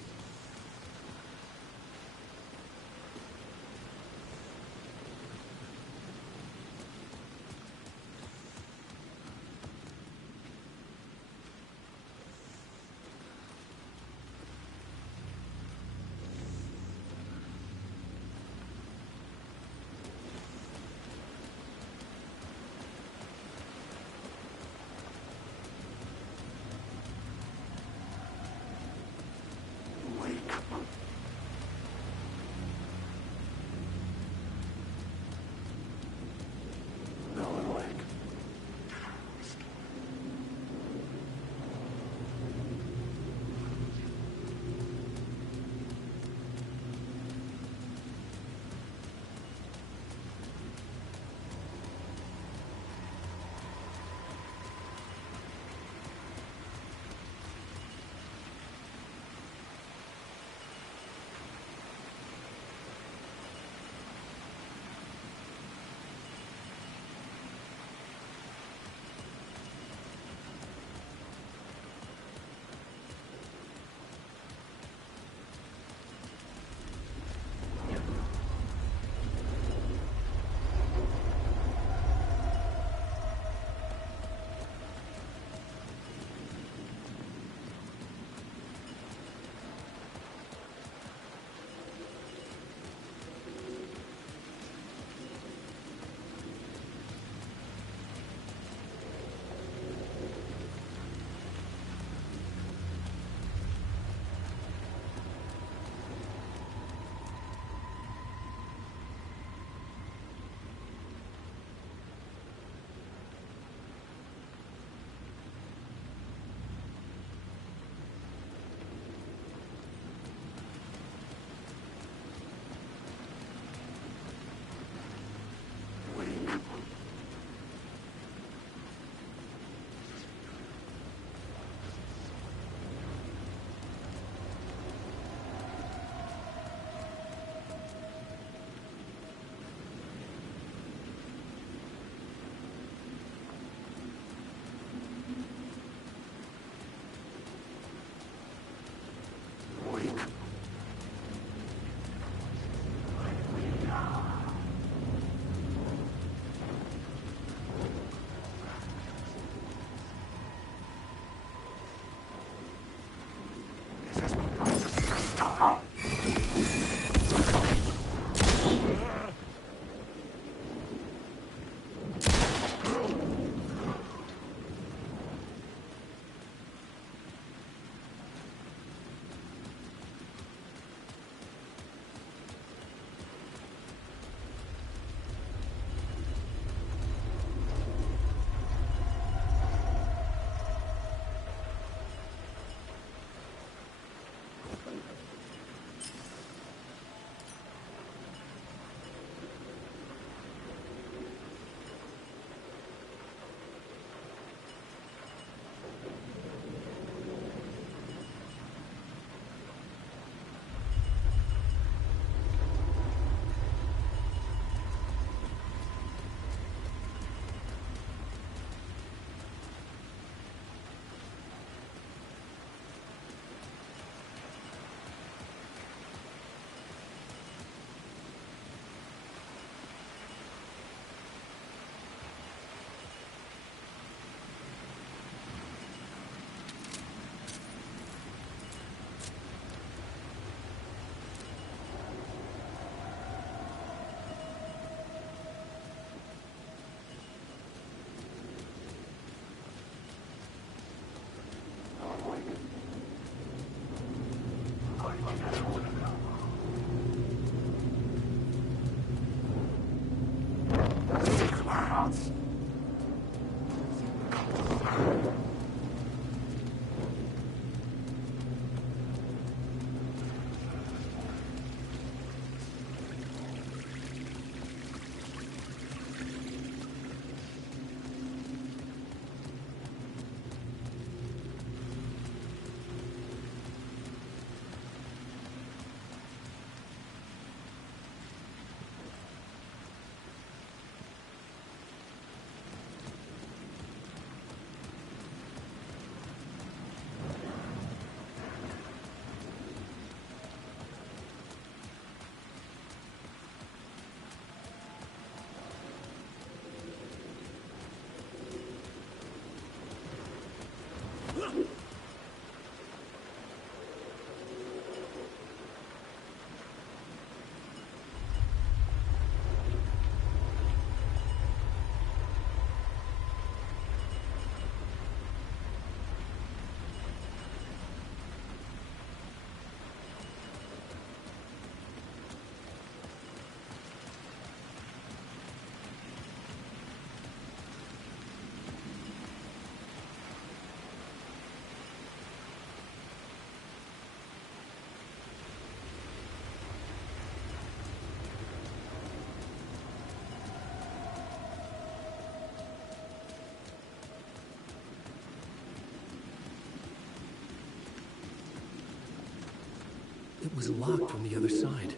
It was locked from the other side.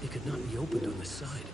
It could not be opened on this side.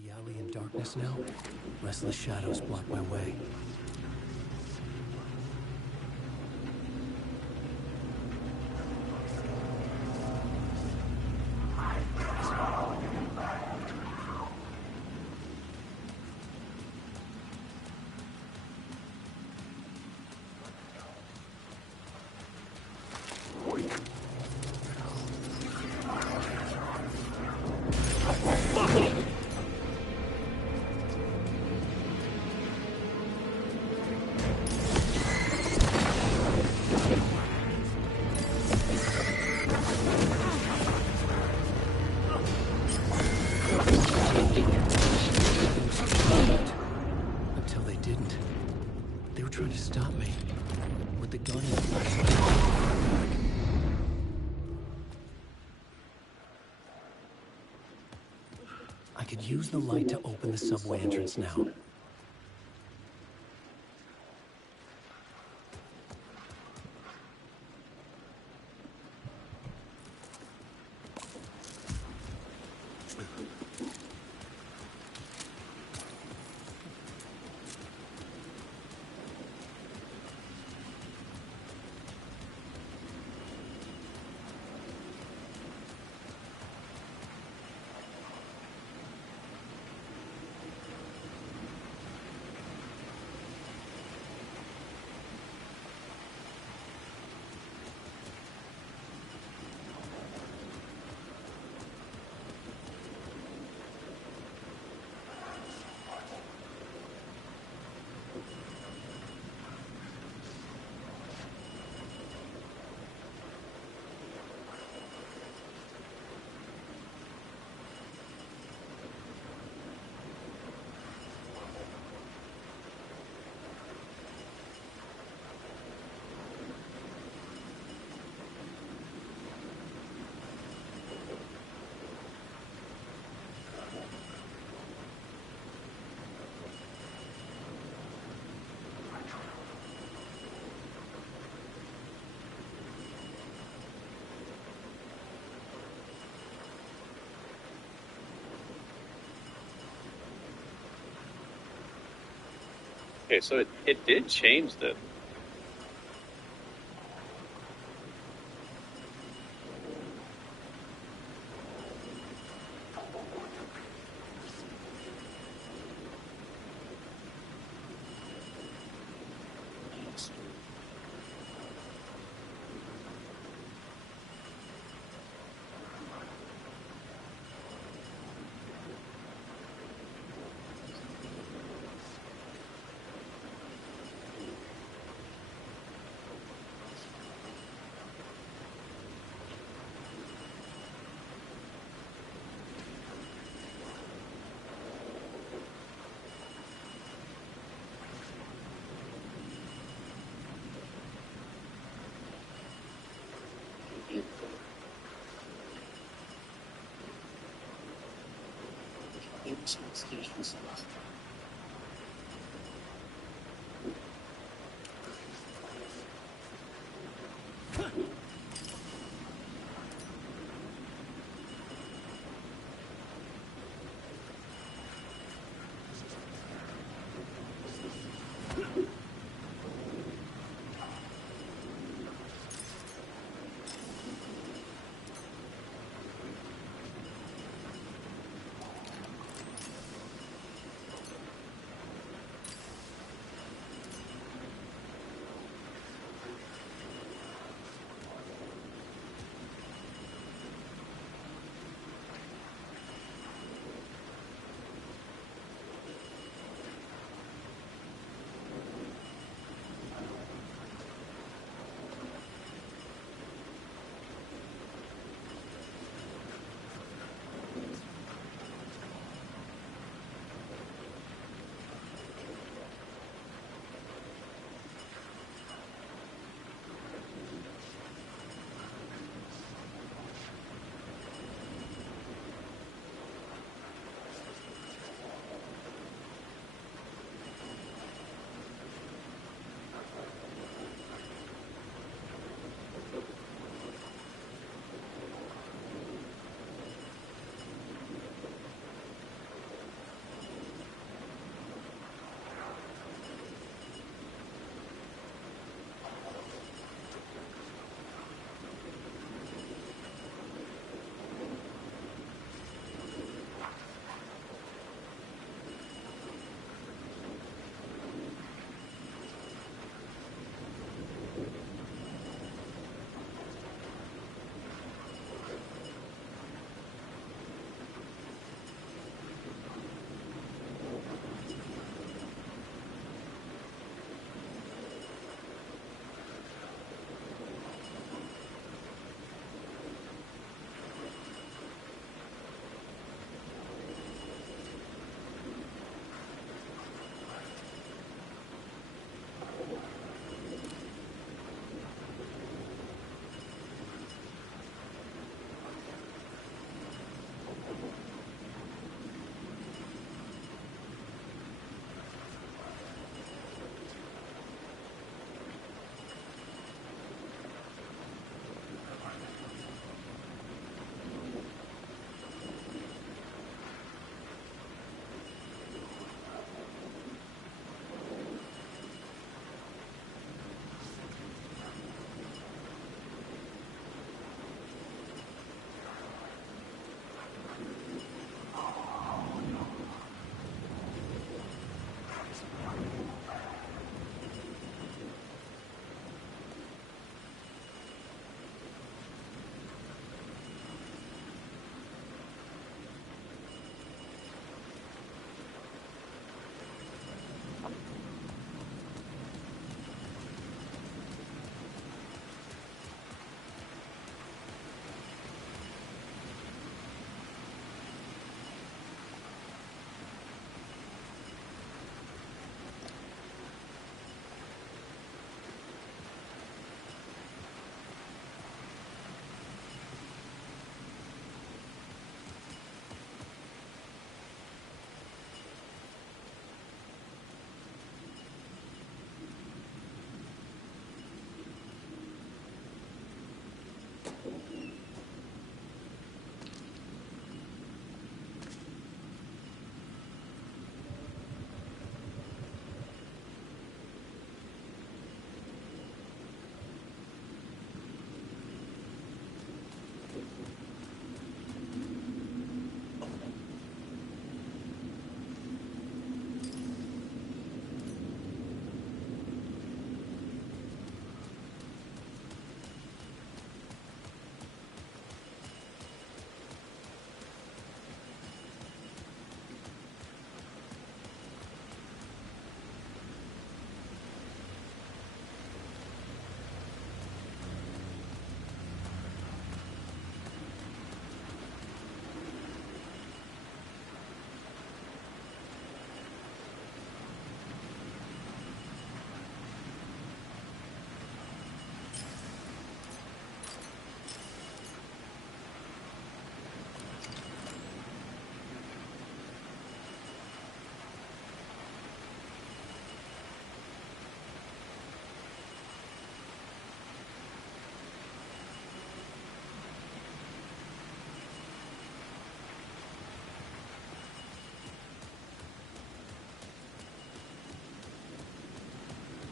The alley in darkness now? Restless shadows block my way. Until they didn't. They were trying to stop me. With the gun I could use the light to open the subway entrance now. Okay, so it did change the...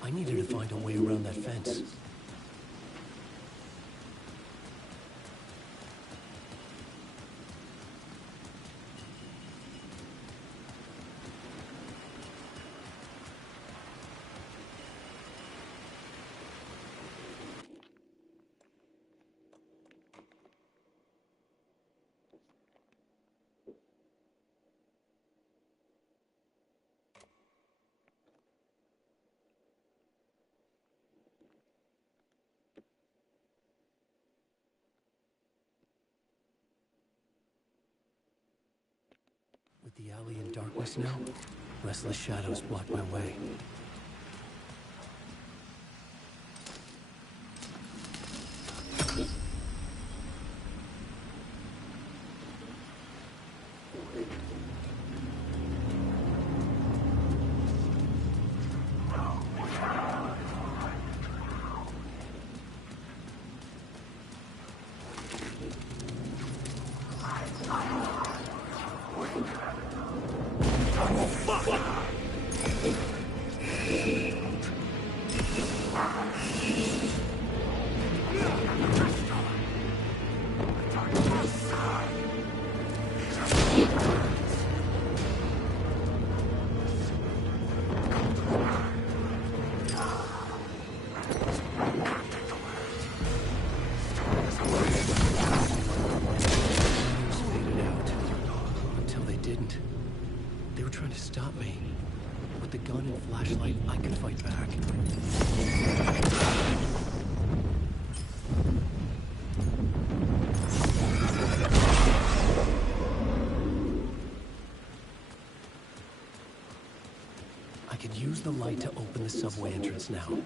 I needed to find a way around that fence. With the alley in darkness now, restless shadows block my way. Stop me. With the gun and flashlight, I could fight back. I could use the light to open the subway entrance now.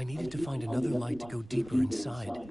I needed to find another light to go deeper inside.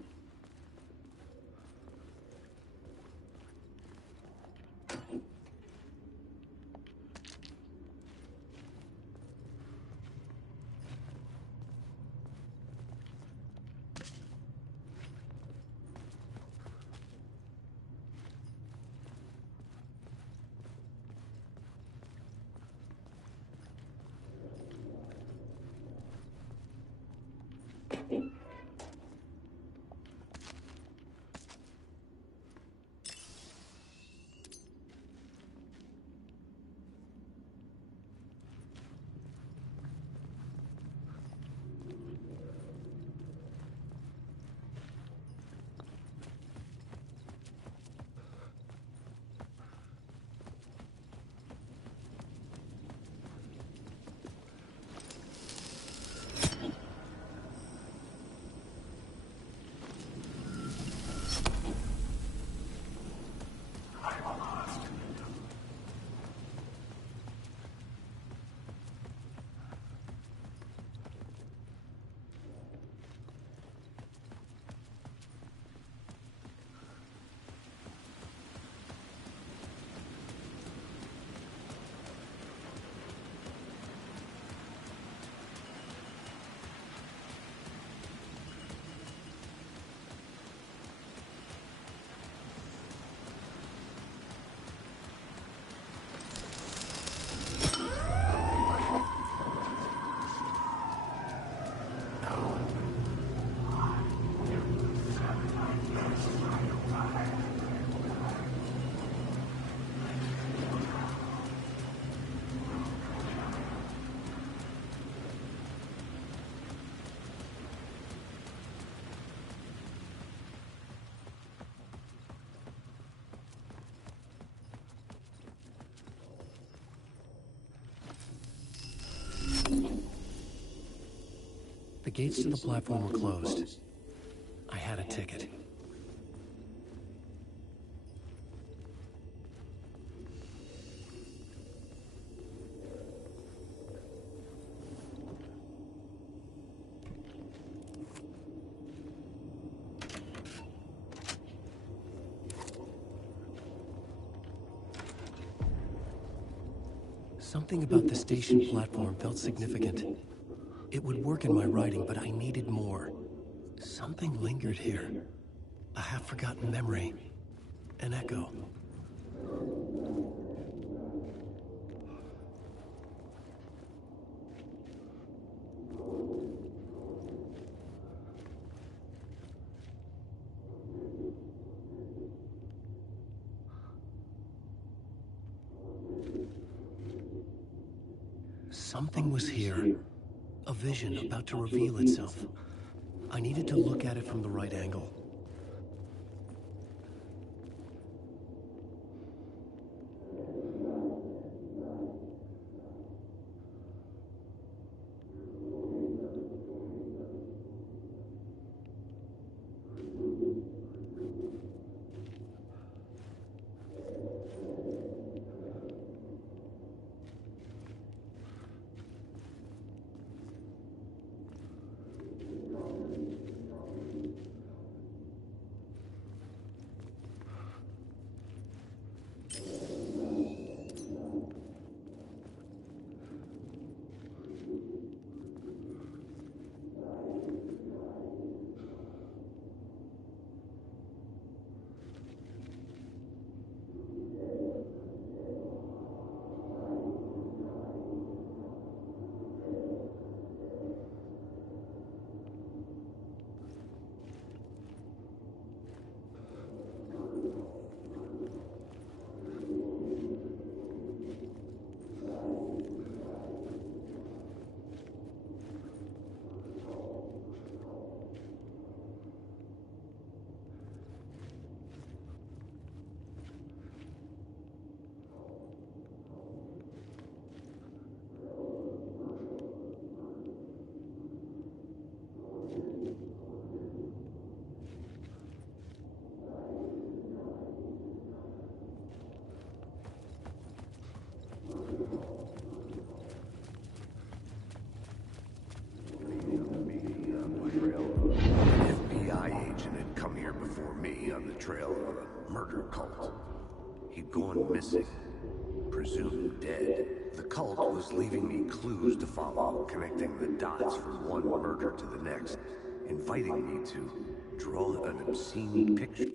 The gates to the platform were closed. I had a ticket. Something about the station platform felt significant. It would work in my writing, but I needed more. Something lingered here. A half-forgotten memory. An echo. Something was here. A vision about to reveal itself. I needed to look at it from the right angle. Trail of a murder cult. He'd gone missing, presumed dead. The cult was leaving me clues to follow, connecting the dots from one murder to the next, inviting me to draw an obscene picture.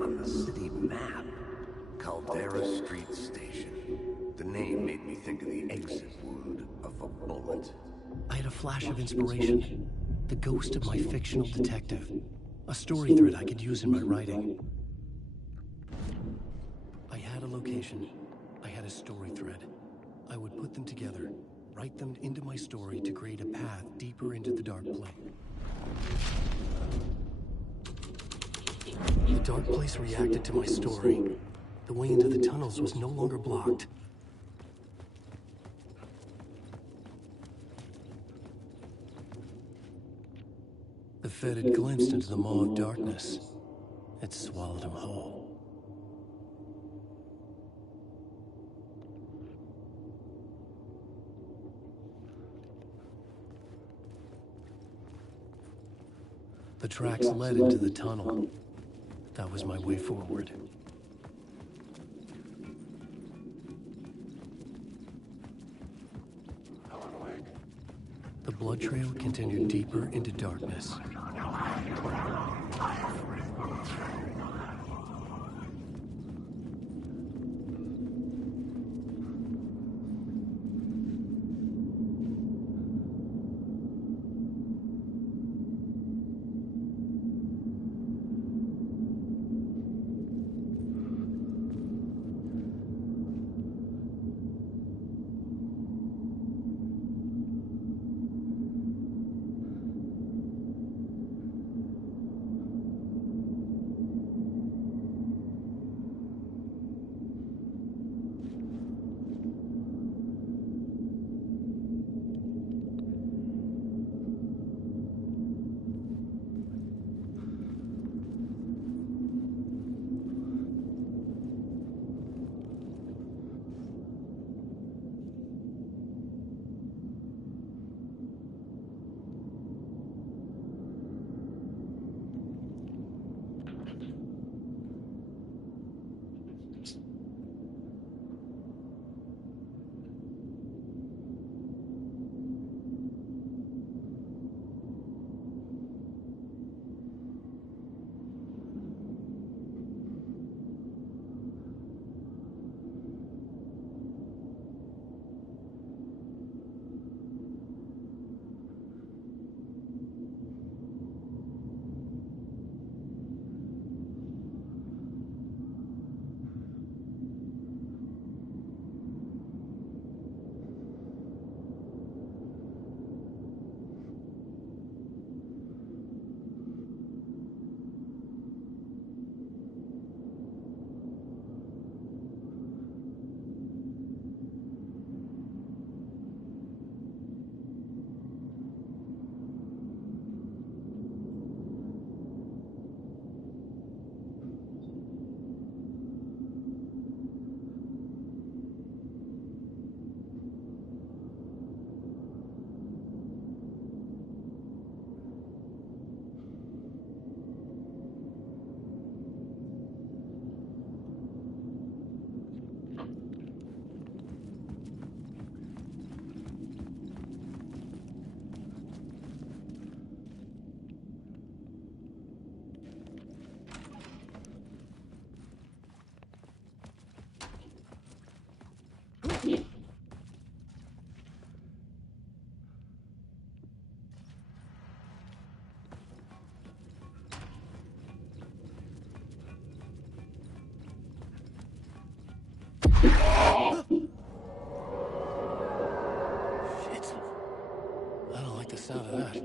On the city map, Caldera Street Station. The name made me think of the exit wound of a bullet. I had a flash of inspiration. The ghost of my fictional detective. A story thread I could use in my writing. I had a location. I had a story thread. I would put them together, write them into my story to create a path deeper into the dark plane. The dark place reacted to my story. The way into the tunnels was no longer blocked. The Fed had glimpsed into the maw of darkness. It swallowed him whole. The tracks led into the tunnel. That was my way forward. The blood trail continued deeper into darkness. the sound of that.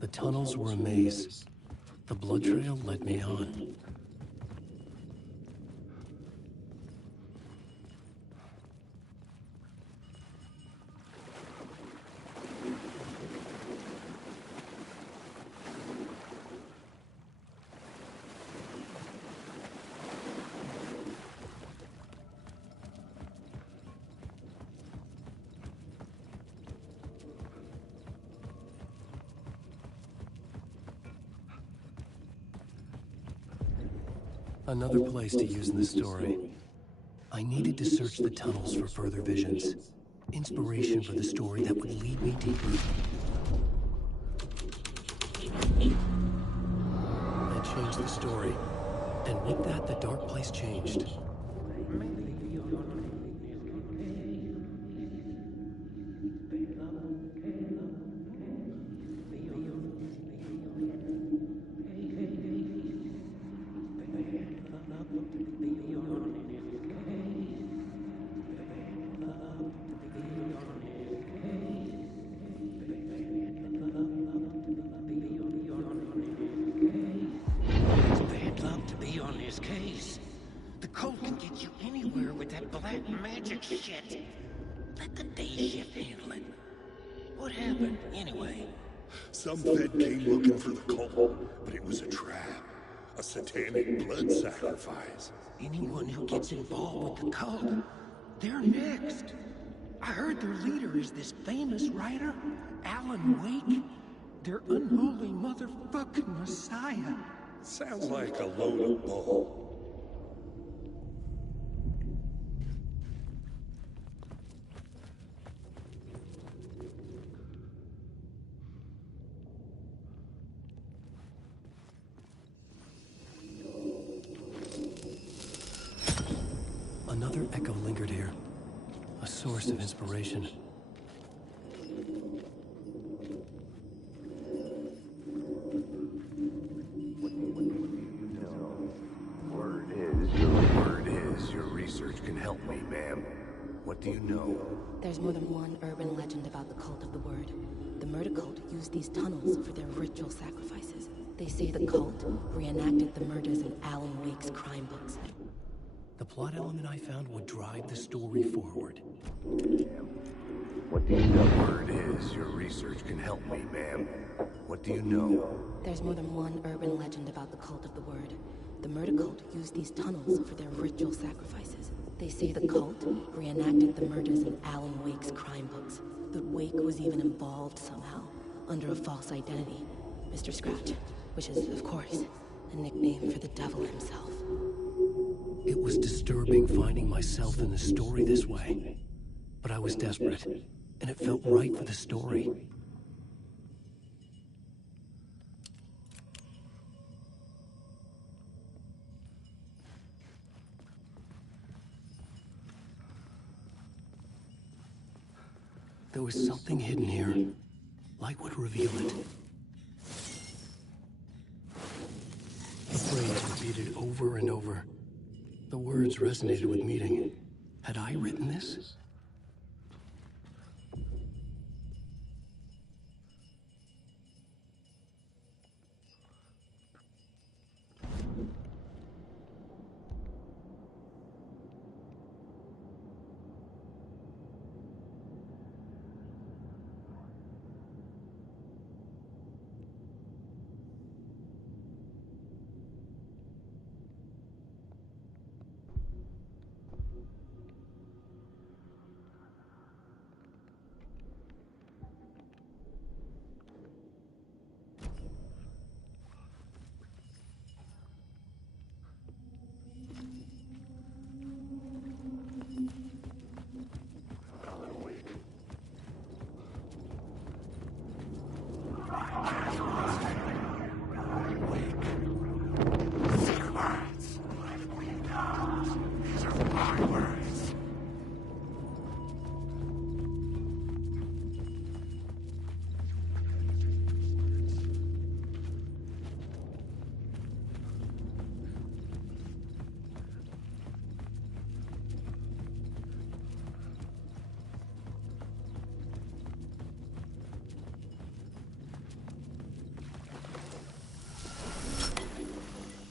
The tunnels were a maze. The blood trail led me on. Another place to use in the story. I needed to search the tunnels for further visions. Inspiration for the story that would lead me deeper. That changed the story. And with that, the dark place changed. Shit. Let the day shift handle it. What happened, anyway? Some Fed came looking for the cult, but it was a trap. A satanic blood sacrifice. Anyone who gets involved with the cult, they're next. I heard their leader is this famous writer, Alan Wake. Their unholy motherfucking messiah. Sounds like a load of bull. Another echo lingered here, a source of inspiration. Word is your research can help me, ma'am. What do you know? There's more than one urban legend about the cult of the Word. The murder cult used these tunnels for their ritual sacrifices. They say the cult reenacted the murders in Alan Wake's crime books. The plot element I found would drive the story forward. What do you know? Word is your research can help me, ma'am. What do you know? There's more than one urban legend about the cult of the Word. The murder cult used these tunnels for their ritual sacrifices. They say the cult reenacted the murders in Alan Wake's crime books. That Wake was even involved somehow, under a false identity. Mr. Scratch, which is, of course, a nickname for the devil himself. It was disturbing finding myself in the story this way. But I was desperate, and it felt right for the story. There was something hidden here. Light would reveal it. The phrase repeated over and over. The words resonated with meaning. Had I written this?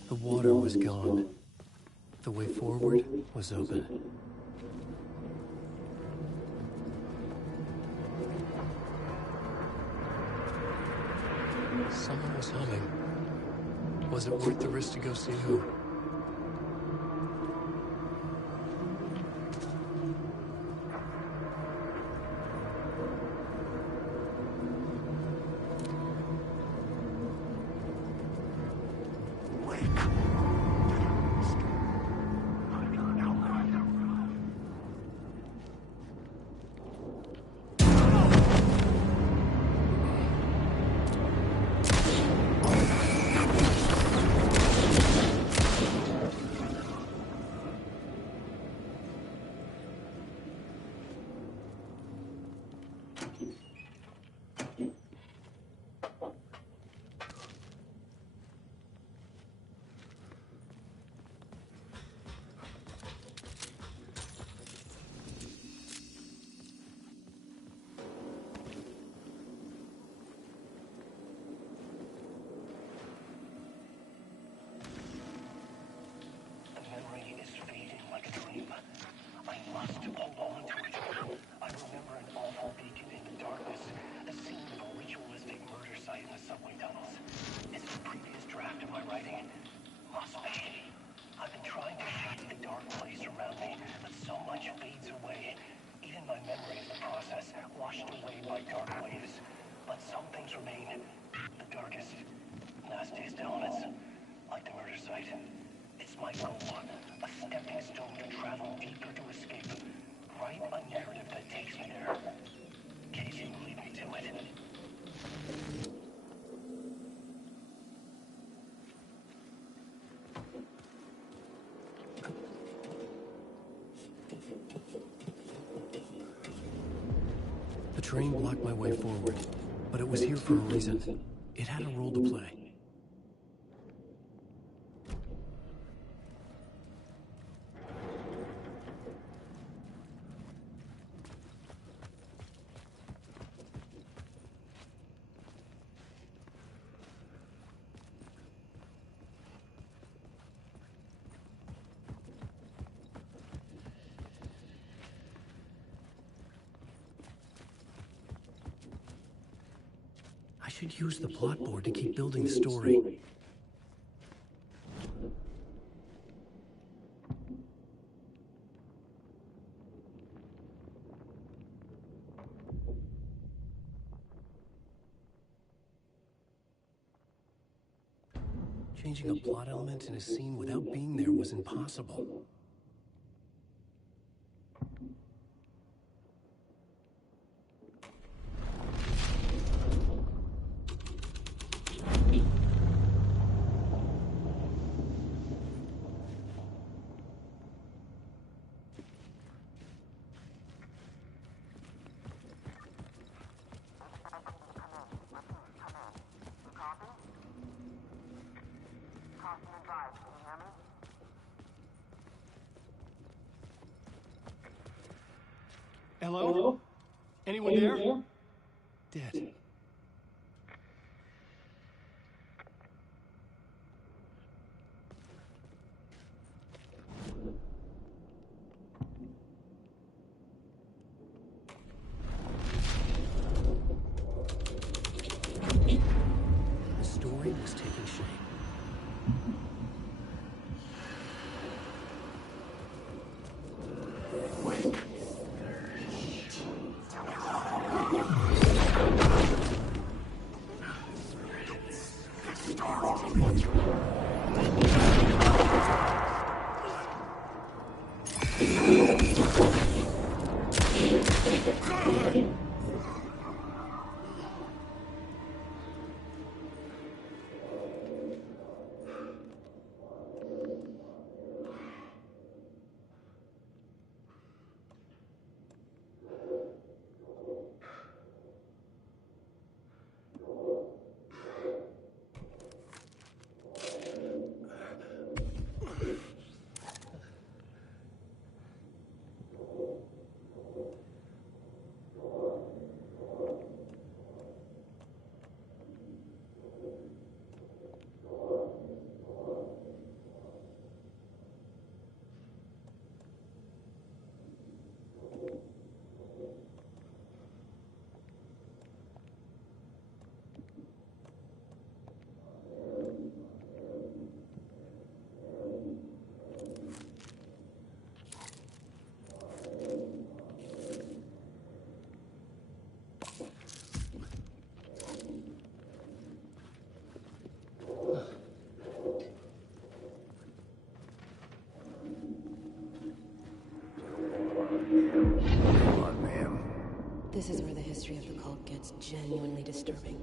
The water was gone. The way forward was open. Someone was humming. Was it worth the risk to go see who? The train blocked my way forward, but it was here for a reason. It had a role to play. I should use the plot board to keep building the story. Changing a plot element in a scene without being there was impossible. Hello? Anyone there? Dead. The story was taking shape. This is where the history of the cult gets genuinely disturbing.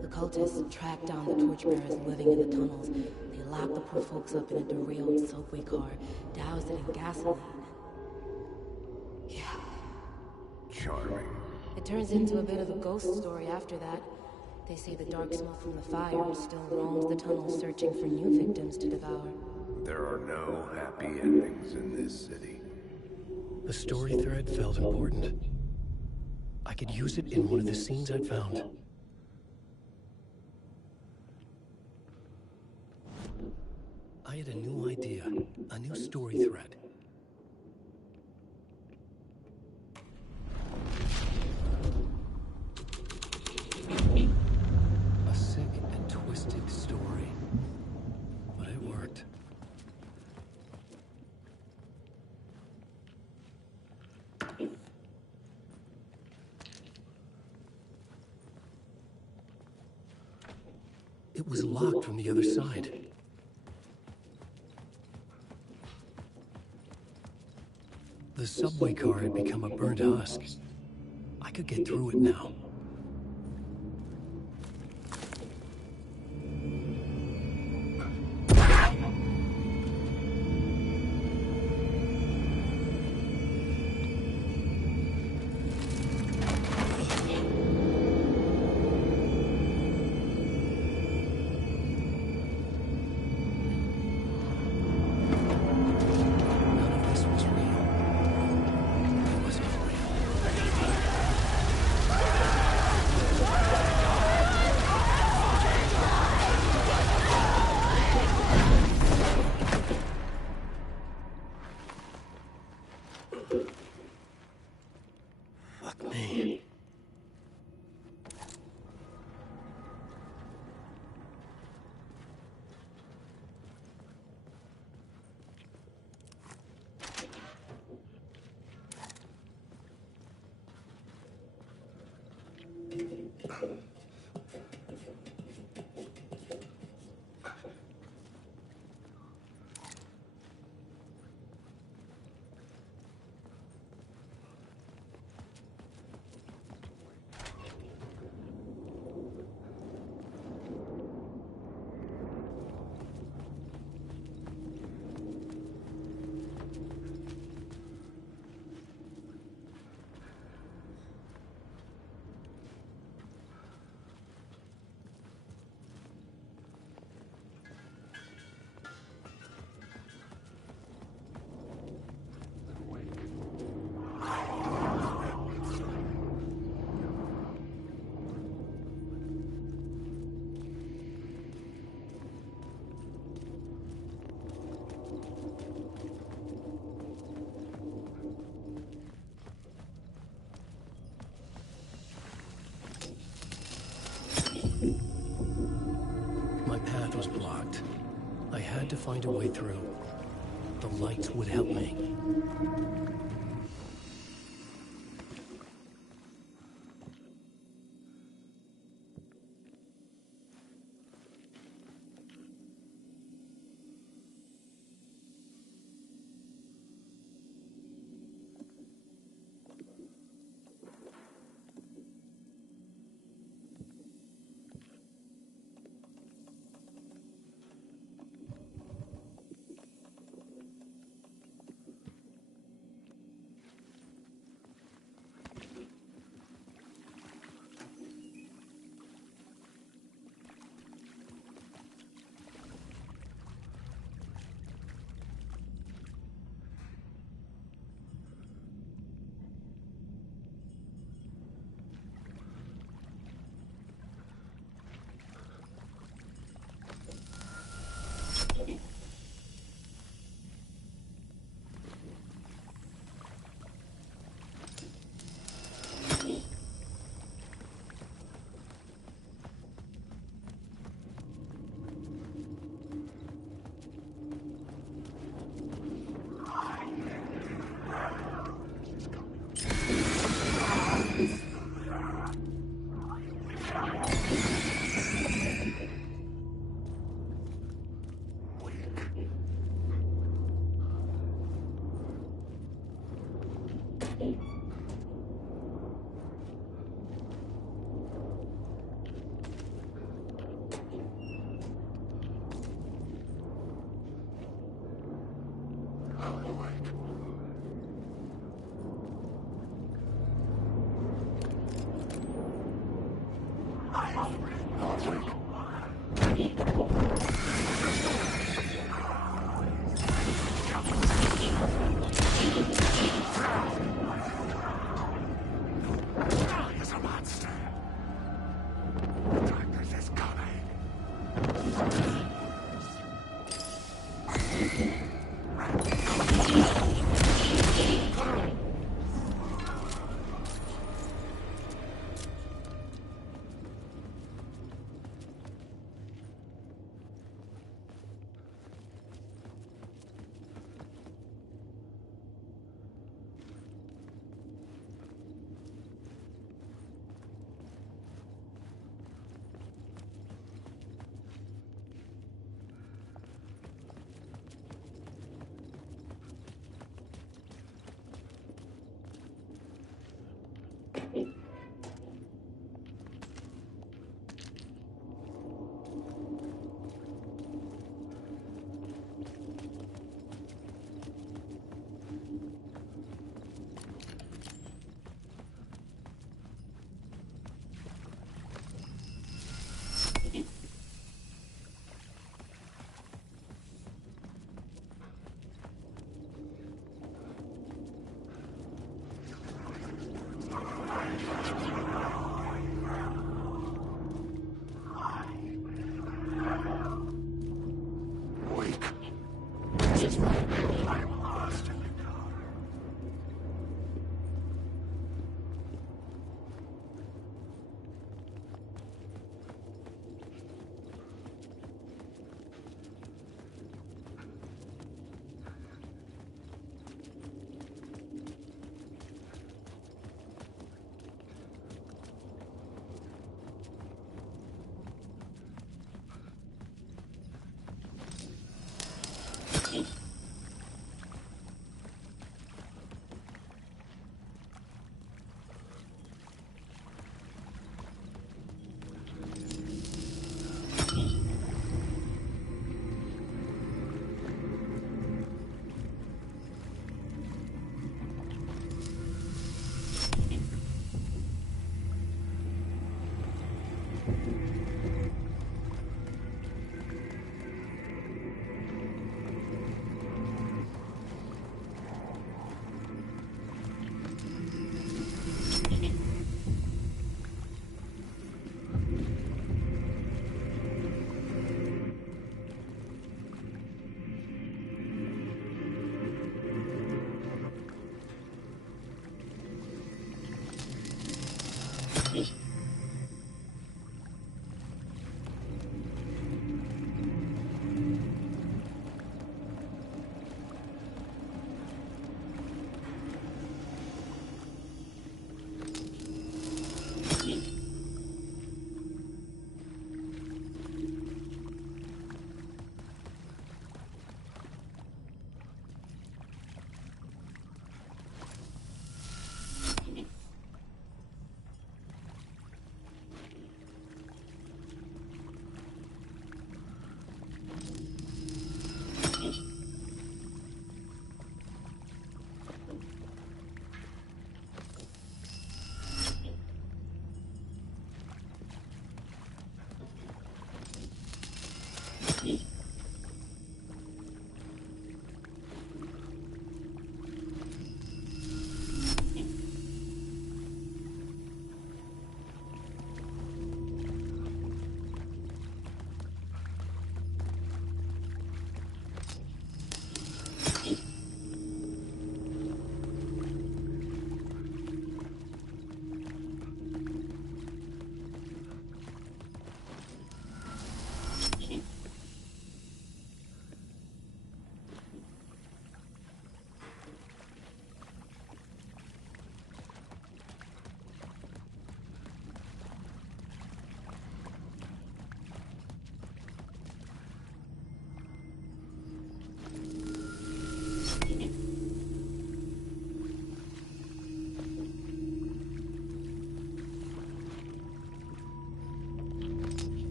The cultists tracked down the torchbearers living in the tunnels. They locked the poor folks up in a derailed subway car, doused it in gasoline. Yeah. Charming. It turns into a bit of a ghost story after that. They say the dark smoke from the fire still roams the tunnels searching for new victims to devour. There are no happy endings in this city. The story thread felt important. I could use it in one of the scenes I'd found. I had a new idea, a new story thread. A sick and twisted story. But it worked. It was locked from the other side. The subway car had become a burnt husk. I could get through it now. My path was blocked. I had to find a way through. The lights would help me.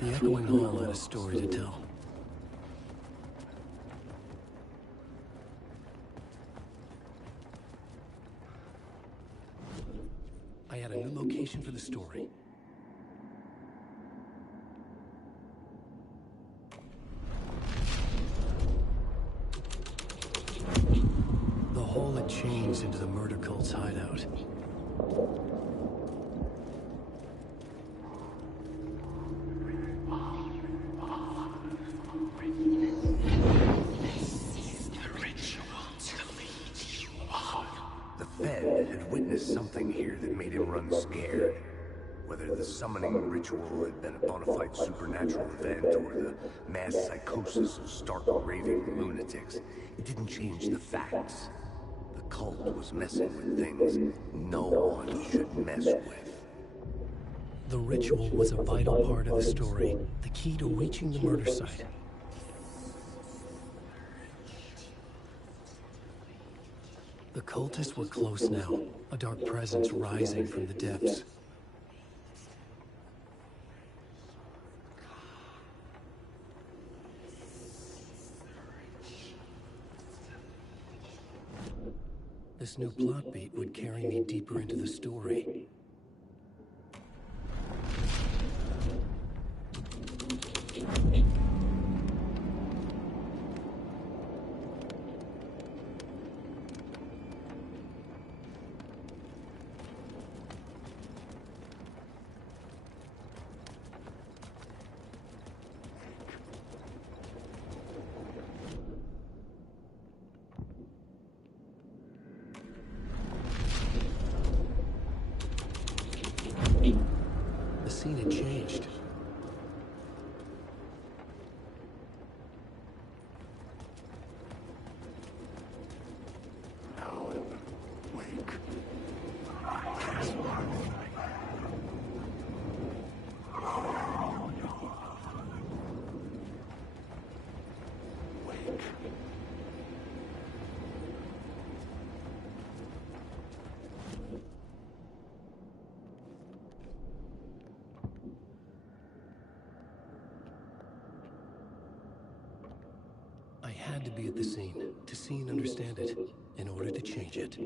The echoing hall had a story to tell. I had a new location for the story. hole had changed into the murder cult's hideout. The Fed had witnessed something here that made him run scared. Whether the summoning ritual had been a bona fide supernatural event or the mass psychosis of stark raving lunatics, it didn't change the facts. The cult was messing with things no one should mess with. The ritual was a vital part of the story, the key to reaching the murder site. The cultists were close now, a dark presence rising from the depths. This new plot beat would carry me deeper into the story. The scene had changed. I had to be at the scene, to see and understand it, in order to change it.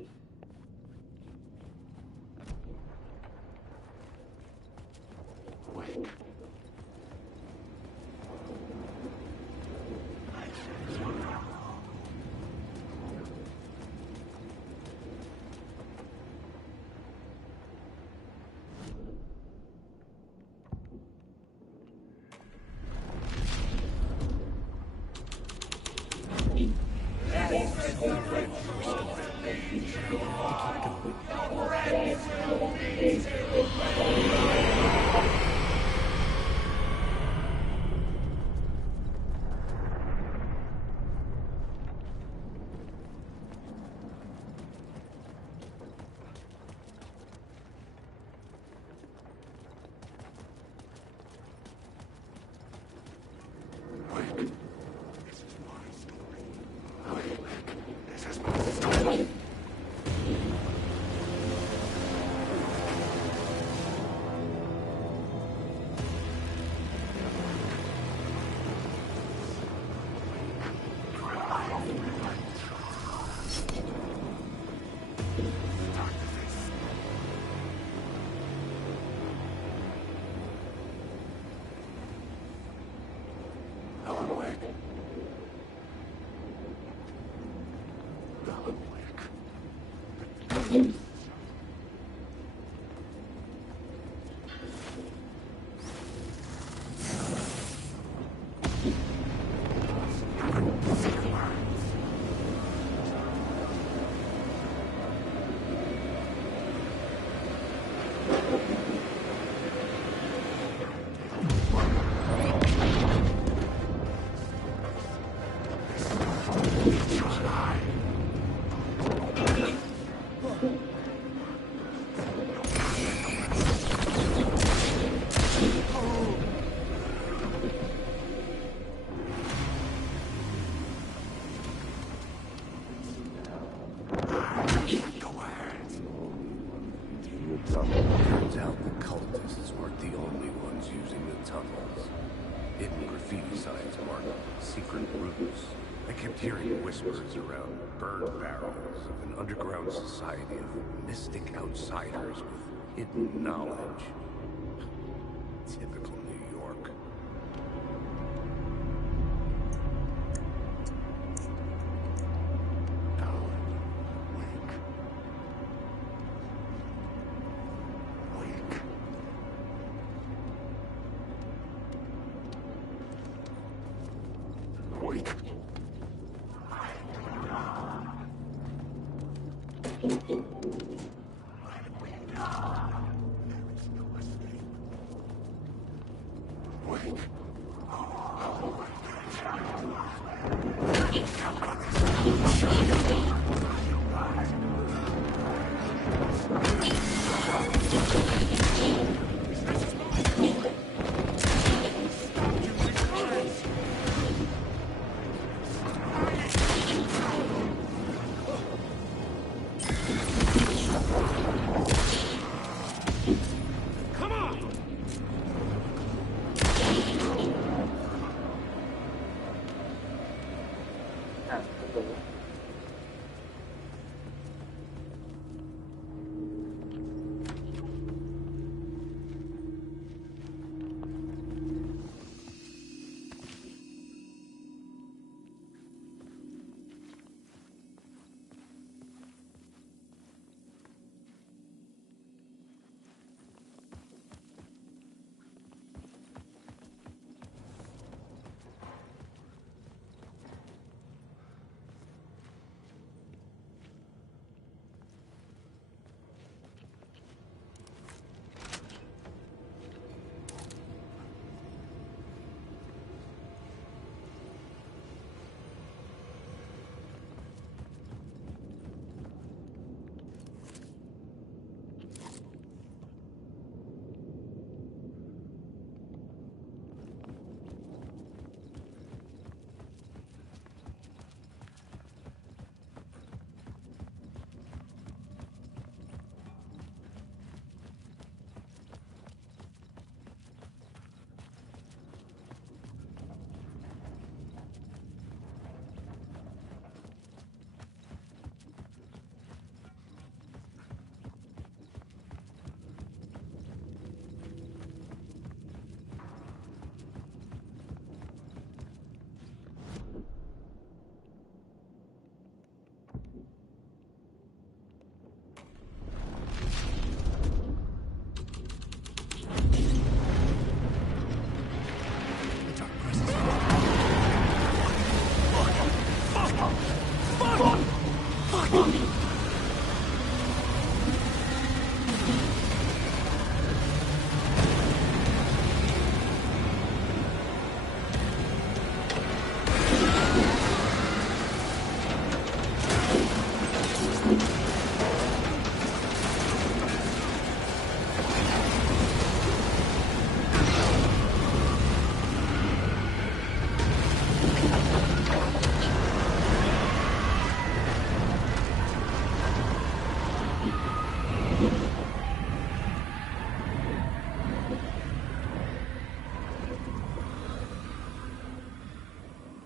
Turns out the cultists weren't the only ones using the tunnels. Hidden graffiti signs marked secret routes. I kept hearing whispers around burn barrels of an underground society of mystic outsiders with hidden knowledge. Typical New York.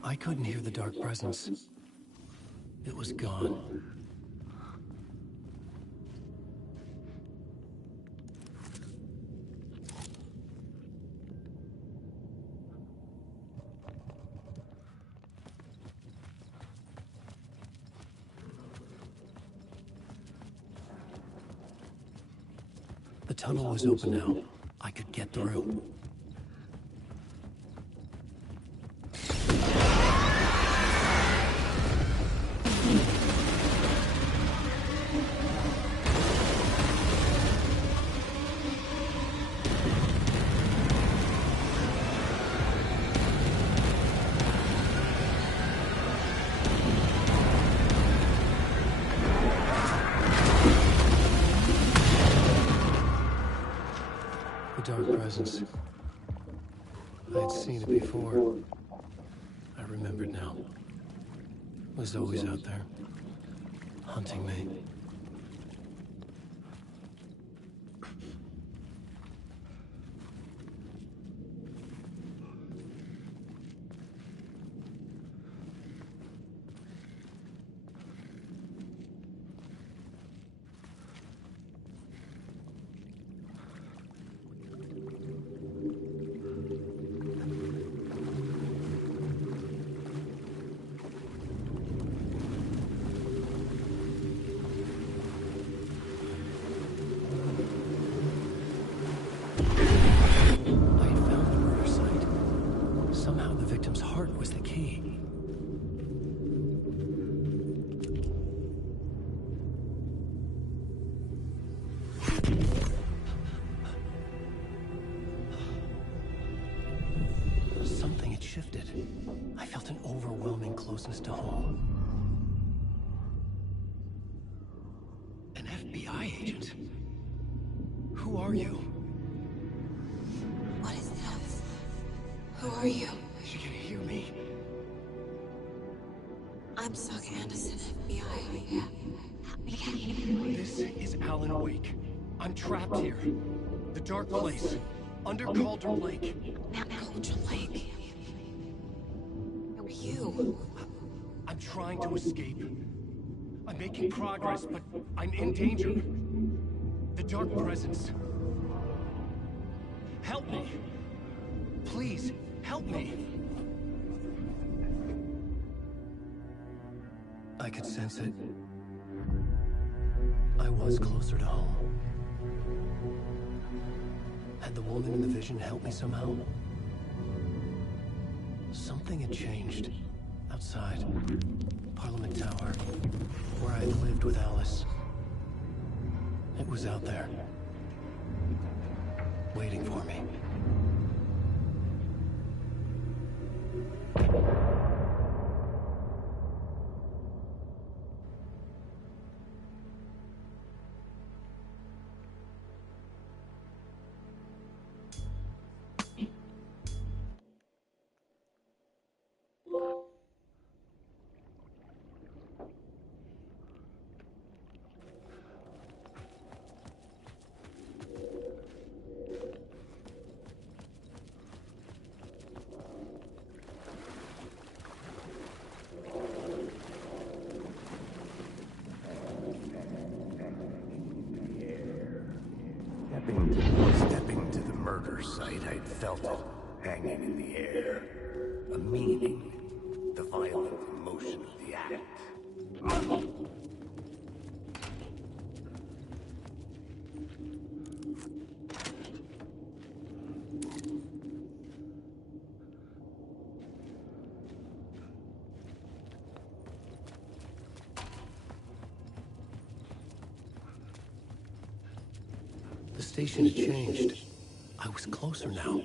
I couldn't hear the dark presence. It was gone. The tunnel was open now. I could get through. Dark presence. I'd seen it before. I remembered now. It was always out there, hunting me. closeness to home. An FBI agent? Who are you? What is this? Who are you? You can hear me. I'm Saga Anderson, FBI. Help me. This is Alan Wake. I'm trapped here. The dark place. Under Cauldron Lake. Not Cauldron Lake. Who are you? I'm trying to escape. I'm making progress, but I'm in danger. The dark presence. Help me. Please, help me. I could sense it. I was closer to home. Had the woman in the vision helped me somehow? Something had changed. Outside. Parliament Tower. Where I had lived with Alice. It was out there. Waiting for me. Stepping to the murder site, I'd felt it hanging in the air. A meaning, the violent emotion of the act. The station had changed. I was closer now.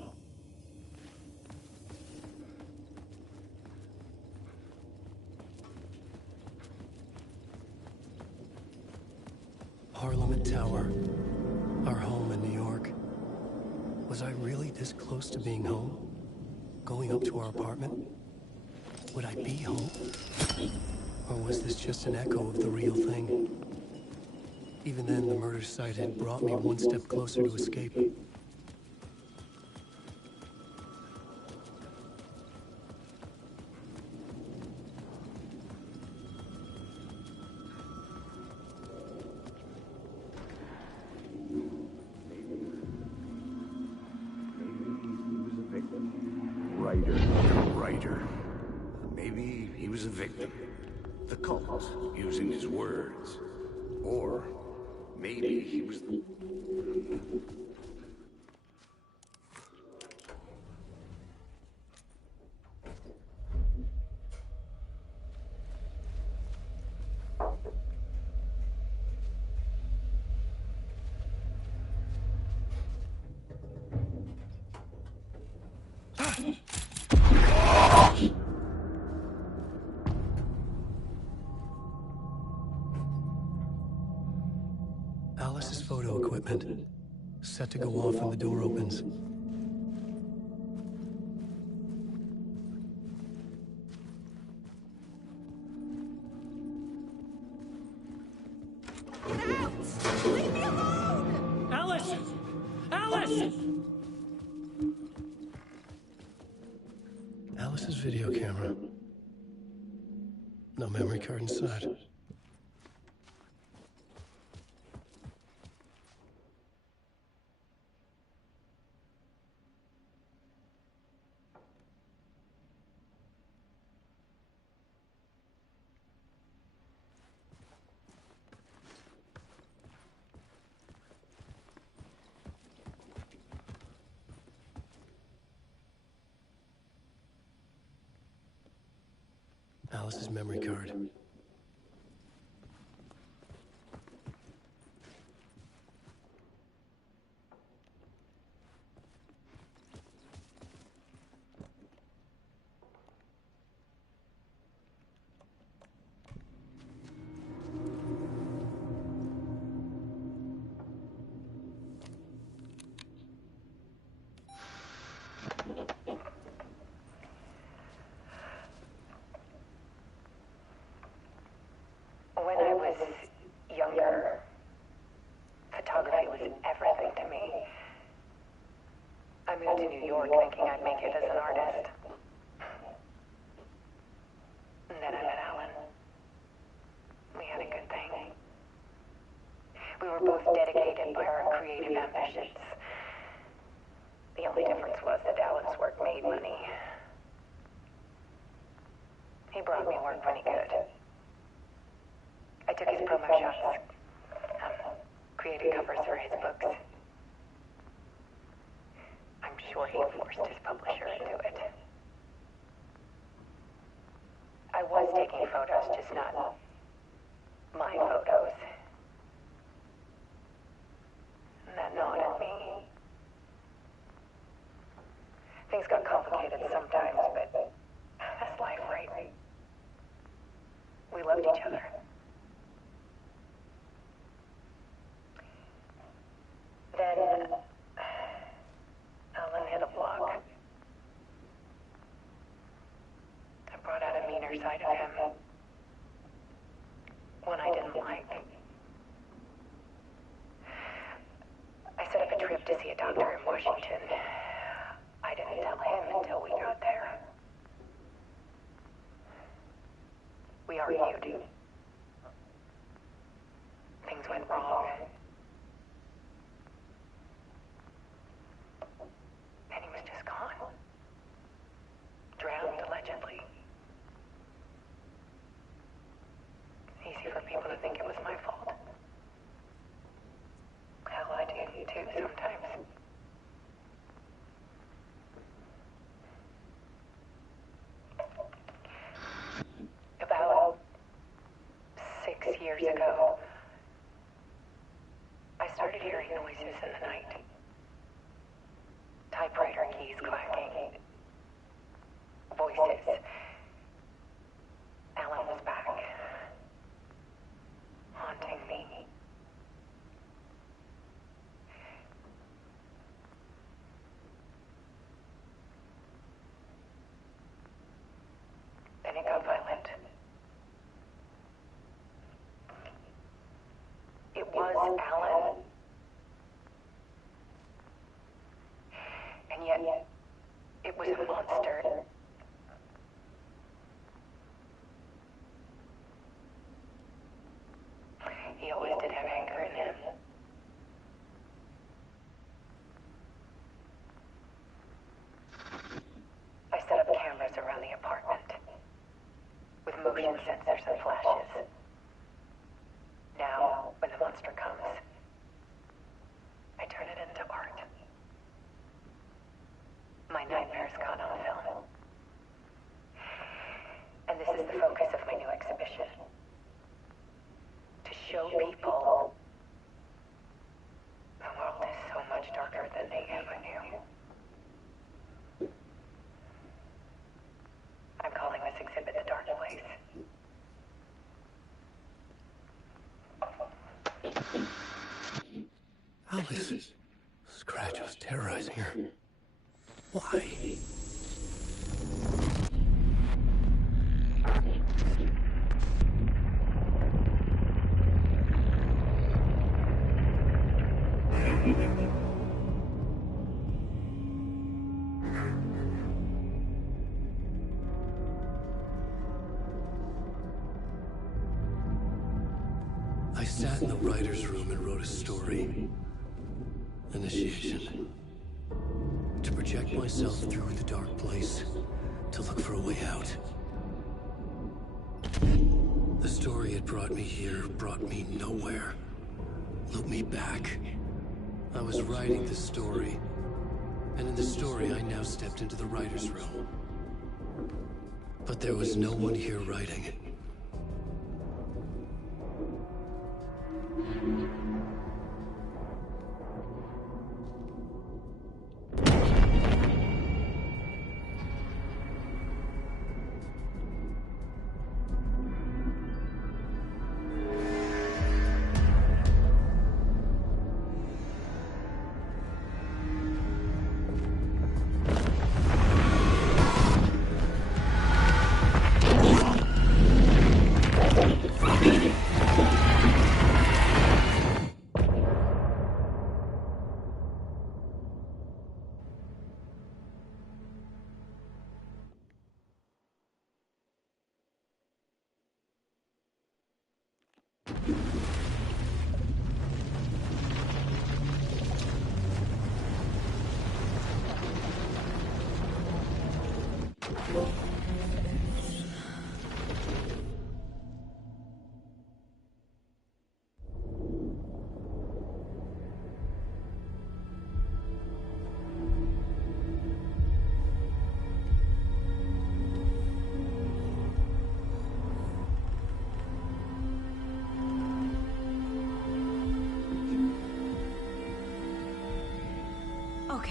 Parliament Tower. Our home in New York. Was I really this close to being home? Going up to our apartment? Would I be home? Or was this just an echo of the real thing? Even then, the murder site had brought me one step closer to escape. Writer. Maybe he was a victim. The cult, using his words. Or maybe he was the... Alice's photo equipment. Set to go off when the door opens. Leave me alone! Alice! Alice! Alice's video camera. No memory card inside. Alice's memory card. York thinking I'd make it as an artist. And then I met Alan. We had a good thing. We were both dedicated by our creative ambitions. The only difference was that Alan's work made money. He brought me work when he could. I took his promo shots. Created covers for his books. I'm sure he forced his publisher into it. I was taking photos, just not my photos. And that gnawed at me. Things got complicated sometimes, but that's life, right? We loved each other. Then Alan hit a block. I brought out a meaner side of him. One I didn't like. I set up a trip to see a doctor in Washington. I didn't tell him until we got there. We argued. Things went wrong. And he was just gone. Drowned, allegedly. Easy for people to think it was my fault. Hell, I do too sometimes. About 6 years ago, I started hearing noises in the night. Typewriter keys clacking. Voices. Alan was back. Haunting me. Then it got violent. It was Alan. And yet, it was a monster. He always did have anger in him. I set up cameras around the apartment with motion sensors and flashes. Now, when the monster comes, I turn it into art. My nightmares caught on film. And this is the focus of my new exhibition. To show people the world is so much darker than they ever knew. I'm calling this exhibit The Dark Place. Alice. Scratch was terrorizing her. Why? I sat in the writer's room and wrote a story. Initiation. To project myself through the dark place, to look for a way out. The story had brought me here, brought me nowhere. Looped me back. I was writing the story, and in the story I now stepped into the writer's room. But there was no one here writing it.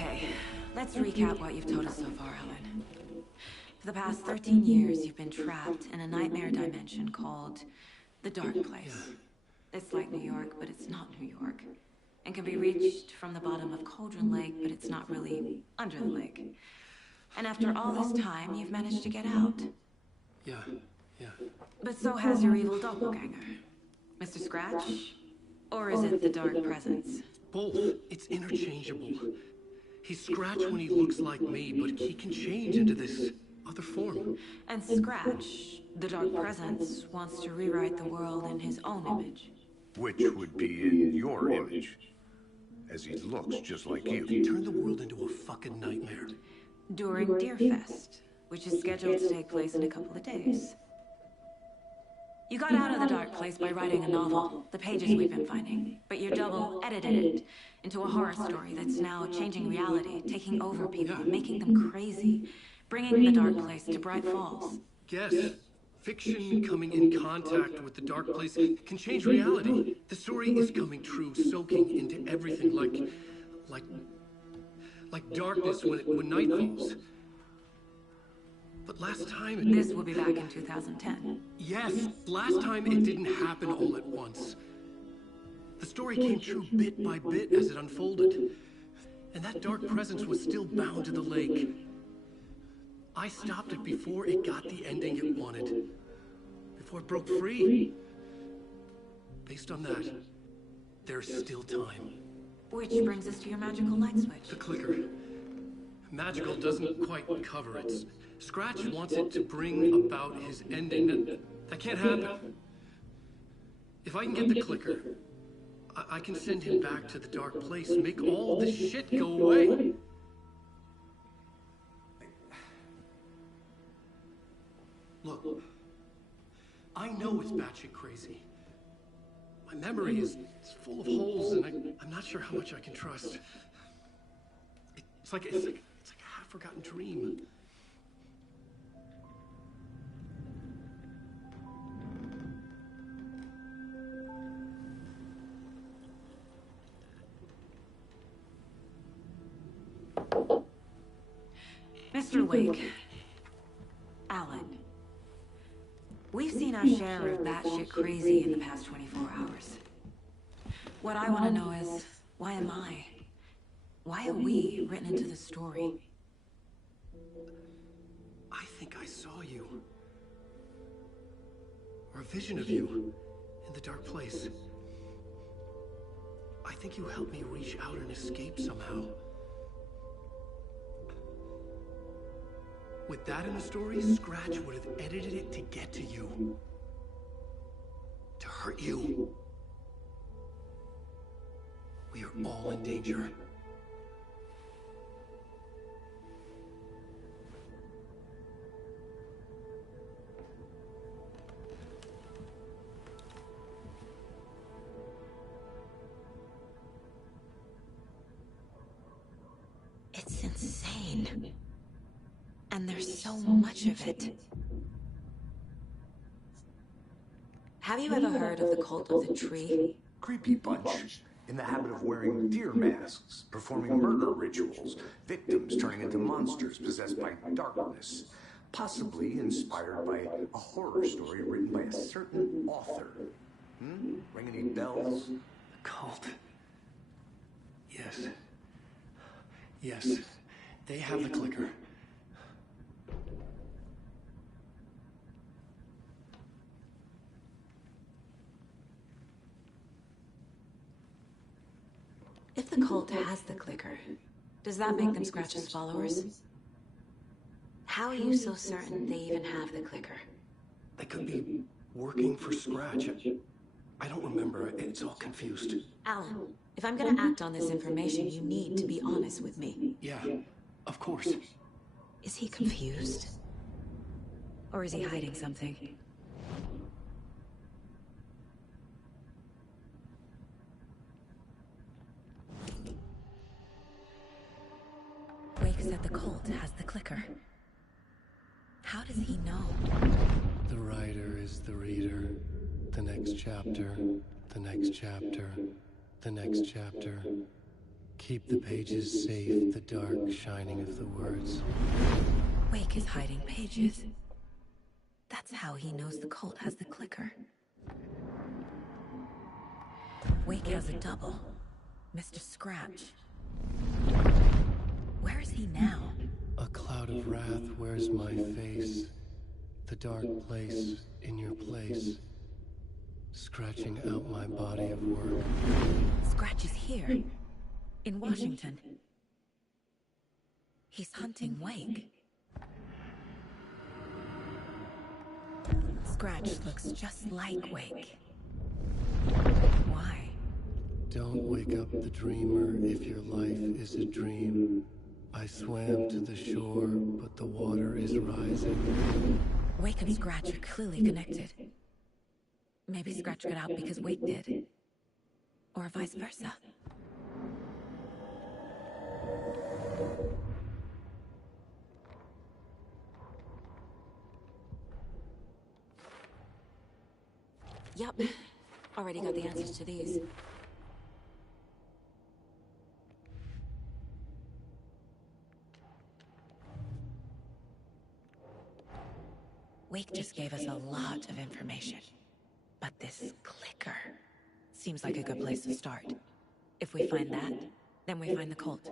Okay, let's recap what you've told us so far, Alan. For the past 13 years, you've been trapped in a nightmare dimension called the Dark Place. It's like New York, but it's not New York. And can be reached from the bottom of Cauldron Lake, but it's not really under the lake. And after all this time, you've managed to get out. Yeah. But so has your evil doppelganger. Mr. Scratch? Or is it the Dark Presence? Both. It's interchangeable. He's Scratch when he looks like me, but he can change into this other form. And Scratch, the Dark Presence, wants to rewrite the world in his own image. Which would be in your image, as he looks just like you. He turned the world into a fucking nightmare. During Deerfest, which is scheduled to take place in a couple of days. You got out of the Dark Place by writing a novel, the pages we've been finding, but your double edited it into a horror story that's now changing reality, taking over people, making them crazy, bringing the Dark Place to Bright Falls. Yes. Fiction coming in contact with the Dark Place can change reality. The story is coming true, soaking into everything like darkness when night falls. But last time This will be back in 2010. Yes, last time it didn't happen all at once. The story came true bit by bit as it unfolded. And that dark presence was still bound to the lake. I stopped it before it got the ending it wanted. Before it broke free. Based on that, there's still time. Which brings us to your magical light switch. The clicker. Magical doesn't quite cover it. Scratch wants it to bring about his ending. That can't happen. If I can get the clicker, I can send him back to the Dark Place, make all this shit go away. Look, I know it's batshit crazy. My memory is full of holes, and I'm not sure how much I can trust. It's like a half-forgotten dream. Mr. Wake, Alan, we've seen our share of batshit crazy in the past 24 hours. What I want to know is, why am I? Why are we written into the story? I think I saw you. Or a vision of you in the Dark Place. I think you helped me reach out and escape somehow. With that in the story, Scratch would have edited it to get to you. To hurt you. We are all in danger. It's insane. And there's so much of it. Have you ever heard of the cult of the tree? Creepy bunch. In the habit of wearing deer masks, performing murder rituals, victims turning into monsters possessed by darkness, possibly inspired by a horror story written by a certain author. Ring any bells? The cult. Yes. Yes. They have the clicker. If the cult has the clicker, does that make them Scratch's followers? How are you so certain they even have the clicker? They could be working for Scratch. I don't remember. It's all confused. Alan, if I'm gonna act on this information, you need to be honest with me. Yeah, of course. Is he confused? Or is he hiding something? Wake said the cult has the clicker. How does he know? The writer is the reader. The next chapter. The next chapter. The next chapter. Keep the pages safe, the dark shining of the words. Wake is hiding pages. That's how he knows the cult has the clicker. Wake has a double. Mr. Scratch. Where is he now? A cloud of wrath wears my face. The dark place in your place. Scratching out my body of work. Scratch is here. In Washington. He's hunting Wake. Scratch looks just like Wake. Why? Don't wake up the dreamer if your life is a dream. I swam to the shore, but the water is rising. Wake and Scratch are clearly connected. Maybe Scratch got out because Wake did. Or vice versa. Yup. Already got the answers to these. Wake just gave us a lot of information. But this clicker seems like a good place to start. If we find that, then we find the cult.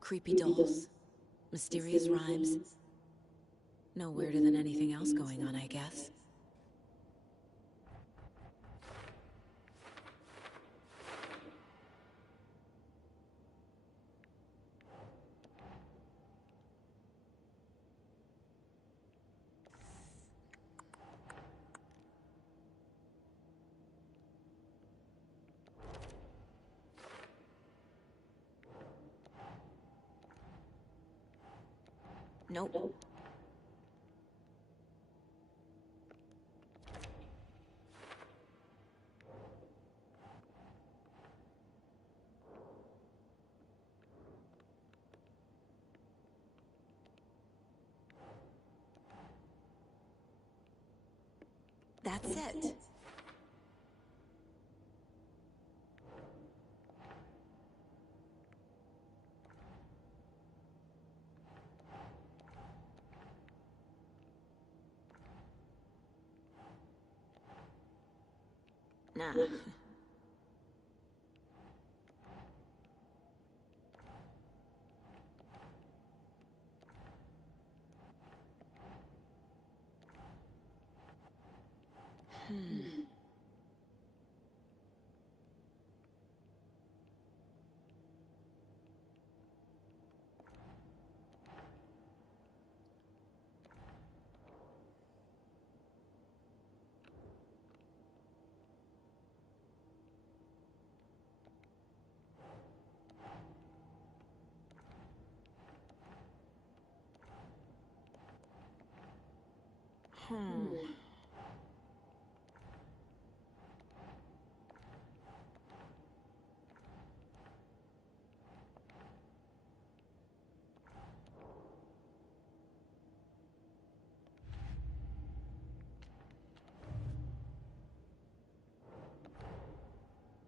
Creepy dolls. Mysterious rhymes. No weirder than anything else going on, I guess. Nope. That's it. Nah.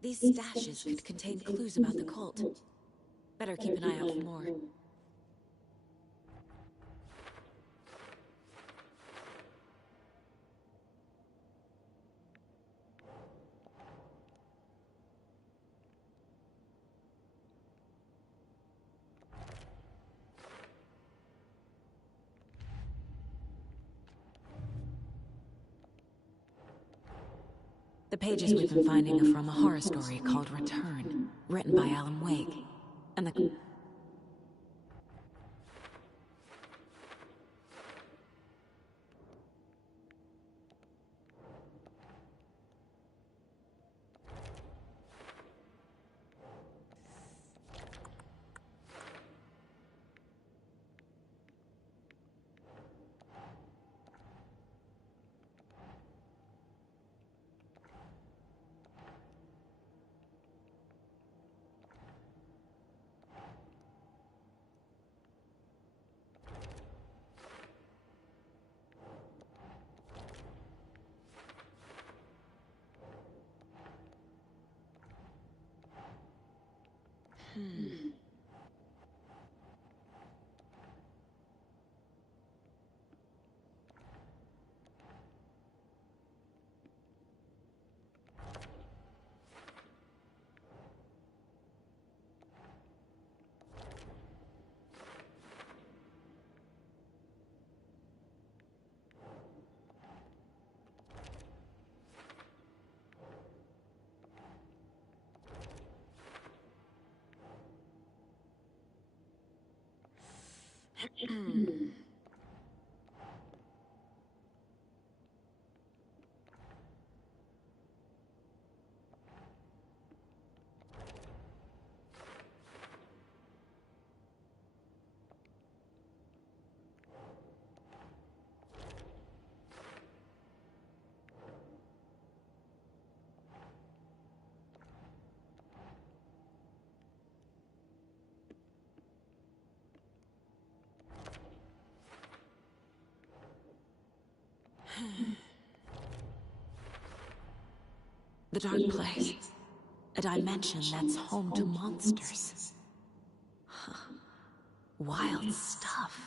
These stashes could contain clues about the cult. Better keep an eye out for more. The pages we've been finding are from a horror story called Return, written by Alan Wake. And the... The dark place. A dimension that's home to monsters. Huh. Wild stuff.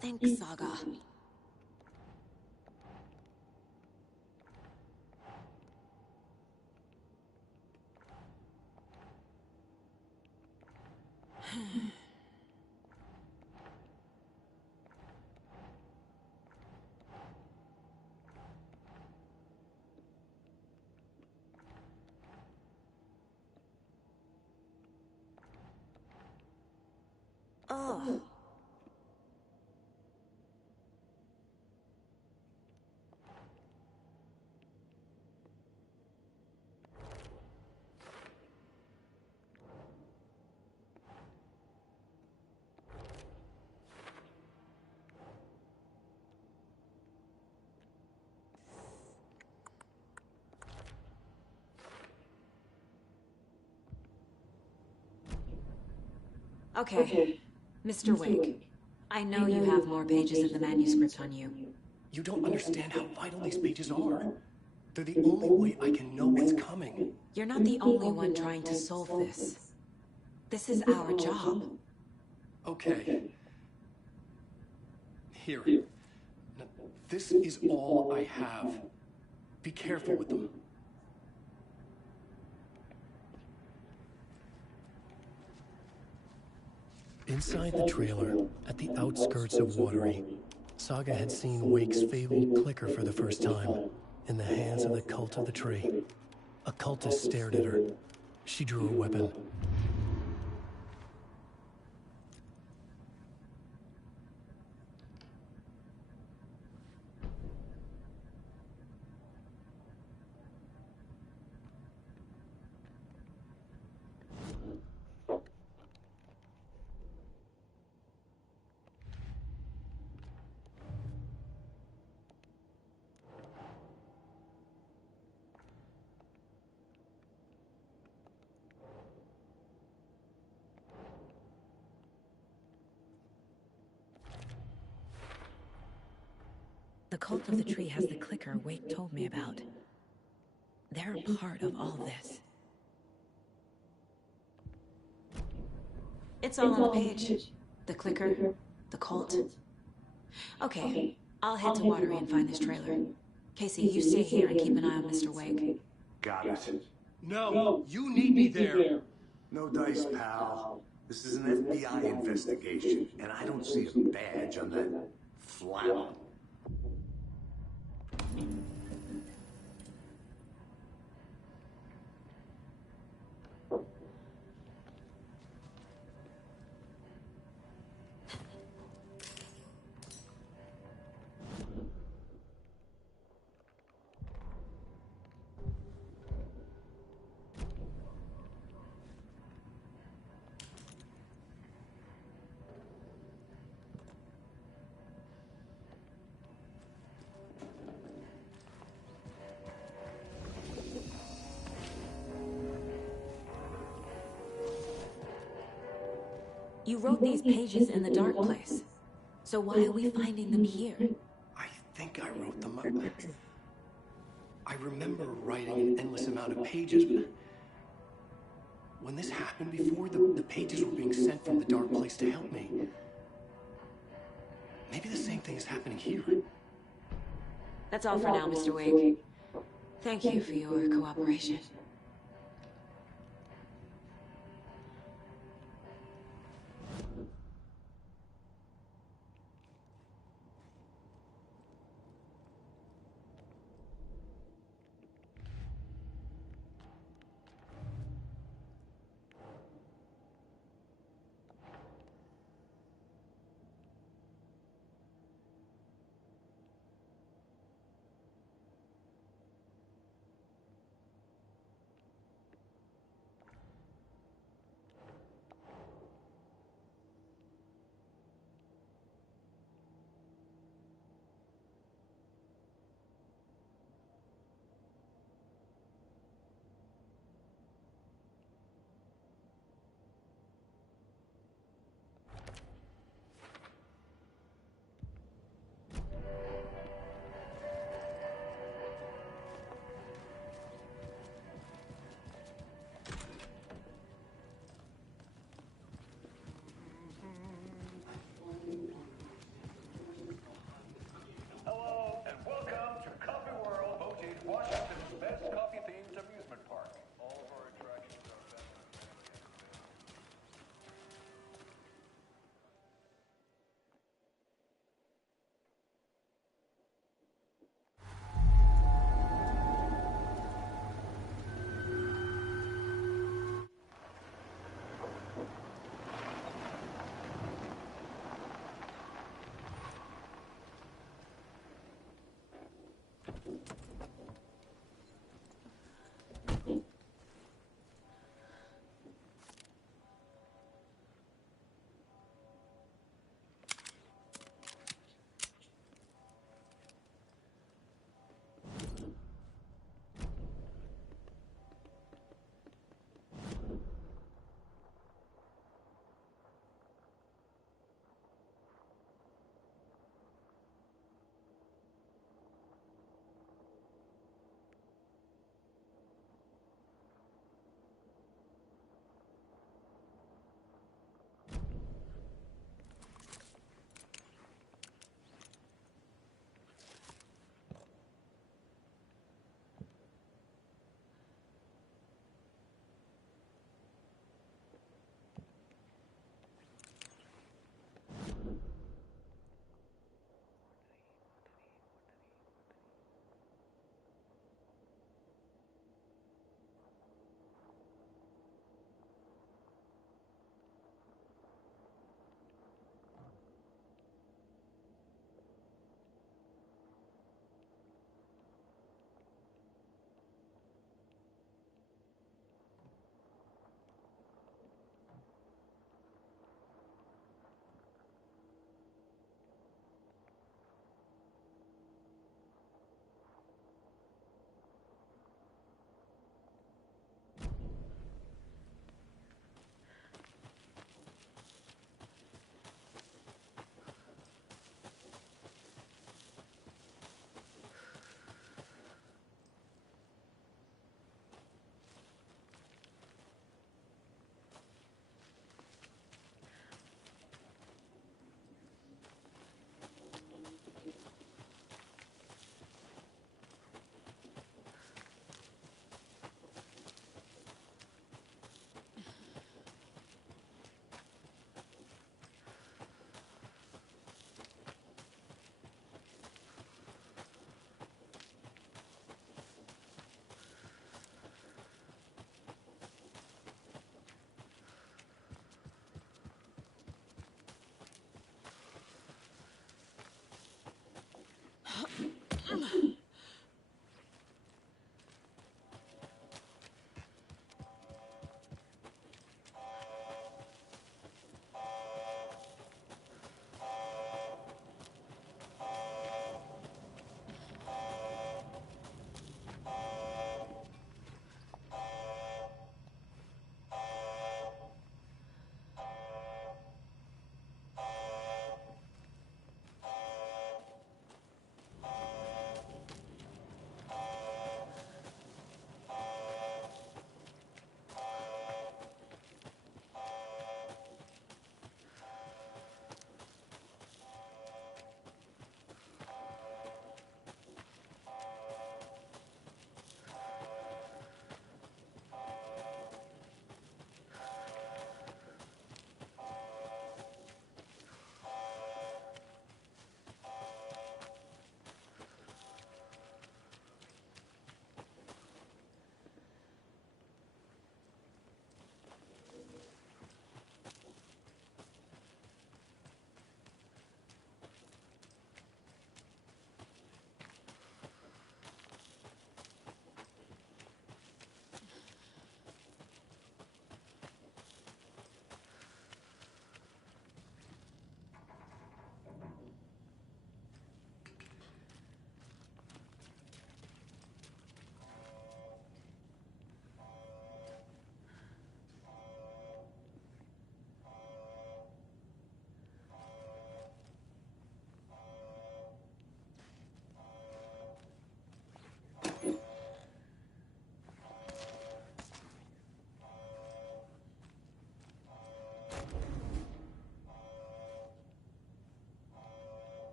Think, Saga. Oh. Okay, Mr. Wake. I know you have more pages of the manuscript on you. You don't understand how vital these pages are. They're the only way I can know what's coming. You're not the only one trying to solve this. This is our job. Okay. Here. Now, this is all I have. Be careful with them. Inside the trailer, at the outskirts of Watery, Saga had seen Wake's fabled clicker for the first time, in the hands of the Cult of the Tree. A cultist stared at her. She drew a weapon. The Cult of the Tree has the clicker Wake told me about. They're a part of all this. It's all on the page. The clicker, the cult. Okay, I'll head to Watery and find this trailer. Casey, you stay here and keep an eye on Mr. Wake. Got it. No, you need me there. No dice, pal. This is an FBI investigation, and I don't see a badge on that flannel. You wrote these pages in the dark place. So why are we finding them here? I think I wrote them up. I remember writing an endless amount of pages, but when this happened before, the pages were being sent from the dark place to help me. Maybe the same thing is happening here. That's all for now, Mr. Wake. Thank you for your cooperation.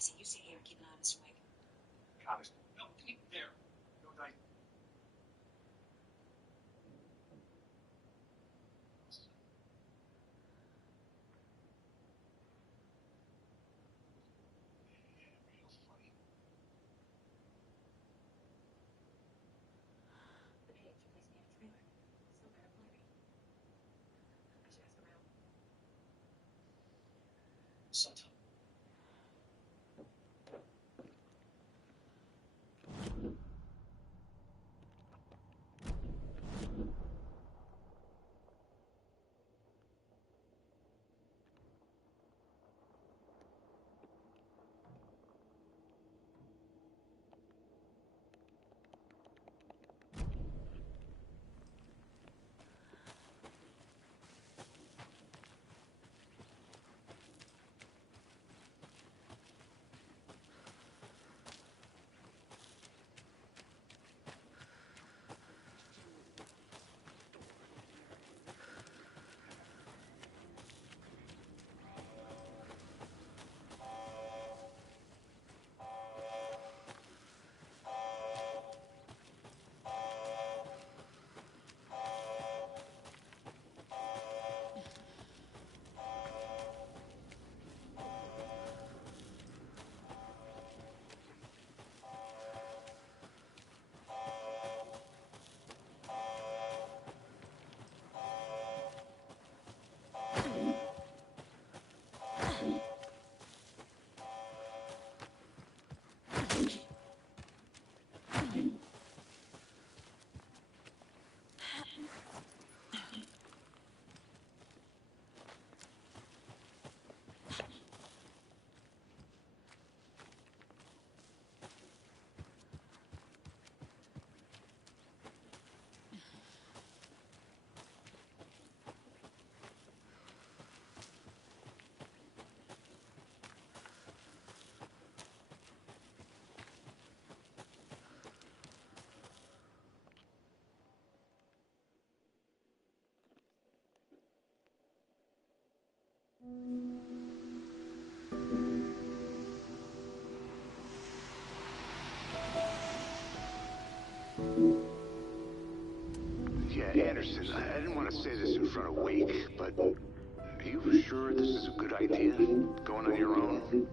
Macy, you stay here and keep an eye on Mr. Wake. Honest. No, there. No dice. The page placed me in a trailer. Somewhere in Watery. I should ask around. Sometime. Yeah, Anderson, I didn't want to say this in front of Wake, but are you sure this is a good idea? Going on your own?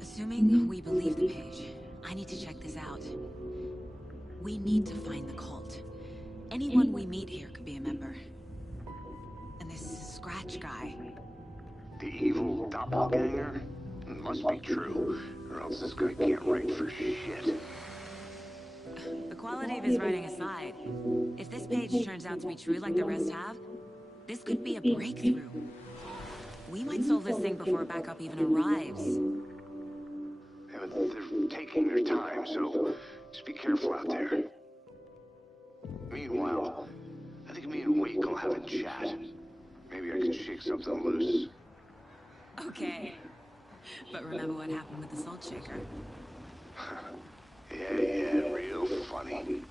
Assuming we believe the page, I need to check this out. We need to find the cult. Anyone we meet here could be a member. And this Scratch guy. The evil doppelganger? Must be true, or else this guy can't write for shit. The quality of his writing aside, if this page turns out to be true like the rest have, this could be a breakthrough. We might solve this thing before backup even arrives. Yeah, but they're taking their time, so just be careful out there. Meanwhile, I think me and Wake will have a chat. Maybe I can shake something loose. Okay. But remember what happened with the salt shaker? Yeah, real funny.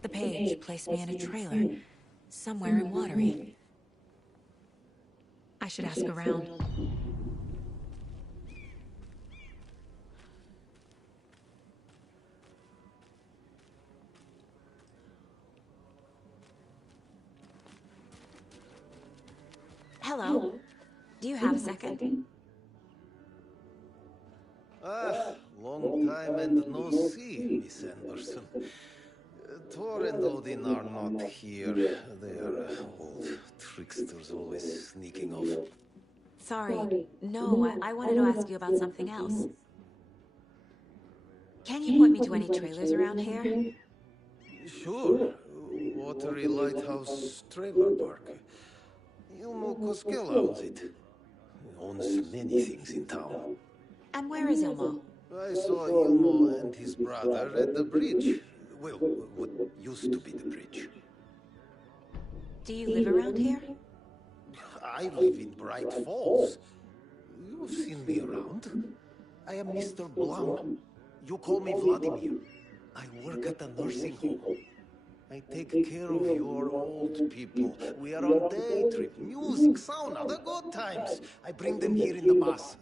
The page placed me in a trailer, somewhere in Watery. I should ask around. Hello. Do you have a second? Ah, long time and no see, Miss Anderson. Thor and Odin are not here. They are old tricksters always sneaking off. Sorry. No, I wanted to ask you about something else. Can you point me to any trailers around here? Sure. Watery Lighthouse Trailer Park. Ilmo Koskela owns it. Owns many things in town. And where is Ilmo? I saw Ilmo and his brother at the bridge. Well, what used to be the bridge. Do you live around here? I live in Bright Falls. You've seen me around. I am Mr. Blum. You call me Vladimir. I work at a nursing home. I take care of your old people. We are on day trip. Music, sauna, the good times. I bring them here in the bus.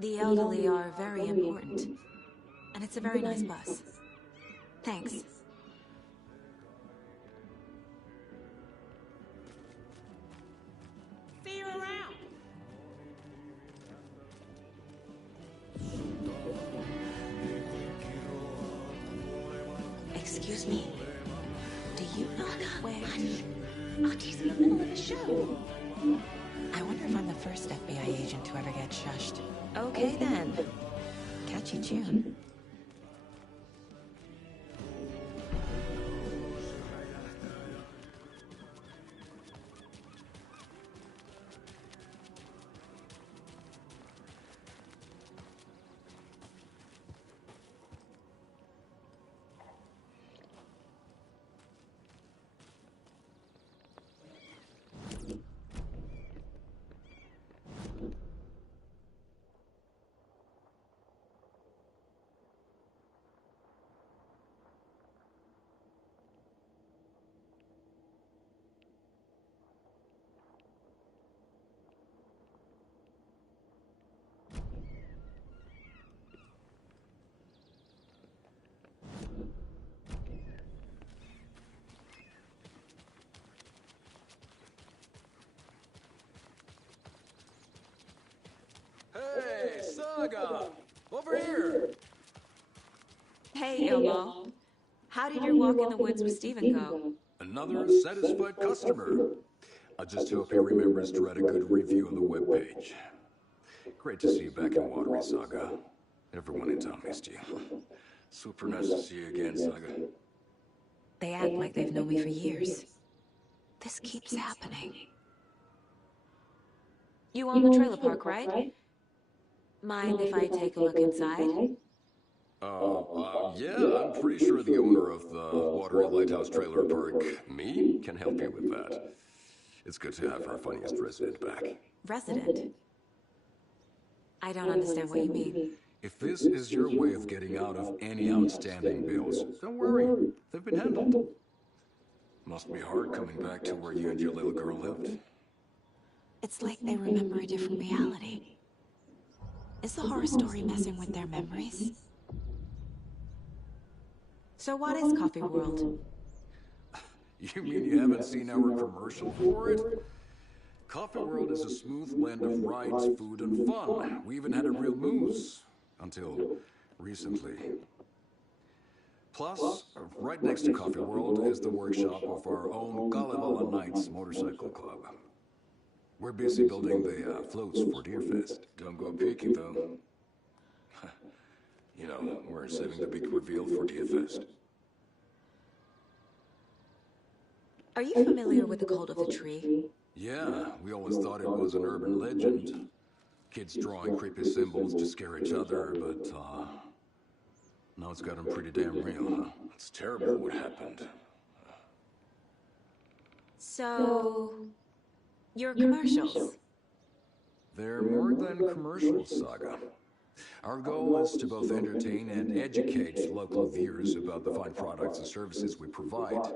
The elderly are very important. And it's a very nice bus. Thanks. See you around. Excuse me. Do you know where... Auntie, in the middle of the show. I wonder if I'm the first FBI agent to ever get shushed. Okay then. Catchy tune. Hey, Saga! Over here! Hey, Ilmo. How did your walk in the woods with Steven go? Another satisfied customer. I just hope he remembers to write a good review on the webpage. Great to see you back in Watery, Saga. Everyone in town missed you. Super nice to see you again, Saga. They act like they've known me for years. This keeps happening. You own the trailer park, right? Mind if I take a look inside? Yeah, I'm pretty sure the owner of the Watery Lighthouse Trailer Park, me, can help you with that. It's good to have our funniest resident back. Resident? I don't understand what you mean. If this is your way of getting out of any outstanding bills, don't worry, they've been handled. Must be hard coming back to where you and your little girl lived. It's like they remember a different reality. Is the horror story messing with their memories? So what is Coffee World? You mean you haven't seen our commercial for it? Coffee World is a smooth blend of rides, food, and fun. We even had a real moose. Until recently. Plus, right next to Coffee World is the workshop of our own Kalevala Knights Motorcycle Club. We're busy building the floats for Deerfest. Don't go peeking, though. You know, we're saving the big reveal for Deerfest. Are you familiar with the Cult of the Tree? Yeah, we always thought it was an urban legend. Kids drawing creepy symbols to scare each other, but, now it's gotten pretty damn real, huh? It's terrible what happened. So... your commercials? They're more than commercials, Saga. Our goal is to both entertain and educate local viewers about the fine products and services we provide.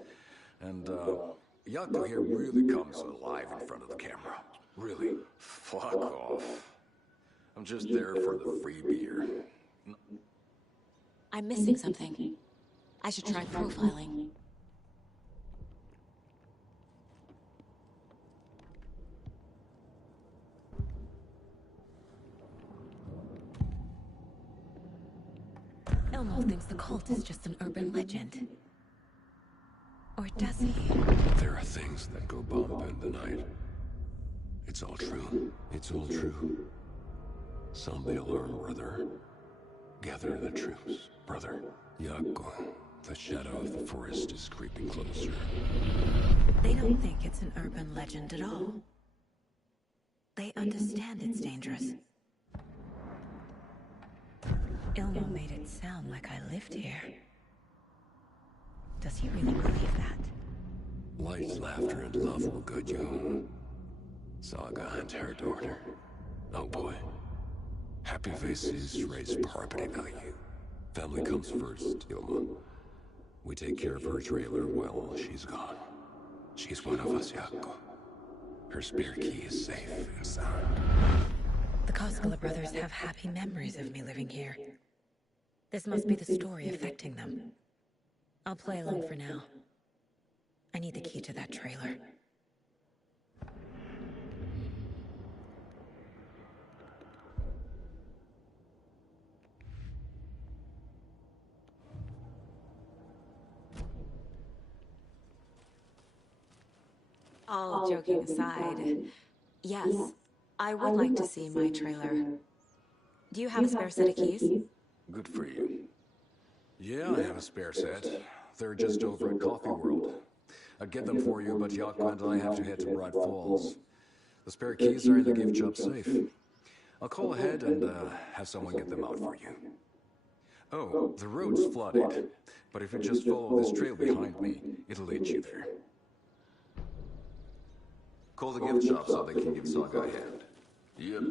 And, Yaku here really comes alive in front of the camera. Really. Fuck off. I'm just there for the free beer. I'm missing something. I should try profiling. Elmo thinks the cult is just an urban legend. Or does he? There are things that go bump in the night. It's all true. It's all true. Someday you'll learn, brother. Gather the troops, brother. Yaku, the shadow of the forest is creeping closer. They don't think it's an urban legend at all. They understand it's dangerous. Ilmo made it sound like I lived here. Does he really believe that? Light, laughter, and love will guide you home. Saga and her daughter. Oh boy. Happy faces raise property value. Family comes first, Ilma. We take care of her trailer while she's gone. She's one of us, Yakko. Her spare key is safe and sound. The Koskela brothers have happy memories of me living here. This must be the story affecting them. I'll play along for now. I need the key to that trailer. All joking aside, yes, I would like to see my trailer. Do you have a spare set of keys? Good for you. Yeah, I have a spare set. They're just over at Coffee World. I'd get them for you, but Yakko and I have to head to Bright Falls. The spare keys are in the gift shop safe. I'll call ahead and have someone get them out for you. Oh, the road's flooded, but if you just follow this trail behind me, it'll lead you there. Call the gift shop so they can give Saga a hand. Yep.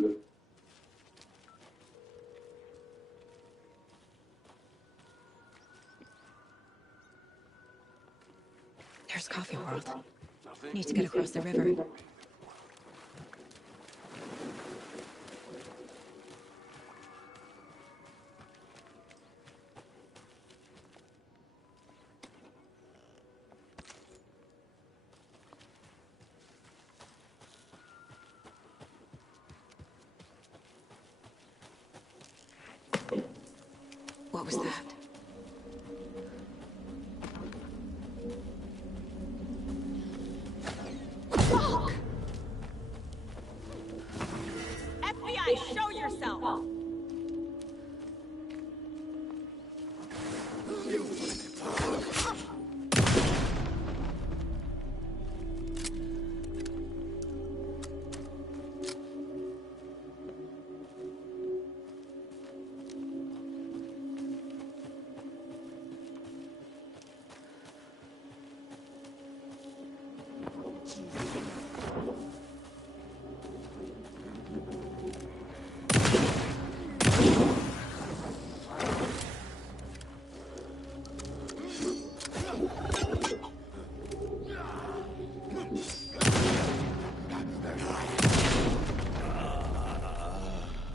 There's Coffee World. Need to get across the river. What was that? Fuck! FBI, show yourself!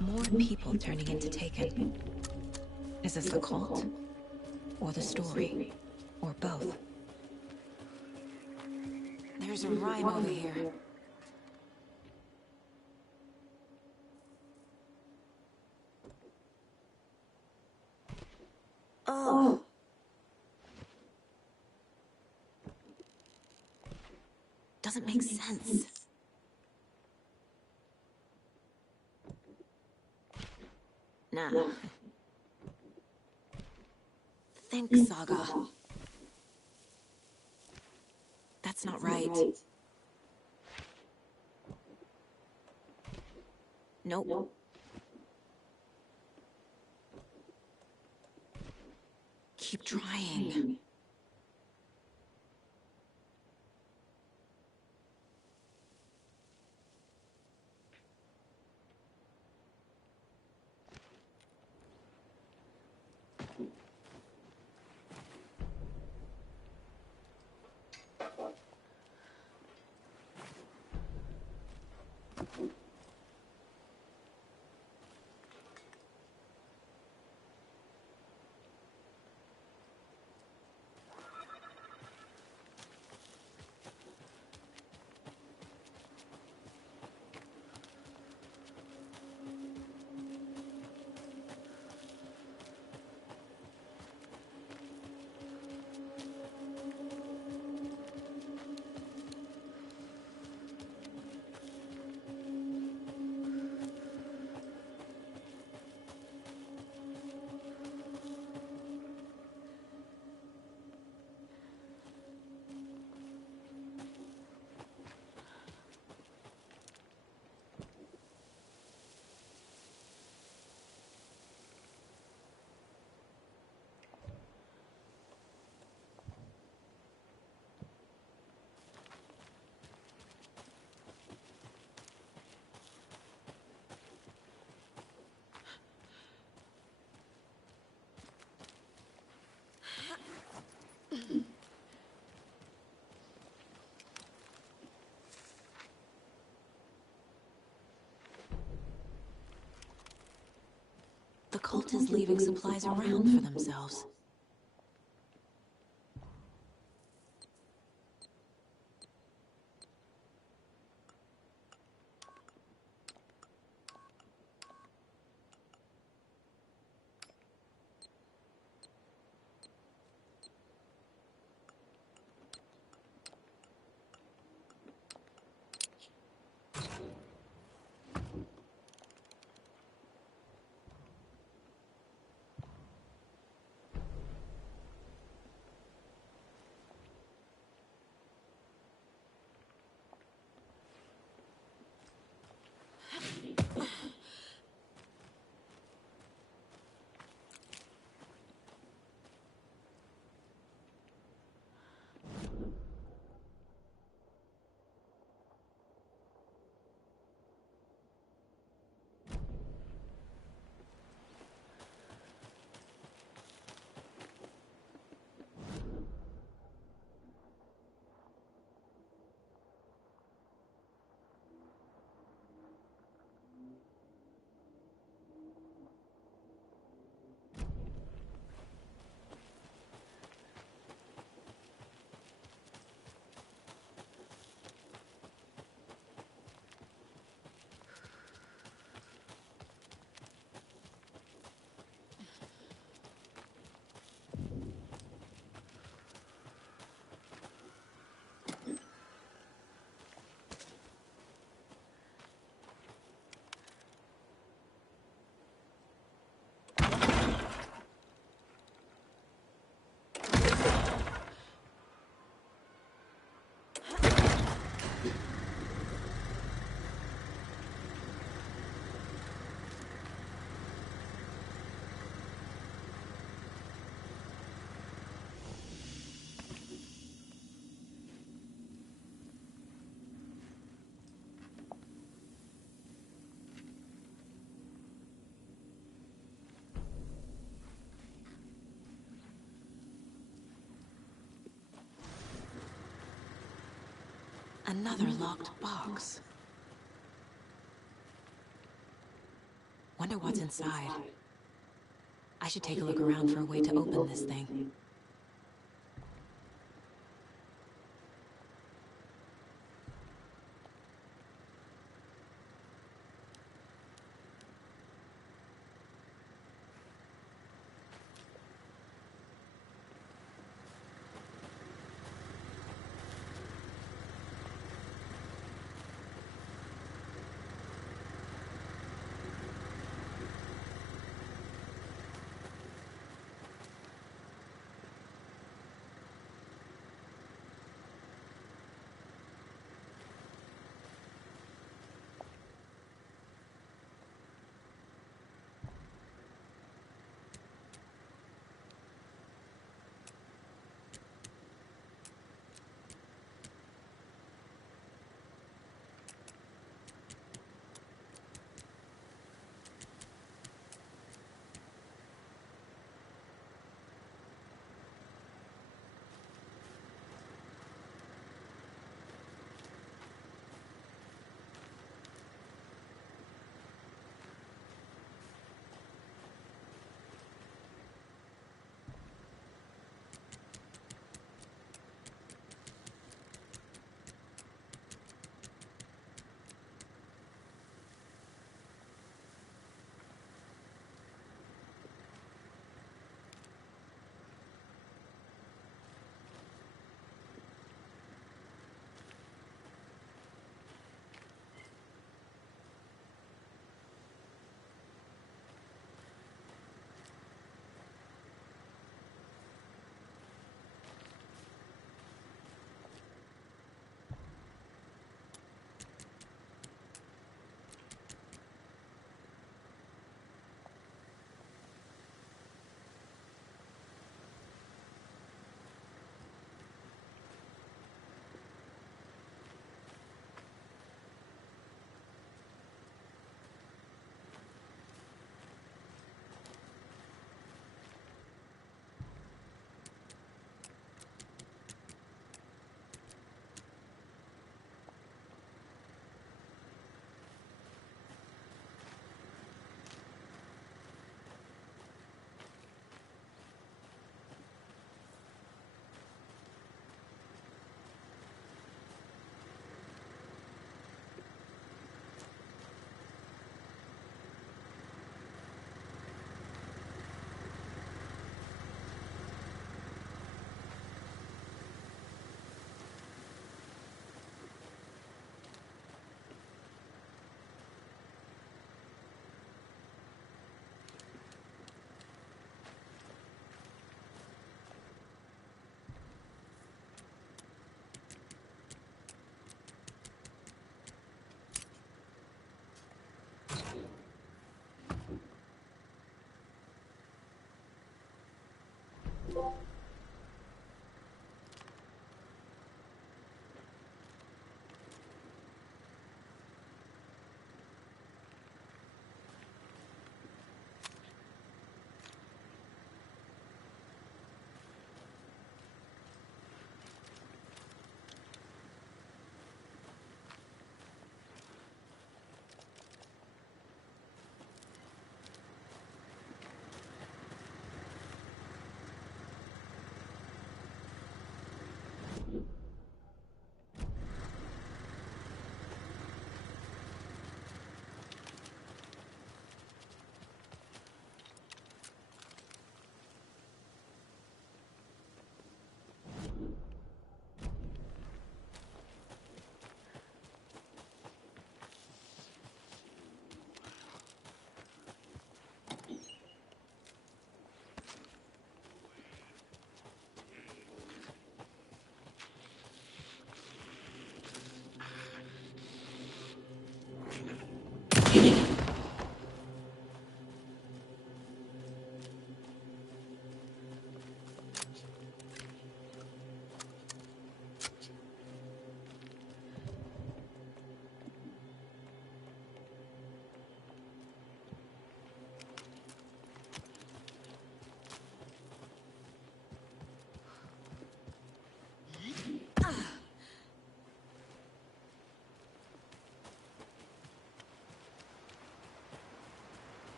More people turning into Taken. Is this the cult? Or the story? Or both? There's a rhyme over here. Oh. Doesn't make sense. Nah. Think, Saga. That's not right. Nope. Keep trying. cult is leaving supplies around for themselves. Another locked box. Wonder what's inside. I should take a look around for a way to open this thing.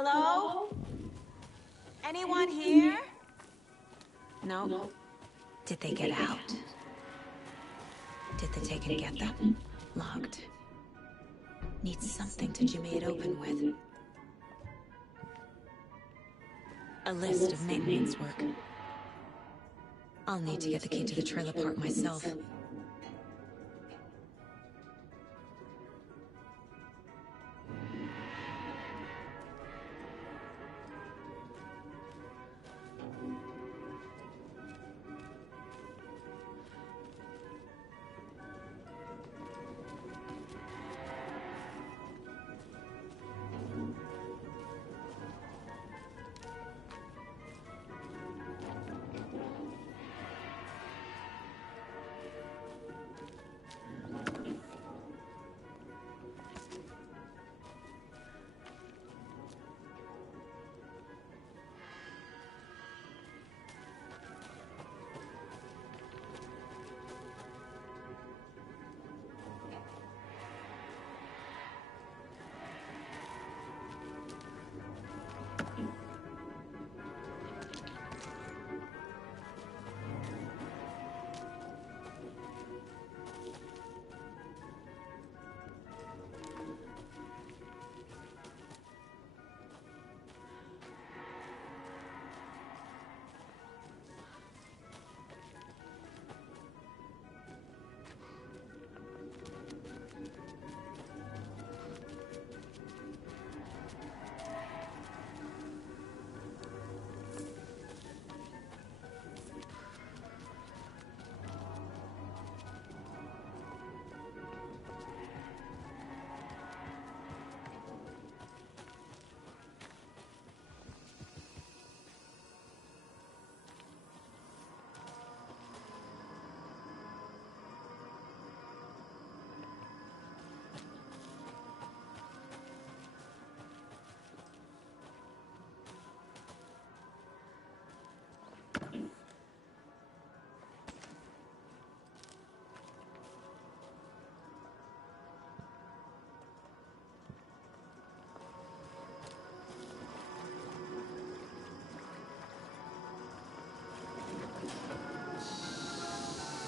Hello? Anyone here? No. Did they get out? Did the Taken get them? Locked. Need something to jimmy it open with. A list of maintenance work. I'll need to get the key to the trailer park myself.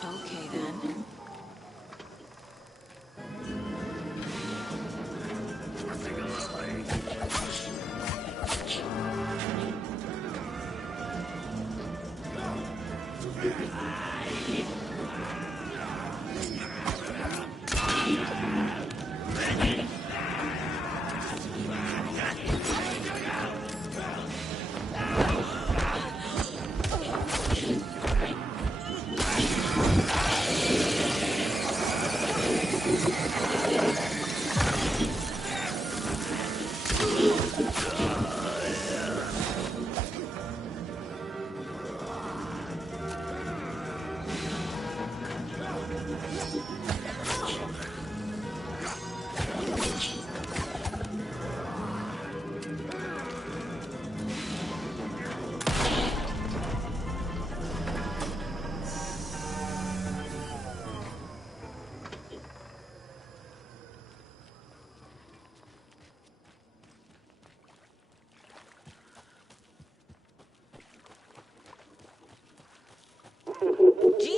Okay, then.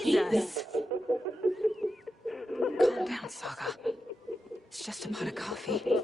Jesus! Calm down, Saga. It's just a pot of coffee.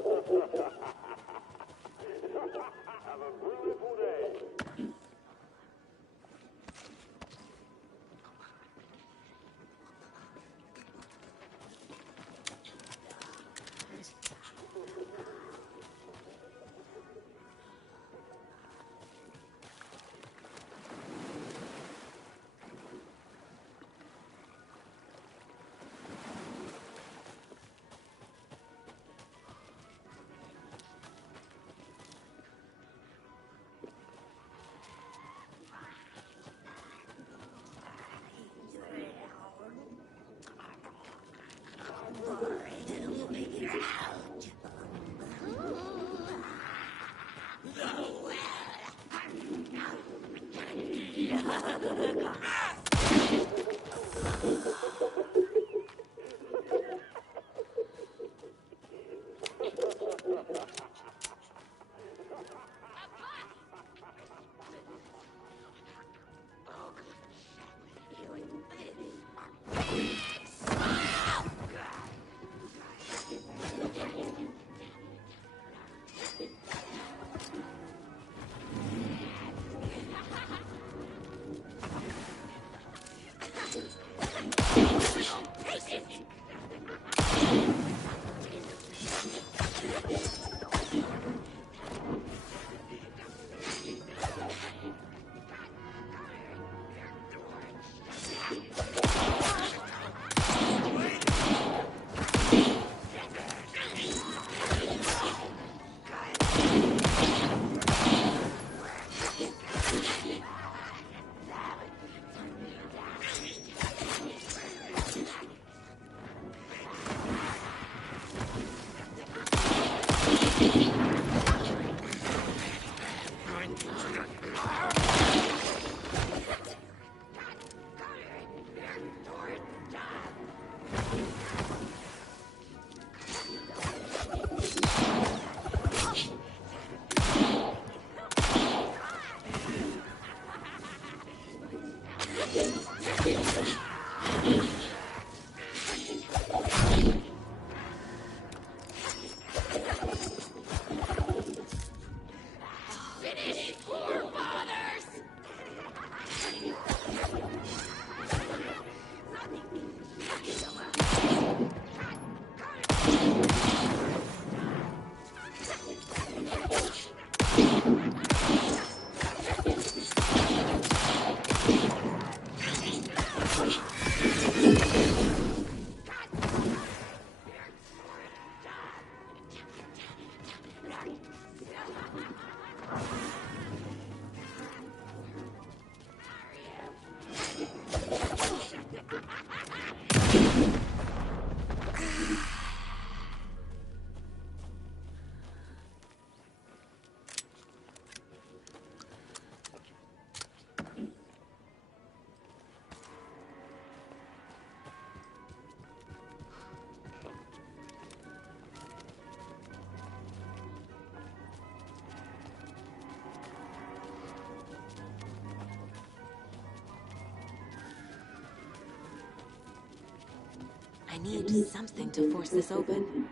I need something to force this open.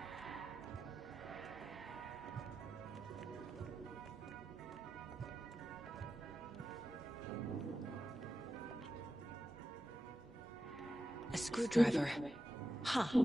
A screwdriver. Huh.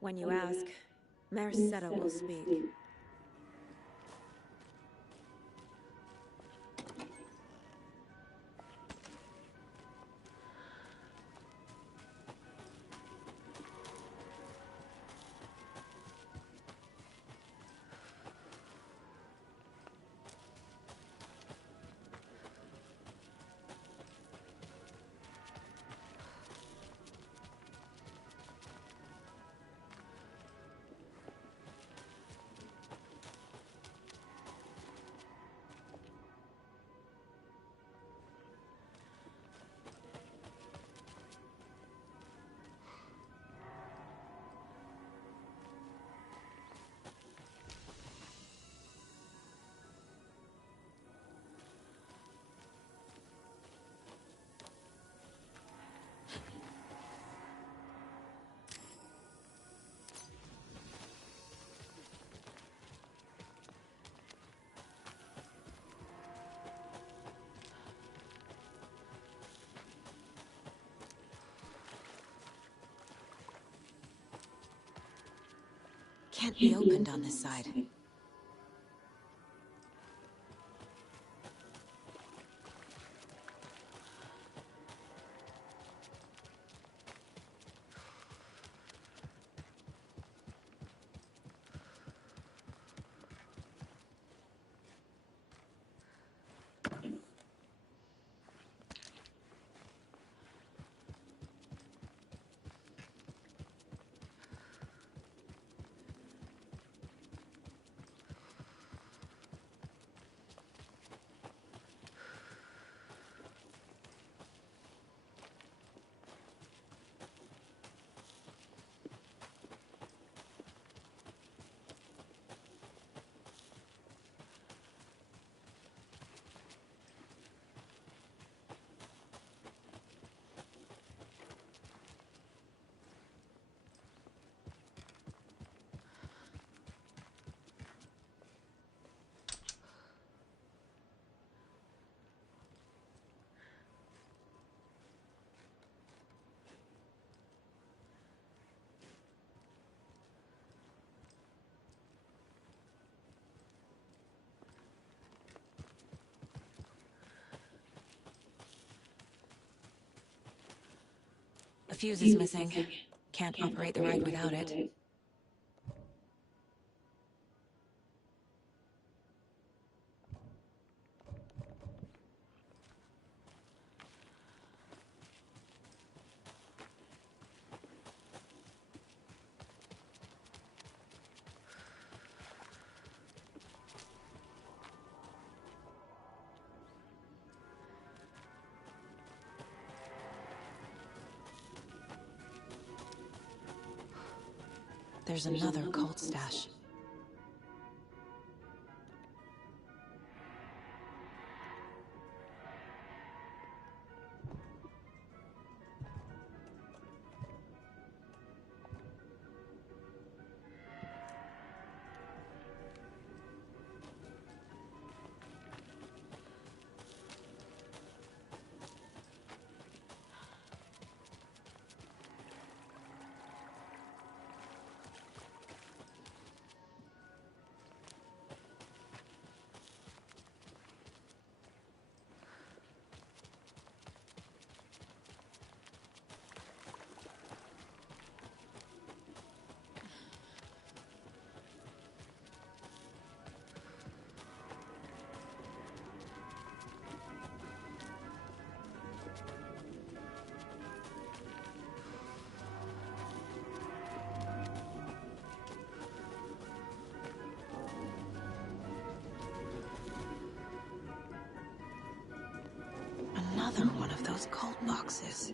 When you ask, Merceda will speak. Can't be opened on this side. fuse is missing. Can't operate the ride without it. There's another cult stash. Another one of those cult boxes.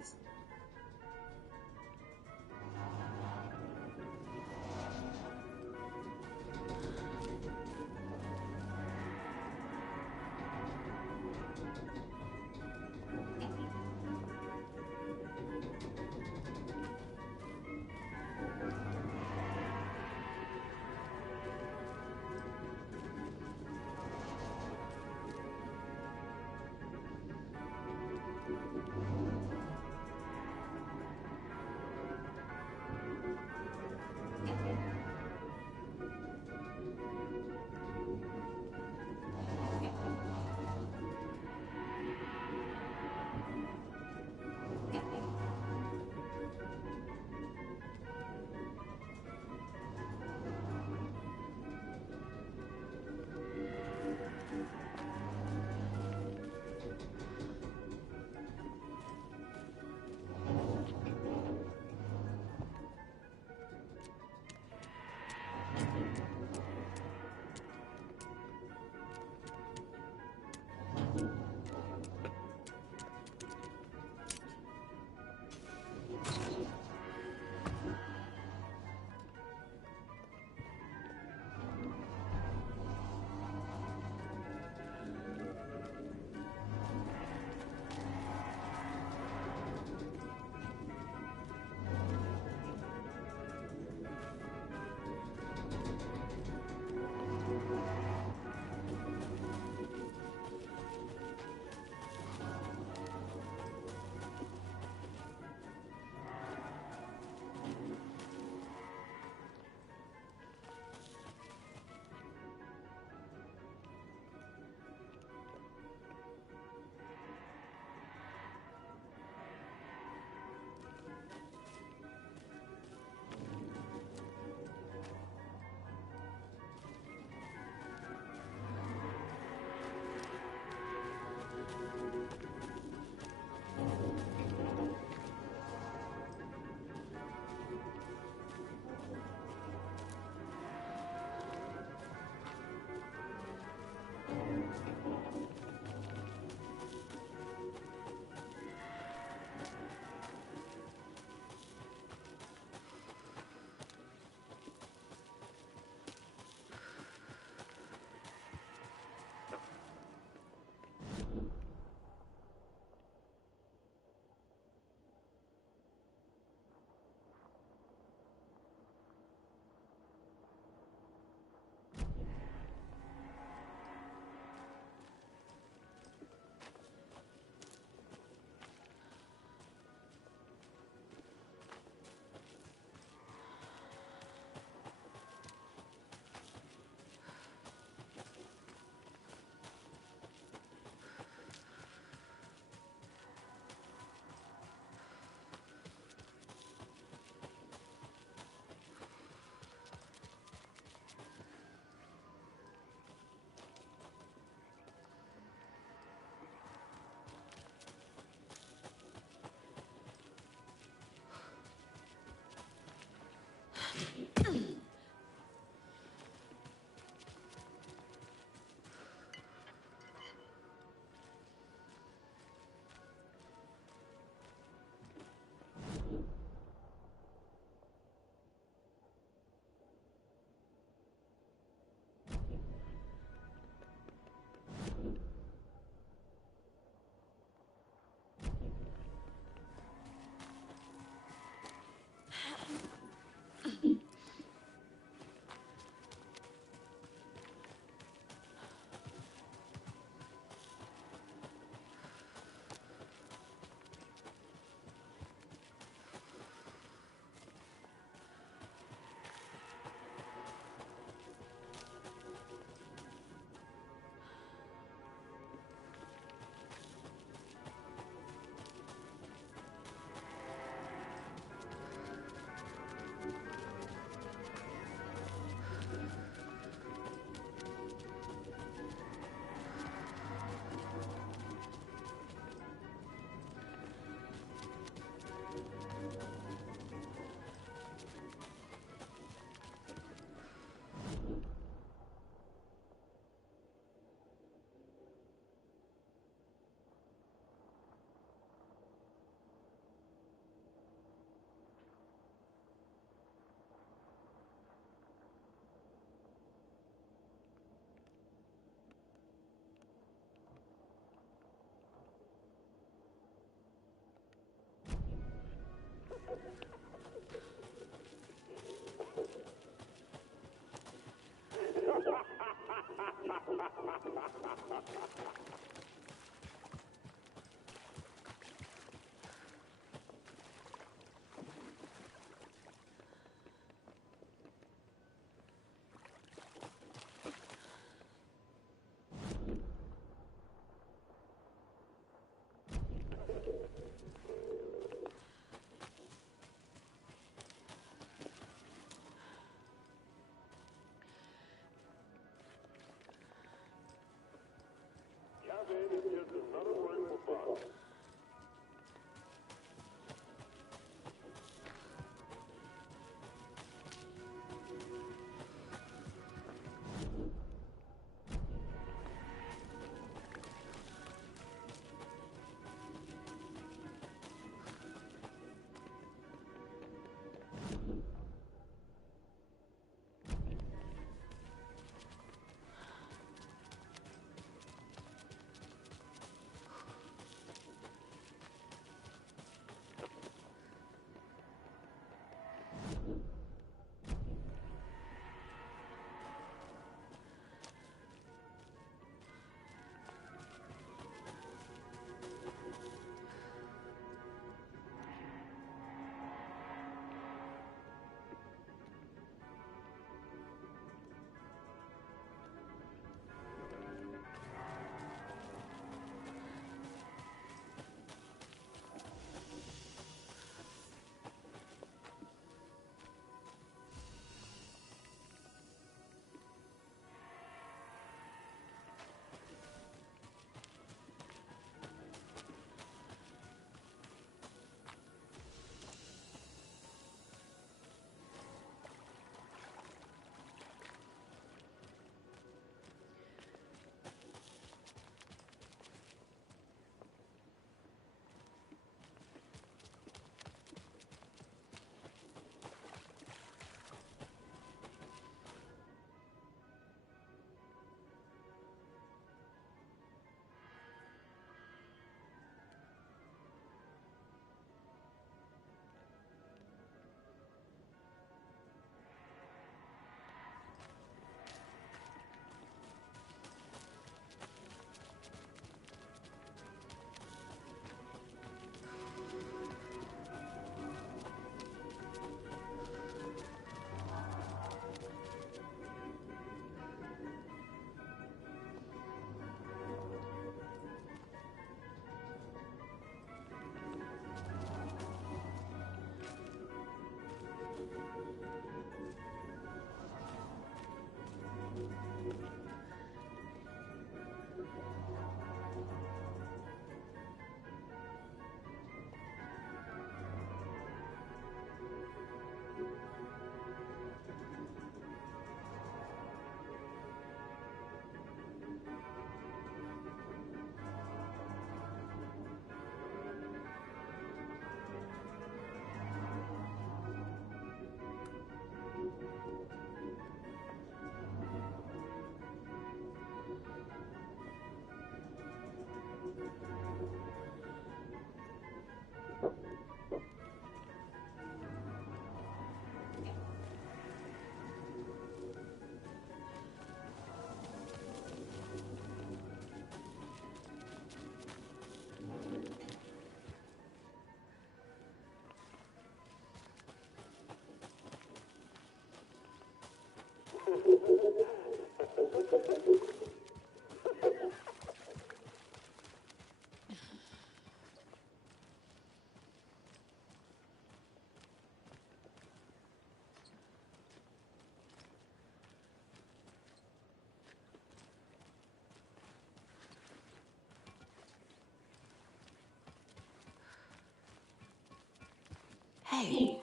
Hey,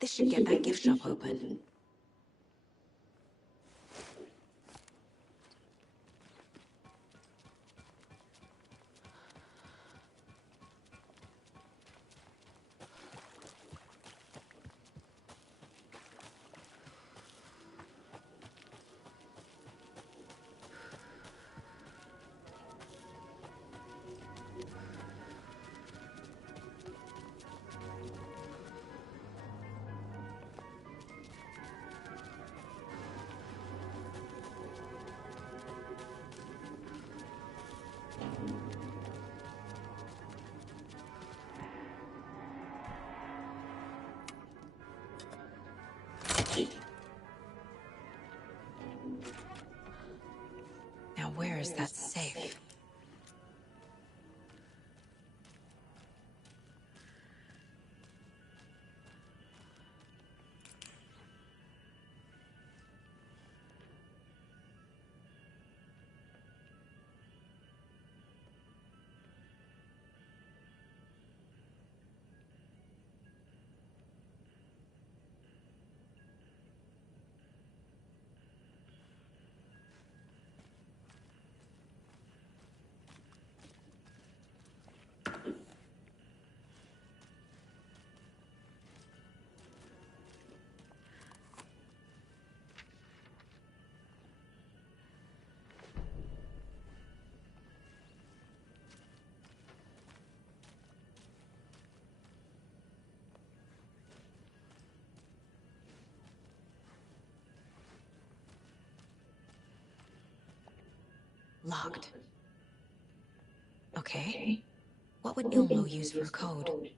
this should get that gift shop open. Now where is that safe? Locked. Okay. What would Ilmo use for a code?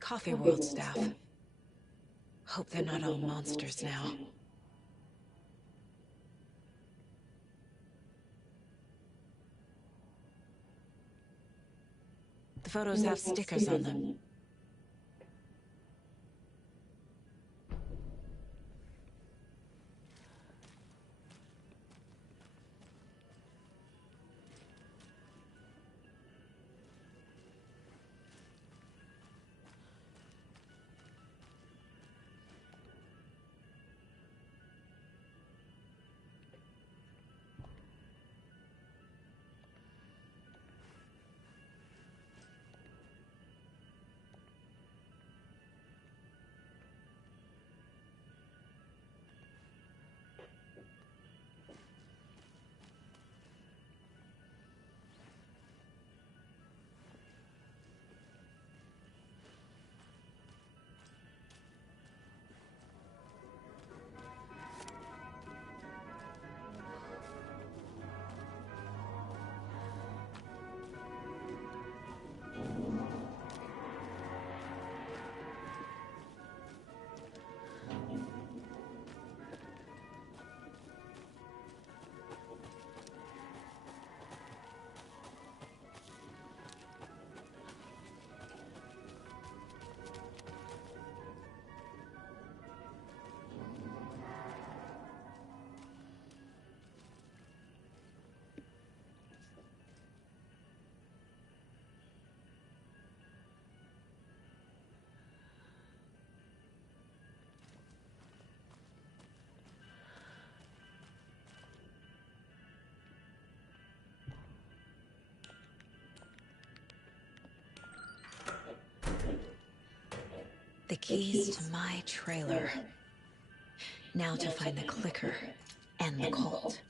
Coffee World staff. Hope they're not all monsters now. The photos have stickers on them. The keys to my trailer. Now to find the clicker and the cult.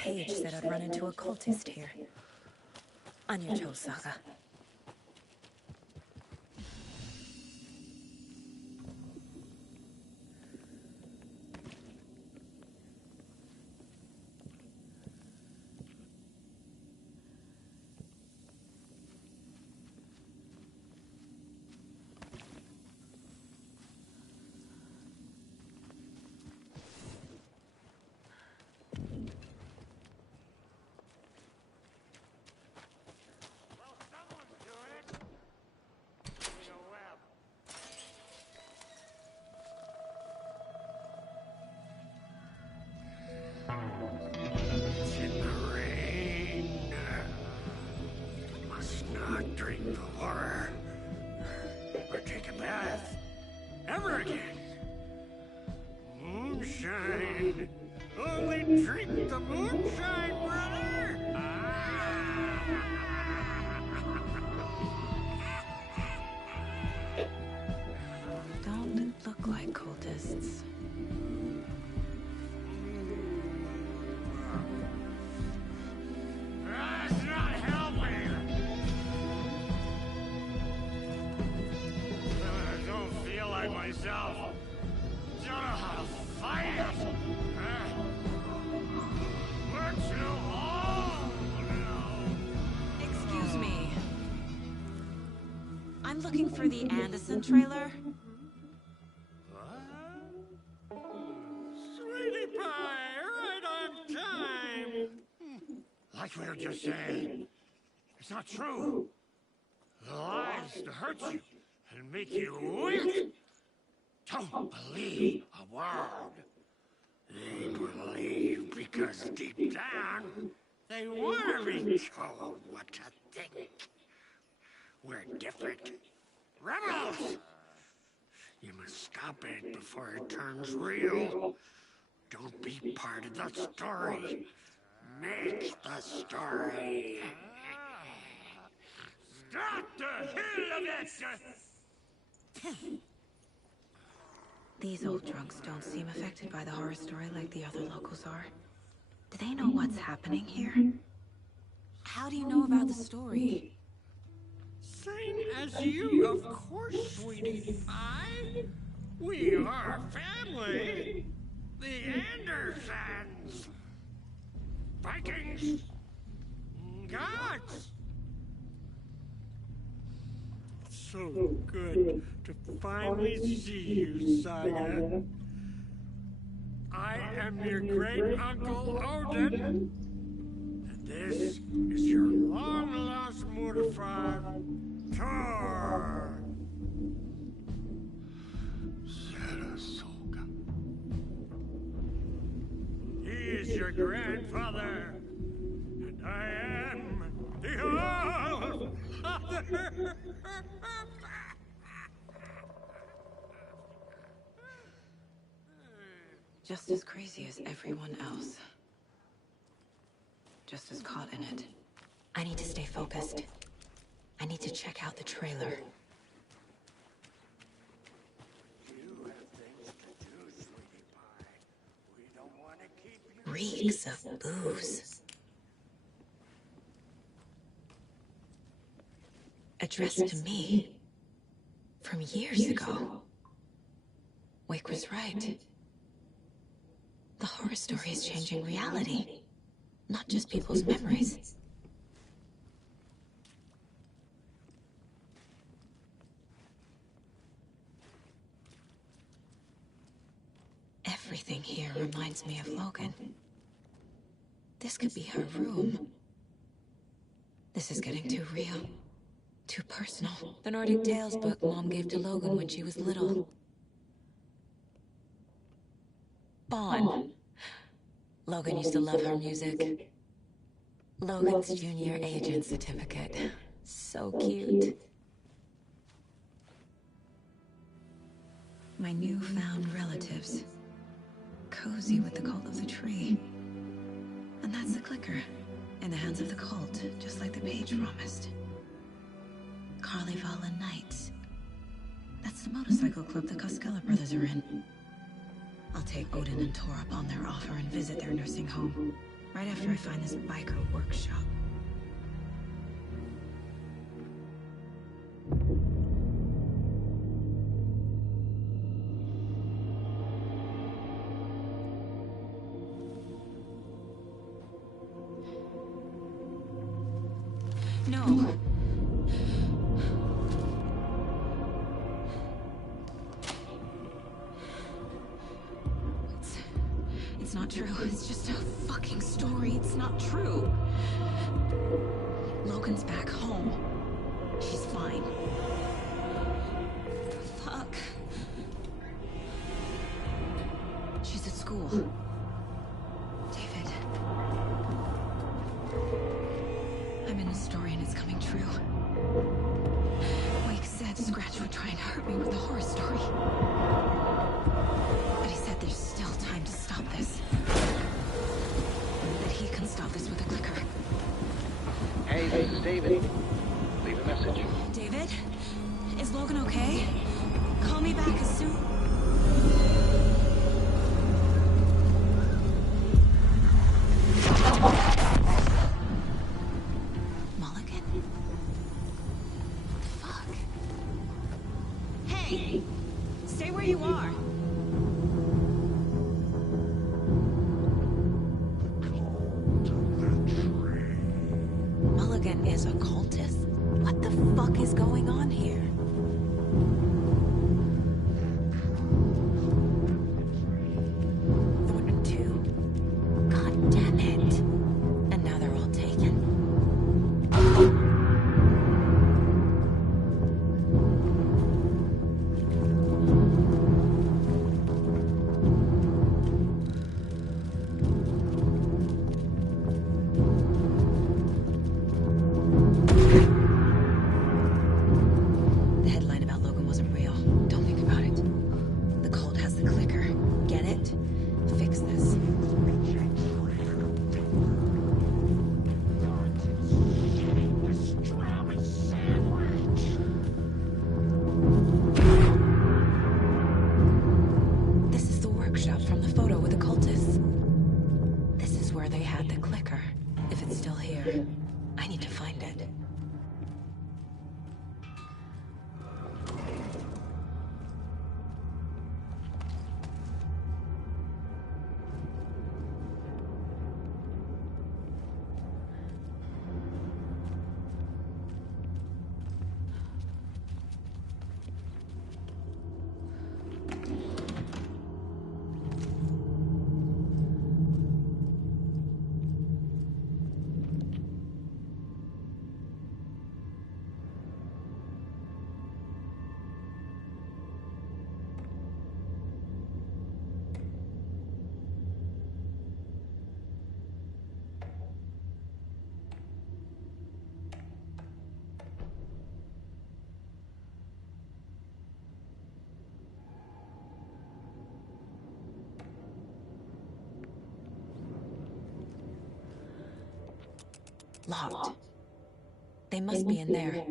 page said I'd run into a cultist here. On your toes, Saga. Drink the water, or take a bath, ever again. Moonshine. Only drink the moonshine, brother. Don't look like cultists. That's not helping. I don't feel like myself. Don't know how to fight it. We're too old now. Excuse me. I'm looking for the Anderson trailer. Sweetie pie, right on time. Like we were just saying, it's not true. The lies to hurt you and make you weak. Don't believe a word. They believe because deep down, they want to be told what to think. We're different. Rebels! You must stop it before it turns real. Don't be part of the story. Make the story. Stop the hell of it! These old drunks don't seem affected by the horror story like the other locals are. Do they know what's happening here? How do you know about the story? Same as you, of course, sweetie pie. We are family. The Andersons. Vikings. Gods. So good to finally see you, Saga. I am your great uncle Odin, and this is your long-lost mortified Thor. Sarasota. He is your grandfather, and I am the All-Father. Just as crazy as everyone else. Just as caught in it. I need to stay focused. I need to check out the trailer. You have things to do, sweetie pie. We don't want to keep you... Reeks of booze. Addressed to me. From years ago. Wake was right. The horror story is changing reality. Not just people's memories. Everything here reminds me of Logan. This could be her room. This is getting too real. Too personal. The Nordic Tales book Mom gave to Logan when she was little. Bon. Logan used to love her music. Logan's junior agent certificate. So cute. My newfound relatives. Cozy with the cult of the tree. And that's the clicker. In the hands of the cult, just like the page promised. Carnival Nights. That's the motorcycle club the Costello brothers are in. I'll take Odin and Tor up on their offer and visit their nursing home. Right after I find this biker workshop. No. It's not true. It's just a fucking story. It's not true. Logan's back home. She's fine. Fuck. She's at school. David. I'm in a story and it's coming true. Wake said Scratch would try and hurt me with a horror story. But he said there's still time to stop this. That he can stop this with a clicker. Hey, this is David. Leave a message. David? Is Logan okay? Call me back as soon... Mulligan? Fuck. Hey! Stay where you are. Mulligan is a cultist? What the fuck is going on here? There were two? God damn it. And now they're all taken. The headline about Logan wasn't real. Don't think about it. The cult has the clicker. Get it? Fix this. This is the workshop from the photo with the cultists. This is where they had the clicker. If it's still here, I need to find it. Locked. They must be in there.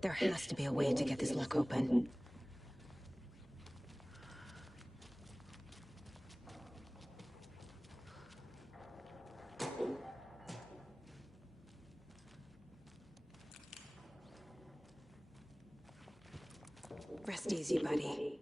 There has to be a way to get this lock open. Rest easy, buddy.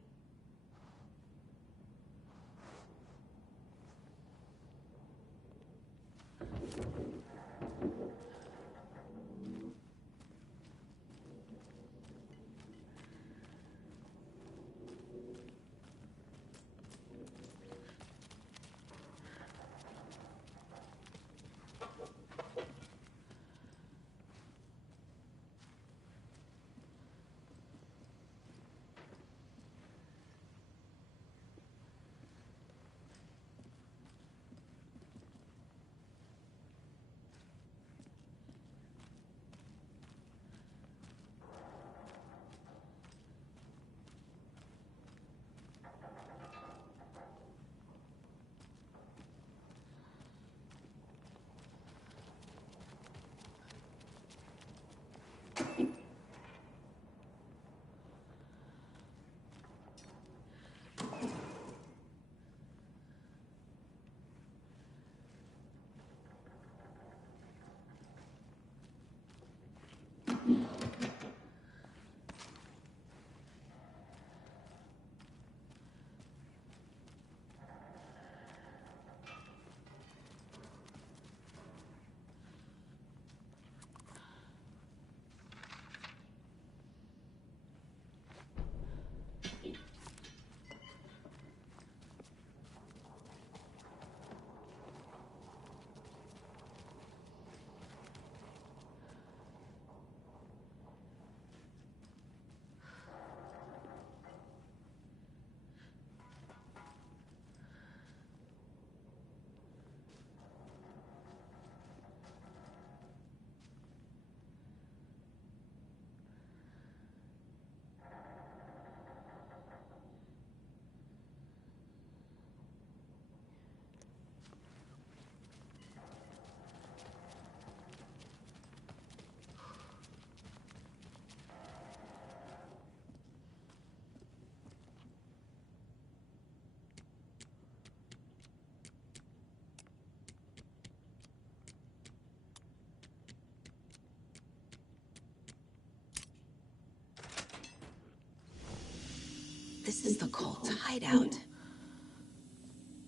This is the cult's hideout.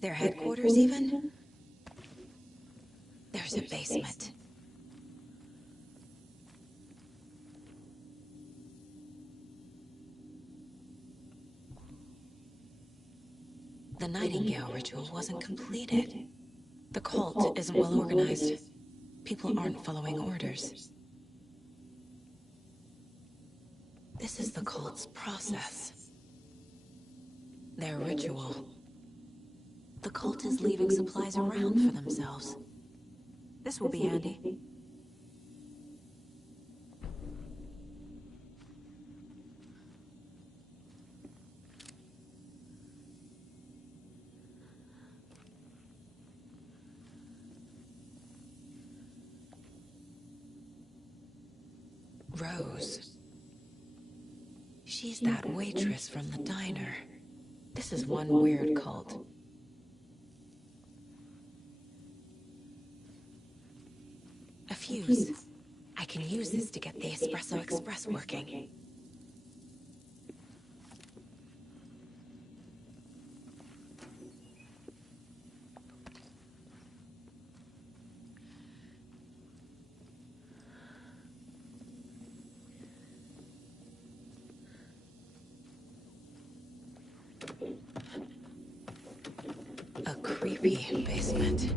Their headquarters, even? There's a basement. The Nightingale ritual wasn't completed. The cult isn't well organized. People aren't following orders. This is the cult's process. Their ritual. The cult is leaving supplies around for themselves. This will be handy. Rose. She's that waitress from the diner. This is one weird cult. A fuse. I can use this to get the Espresso Express working. A creepy basement.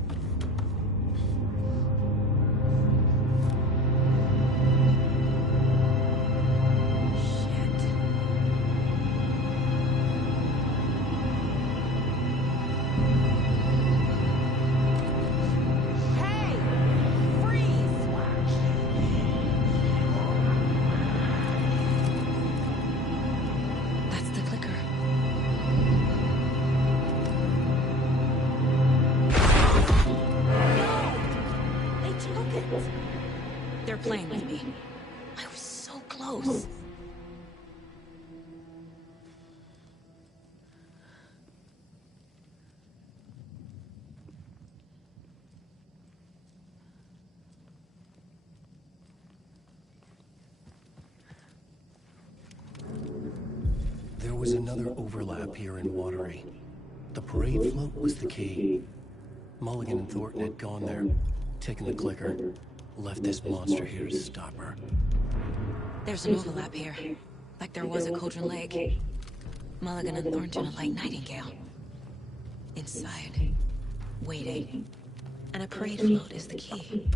They're playing with me. I was so close. There was another overlap here in Watery. The parade float was the key. Mulligan and Thornton had gone there, taken the clicker, left this monster here to stop her. There's an overlap here, like there was at Cauldron Lake. Mulligan and Thornton are like Nightingale. Inside, waiting. And a parade float is the key.